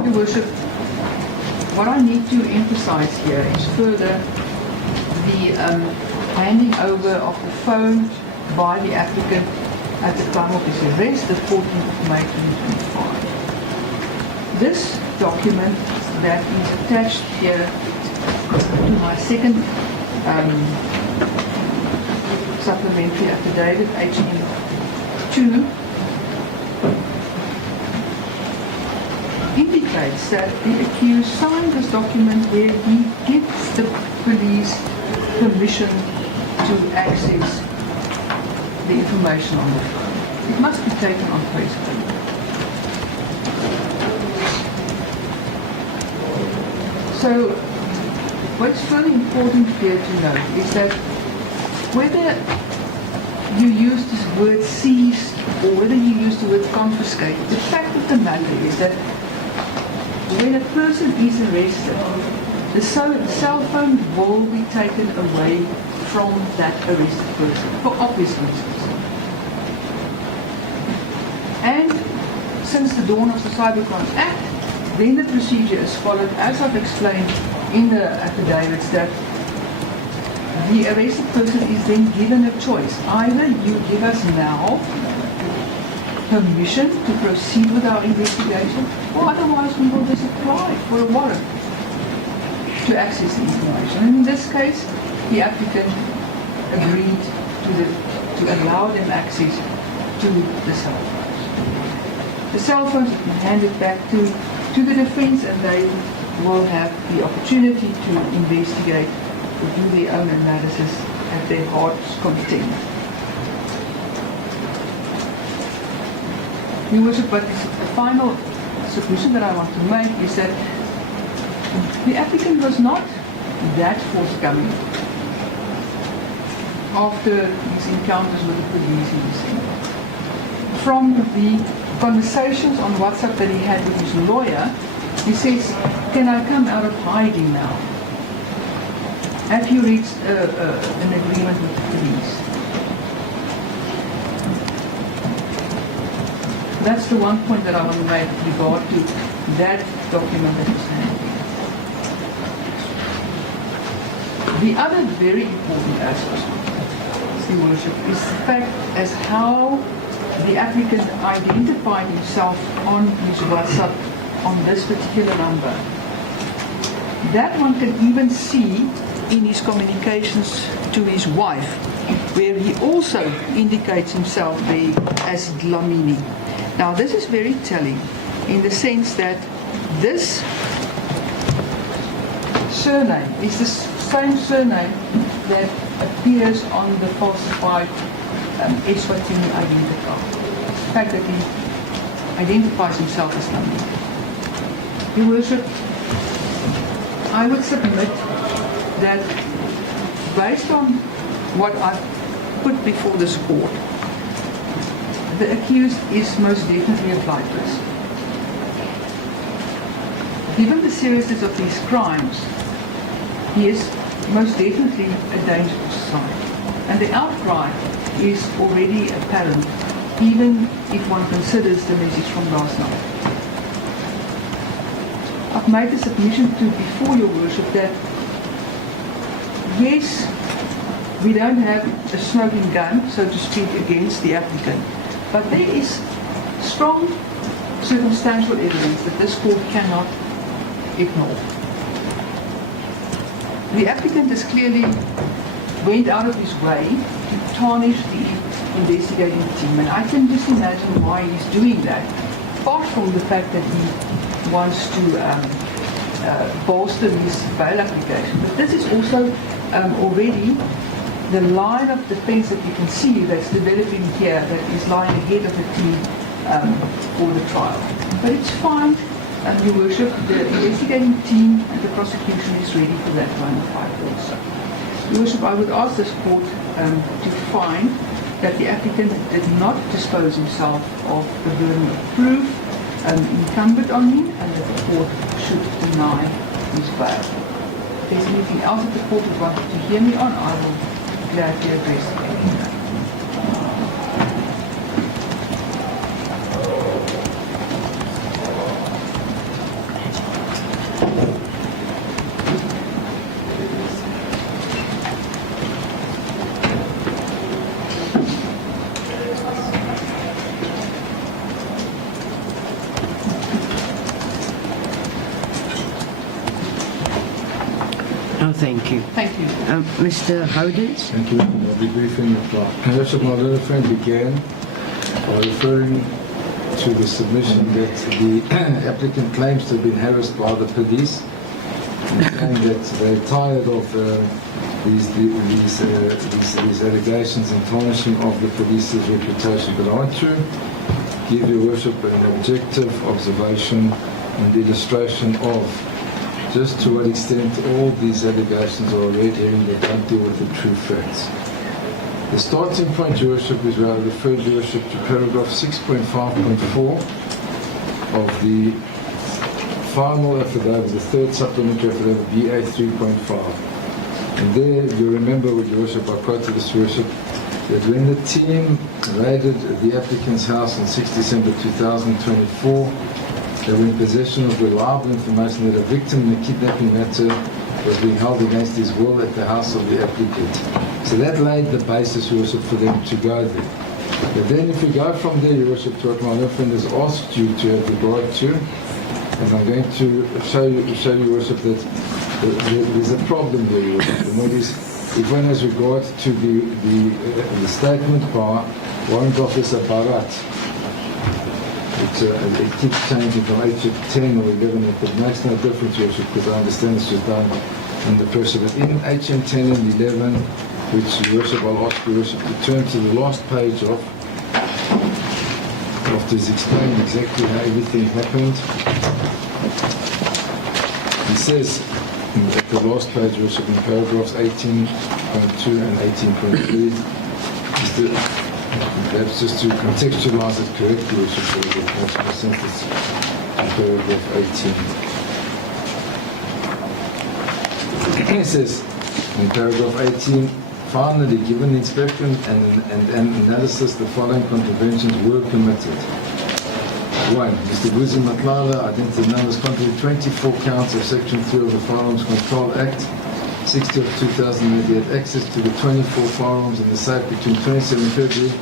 Your Worship, what I need to emphasize here is further the handing over of the phone by the applicant at the time of his arrest, the 14th of May 2025. This document that is attached here to my second supplementary affidavit, HM2, indicates that the accused signed this document where he gives the police permission to access the information on the phone. It must be taken on face value. So, what's really important here to note is that whether you use this word seized or whether you use the word confiscate, the fact of the matter is that when a person is arrested, the cell phone will be taken away from that arrested person for obvious reasons. And since the dawn of the Cybercrime Act, then the procedure is followed, as I've explained in the affidavits, that the arrested person is then given a choice. Either you give us now permission to proceed with our investigation, or otherwise we will just apply for a warrant to access the information. And in this case, the applicant agreed to allow them access to the cell phones. The cell phones have been handed back to the defense, and they will have the opportunity to investigate or do their own analysis at their heart's content. Your Worship, but the final submission that I want to make is that the applicant was not that forthcoming after his encounters with the police in December. From the conversations on WhatsApp that he had with his lawyer, he says, "Can I come out of hiding now? Have you reached an agreement with the police?" That's the one point that I want to make with regard to that document that was handed in. The other very important aspect, Your Worship, is the fact as how the applicant identified himself on his WhatsApp on this particular number. That one can even see in his communications to his wife where he also indicates himself there as Dlamini. Now, this is very telling in the sense that this surname is the same surname that appears on the falsified Eswatini ID card. The fact that he identifies himself as Dlamini. Your Worship, I would submit that based on what I've put before this court, the accused is most definitely a flight risk. Given the seriousness of these crimes, he is most definitely a danger to society. And the outcry is already apparent, even if one considers the message from last night. I've made the submission to before your worship that yes, we don't have a smoking gun, so to speak, against the applicant, but there is strong circumstantial evidence that this court cannot ignore. The applicant has clearly went out of his way to tarnish the investigating team, and I can just imagine why he's doing that, apart from the fact that he wants to bolster his bail application. But this is also already the line of defense that you can see that's developing here that is lying ahead of the team for the trial. But it's fine, Your Worship, the investigating team and the prosecution is ready for that line of fight also. Your Worship, I would ask this court to find that the applicant did not dispose himself of the burden of proof incumbent on him, and that the court should deny his bail. If there's anything else that the court would want to hear me on, I will gladly address it. Oh, thank you. Thank you. Mr. Houdens? Thank you. I'll be brief in reply. Worship, my little friend began by referring to the submission that the applicant claims to have been harassed by the police, and saying that they're tired of these allegations and tarnishing of the police's reputation. But I want to give Your Worship an objective observation and illustration of just to what extent all these allegations are a red herring that don't deal with the true facts. The starting point, Your Worship, is where I referred, Your Worship, to paragraph 6.5.4 of the final affidavit, the third supplementary affidavit, BA 3.5. And there, you remember, Your Worship, I quoted this, Your Worship, that when the team raided the applicant's house on 6 December 2024, they were in possession of reliable information that a victim in a kidnapping matter was being held against his will at the house of the applicant. So that laid the basis, Your Worship, for them to go there. But then if we go from there, Your Worship, to what my little friend has asked you to have regard to, and I'm going to show you, Your Worship, that there's a problem there, Your Worship. And that is, if one has regard to the statement by Warrant Officer Barat, it keeps changing from 8 to 10 or 11, but it makes no difference, Your Worship, because I understand it's just done under pressure. But in HM 10 and 11, which, Your Worship, I'll ask Your Worship to turn to the last page of, after he's explained exactly how everything happened. He says at the last page, Your Worship, in paragraphs 18.2 and 18.3, perhaps just to contextualize it correctly, we should say that possible sentence in paragraph 18. It says in paragraph 18, finally, given the inspection and analysis, the following contraventions were committed. 1. Mr. Vusimuzi Matlala, identity known as contrary 24 counts of Section 3 of the Firearms Control Act, 60 of 2008, he had access to the 24 firearms in the safe between 27 February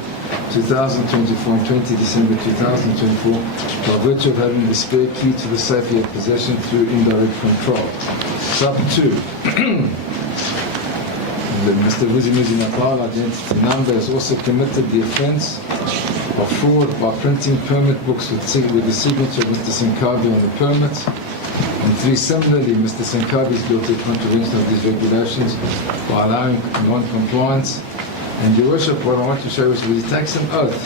2024 and 20 December 2024, by virtue of having the spare key to the safe he had possession through indirect control. Sub 2. Mr. Vusimuzi Cat identity number has also committed the offence of fraud by printing permit books with the signature of Mr. Sinkabi on the permit. And 3, similarly, Mr. Sinkabi is guilty of contravention of these regulations by allowing non-compliance. And Your Worship, what I want to show is that he takes an oath,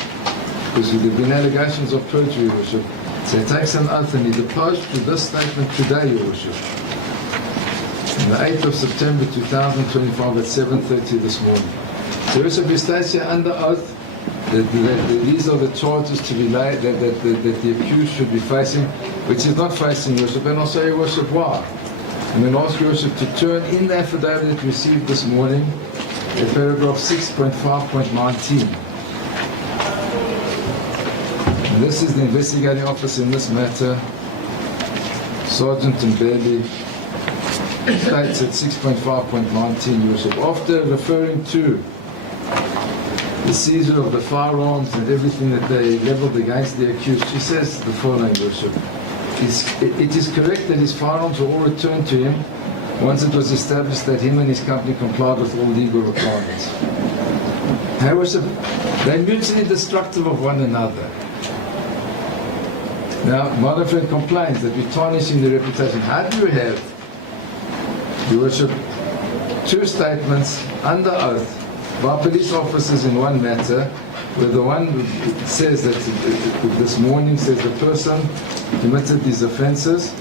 because there have been allegations of perjury, Your Worship. So he takes an oath and he deposed to this statement today, Your Worship. On the 8th of September 2025 at 7:30 this morning. So Your Worship, he states here under oath that these are the charges to be laid, that the accused should be facing, which is not facing, Your Worship. And I'll say, Your Worship, why. I'm going to ask Your Worship to turn in the affidavit that we received this morning, at paragraph 6.5.19. And this is the investigating officer in this matter, Sergeant Mbele, states at 6.5.19, Your Worship, after referring to the seizure of the firearms and everything that they leveled against the accused, she says the following, Your Worship. It is correct that his firearms were all returned to him once it was established that him and his company complied with all legal requirements. However, they're mutually destructive of one another. Now, my friend complains that we're tarnishing the reputation. How do you have, Your Worship, 2 statements under oath by police officers in one matter, where the one says that this morning says the person committed these offences,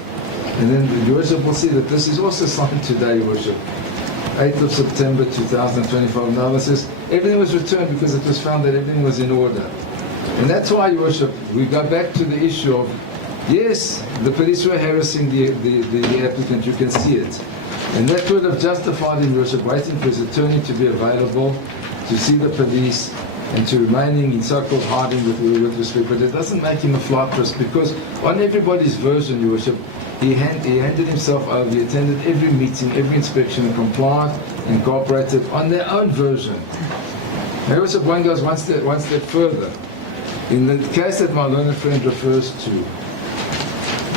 and then Your Worship will see that this is also signed today, Your Worship, 8th of September 2025. Now it says everything was returned because it was found that everything was in order. And that's why, Your Worship, we go back to the issue of, yes, the police were harassing the applicant, you can see it. And that would have justified him, Your Worship, waiting for his attorney to be available, to see the police, and to remaining in so-called hiding with respect. But it doesn't make him a flight risk, because on everybody's version, Your Worship, he handed himself over, he attended every meeting, every inspection, and complied and cooperated on their own version. Your Worship, one goes one step further. In the case that my learned friend refers to,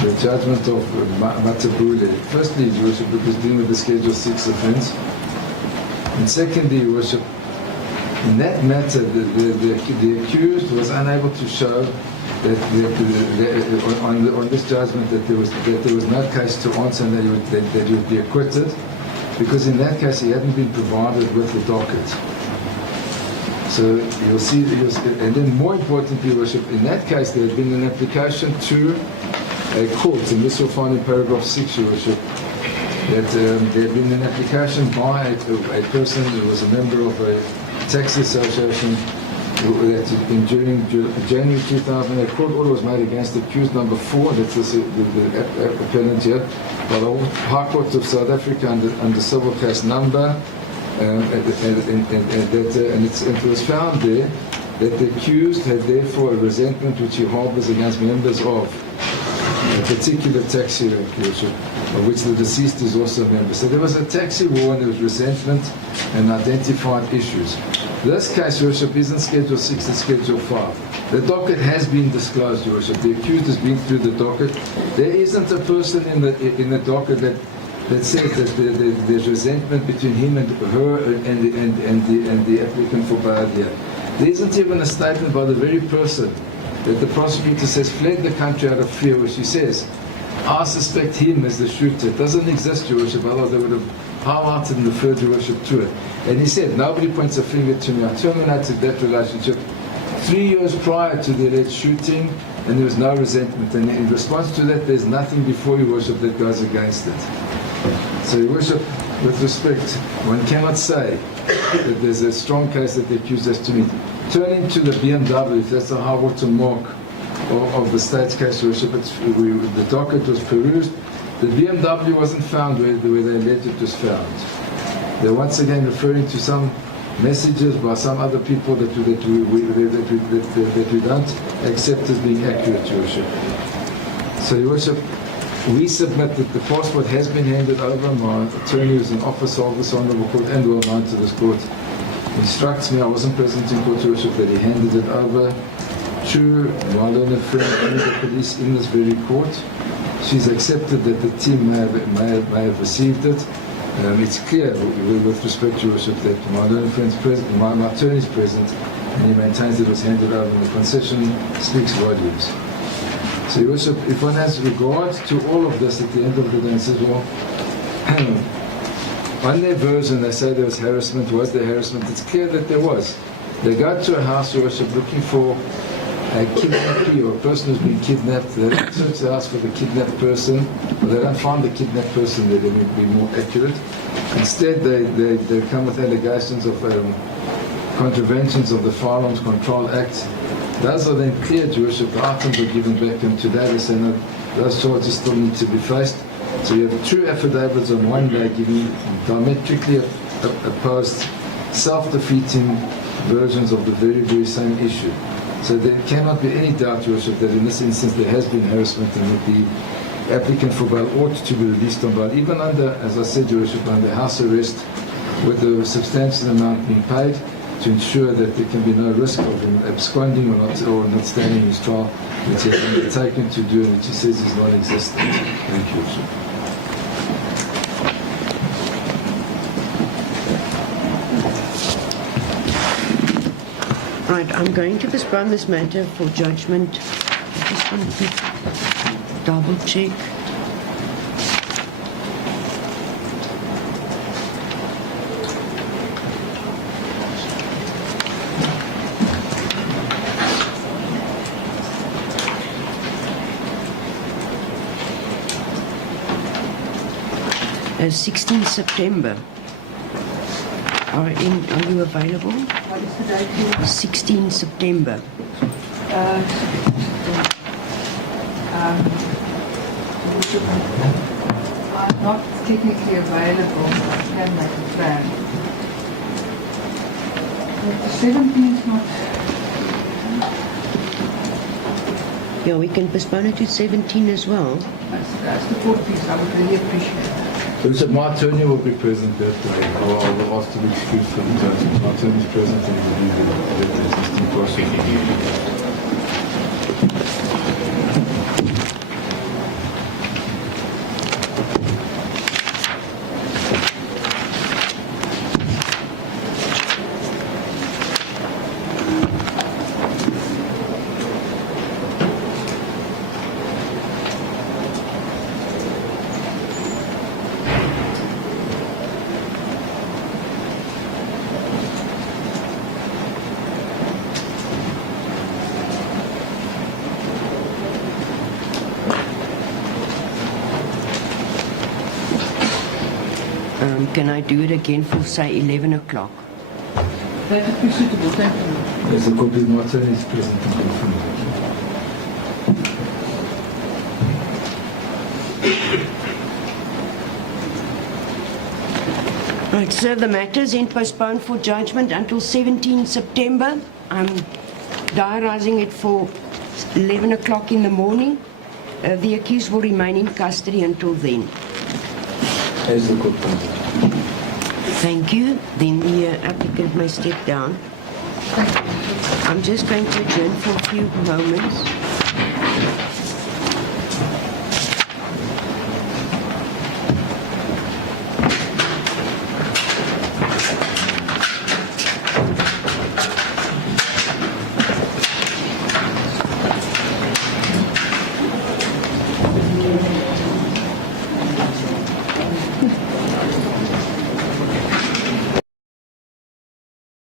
the judgment of Matabule, firstly, Your Worship, it was dealing with the Schedule 6 offence. And secondly, Your Worship, in that matter, the accused was unable to show that on this judgment that there was no case to answer and that he would be acquitted, because in that case he hadn't been provided with the docket. So you'll see, and then more importantly, Your Worship, in that case there had been an application to a court, and this you'll find in paragraph 6, Your Worship, that there had been an application by a person who was a member of a taxi association that during January 2000, a court order was made against accused number 4, that's the appellant here, by the High Court of South Africa under civil case number, and it was found there that the accused had therefore a resentment which he harbours against members of a particular taxi rank, of which the deceased is also a member. So there was a taxi war and there was resentment and identified issues. This case, Your Worship, isn't Schedule 6, it's Schedule 5. The docket has been disclosed, Your Worship. The accused has been through the docket. There isn't a person in the docket that says that there's resentment between him and her and the applicant for bail here. There isn't even a statement by the very person that the prosecutor says fled the country out of fear, where she says, I suspect him as the shooter. It doesn't exist, Your Worship, otherwise they would have highlighted and referred, Your Worship, to it. And he said, nobody points a finger to me. I terminated that relationship 3 years prior to the alleged shooting, and there was no resentment. And in response to that, there's nothing before, Your Worship, that goes against it. So, Your Worship, with respect, one cannot say that there's a strong case that the accused has to meet. Turning to the BMW, if that's the high water mark of the state's case, Your Worship, the docket was perused. The BMW wasn't found where they alleged it was found. They're once again referring to some messages by some other people that we don't accept as being accurate, Your Worship. So, Your Worship, we submit that the passport has been handed over. My attorney, who's an officer of this Honourable Court and well known to this court, instructs me, I wasn't present in court, Your Worship, that he handed it over to my learned friend and the police in this very court. She's accepted that the team may have received it. It's clear with respect to your worship that my attorney is present and he maintains that it was handed over and the concession speaks volumes. So your worship, if one has regard to all of this at the end of the day and says, well, on their version they say there was harassment, was there harassment? It's clear that there was. They go to a house, your worship, looking for a kidnappee or a person who's been kidnapped. They don't search the house for the kidnapped person, or they don't find the kidnapped person there, they need to be more accurate. Instead, they come with allegations of contraventions of the Firearms Control Act. Those are then clear, Your Worship. The items are given back, and today they say no, those charges still need to be faced. So you have two affidavits on one day giving diametrically opposed, self-defeating versions of the very, very same issue. So there cannot be any doubt, Your Worship, that in this instance there has been harassment and that the applicant for bail ought to be released on bail, even under, as I said, Your Worship, under house arrest, with a substantial amount being paid to ensure that there can be no risk of him absconding or not standing his trial, which he has undertaken to do and which he says is non-existent. Thank you, Your Worship. Right, I'm going to postpone this matter for judgment. I just want to double check. As 16th September. Are you available? What is the date? 16 September. I'm not technically available, but I can make a plan. The 17th not. Yeah, we can postpone it to 17 as well. That's the 14th. I would really appreciate it. Bishop, my attorney will be present that day. I will ask to be excused for the judgment. My attorney is present and will be the existing process. Can I do it again for, say, 11 o'clock? That would be suitable. Thank you. Yes, the copy of my attorney is present and confirmed. Right, so the matter is then postponed for judgment until 17 September. I'm diarising it for 11 o'clock in the morning. The accused will remain in custody until then. As the court finds it. Thank you. Then the applicant may step down. I'm just going to adjourn for a few moments.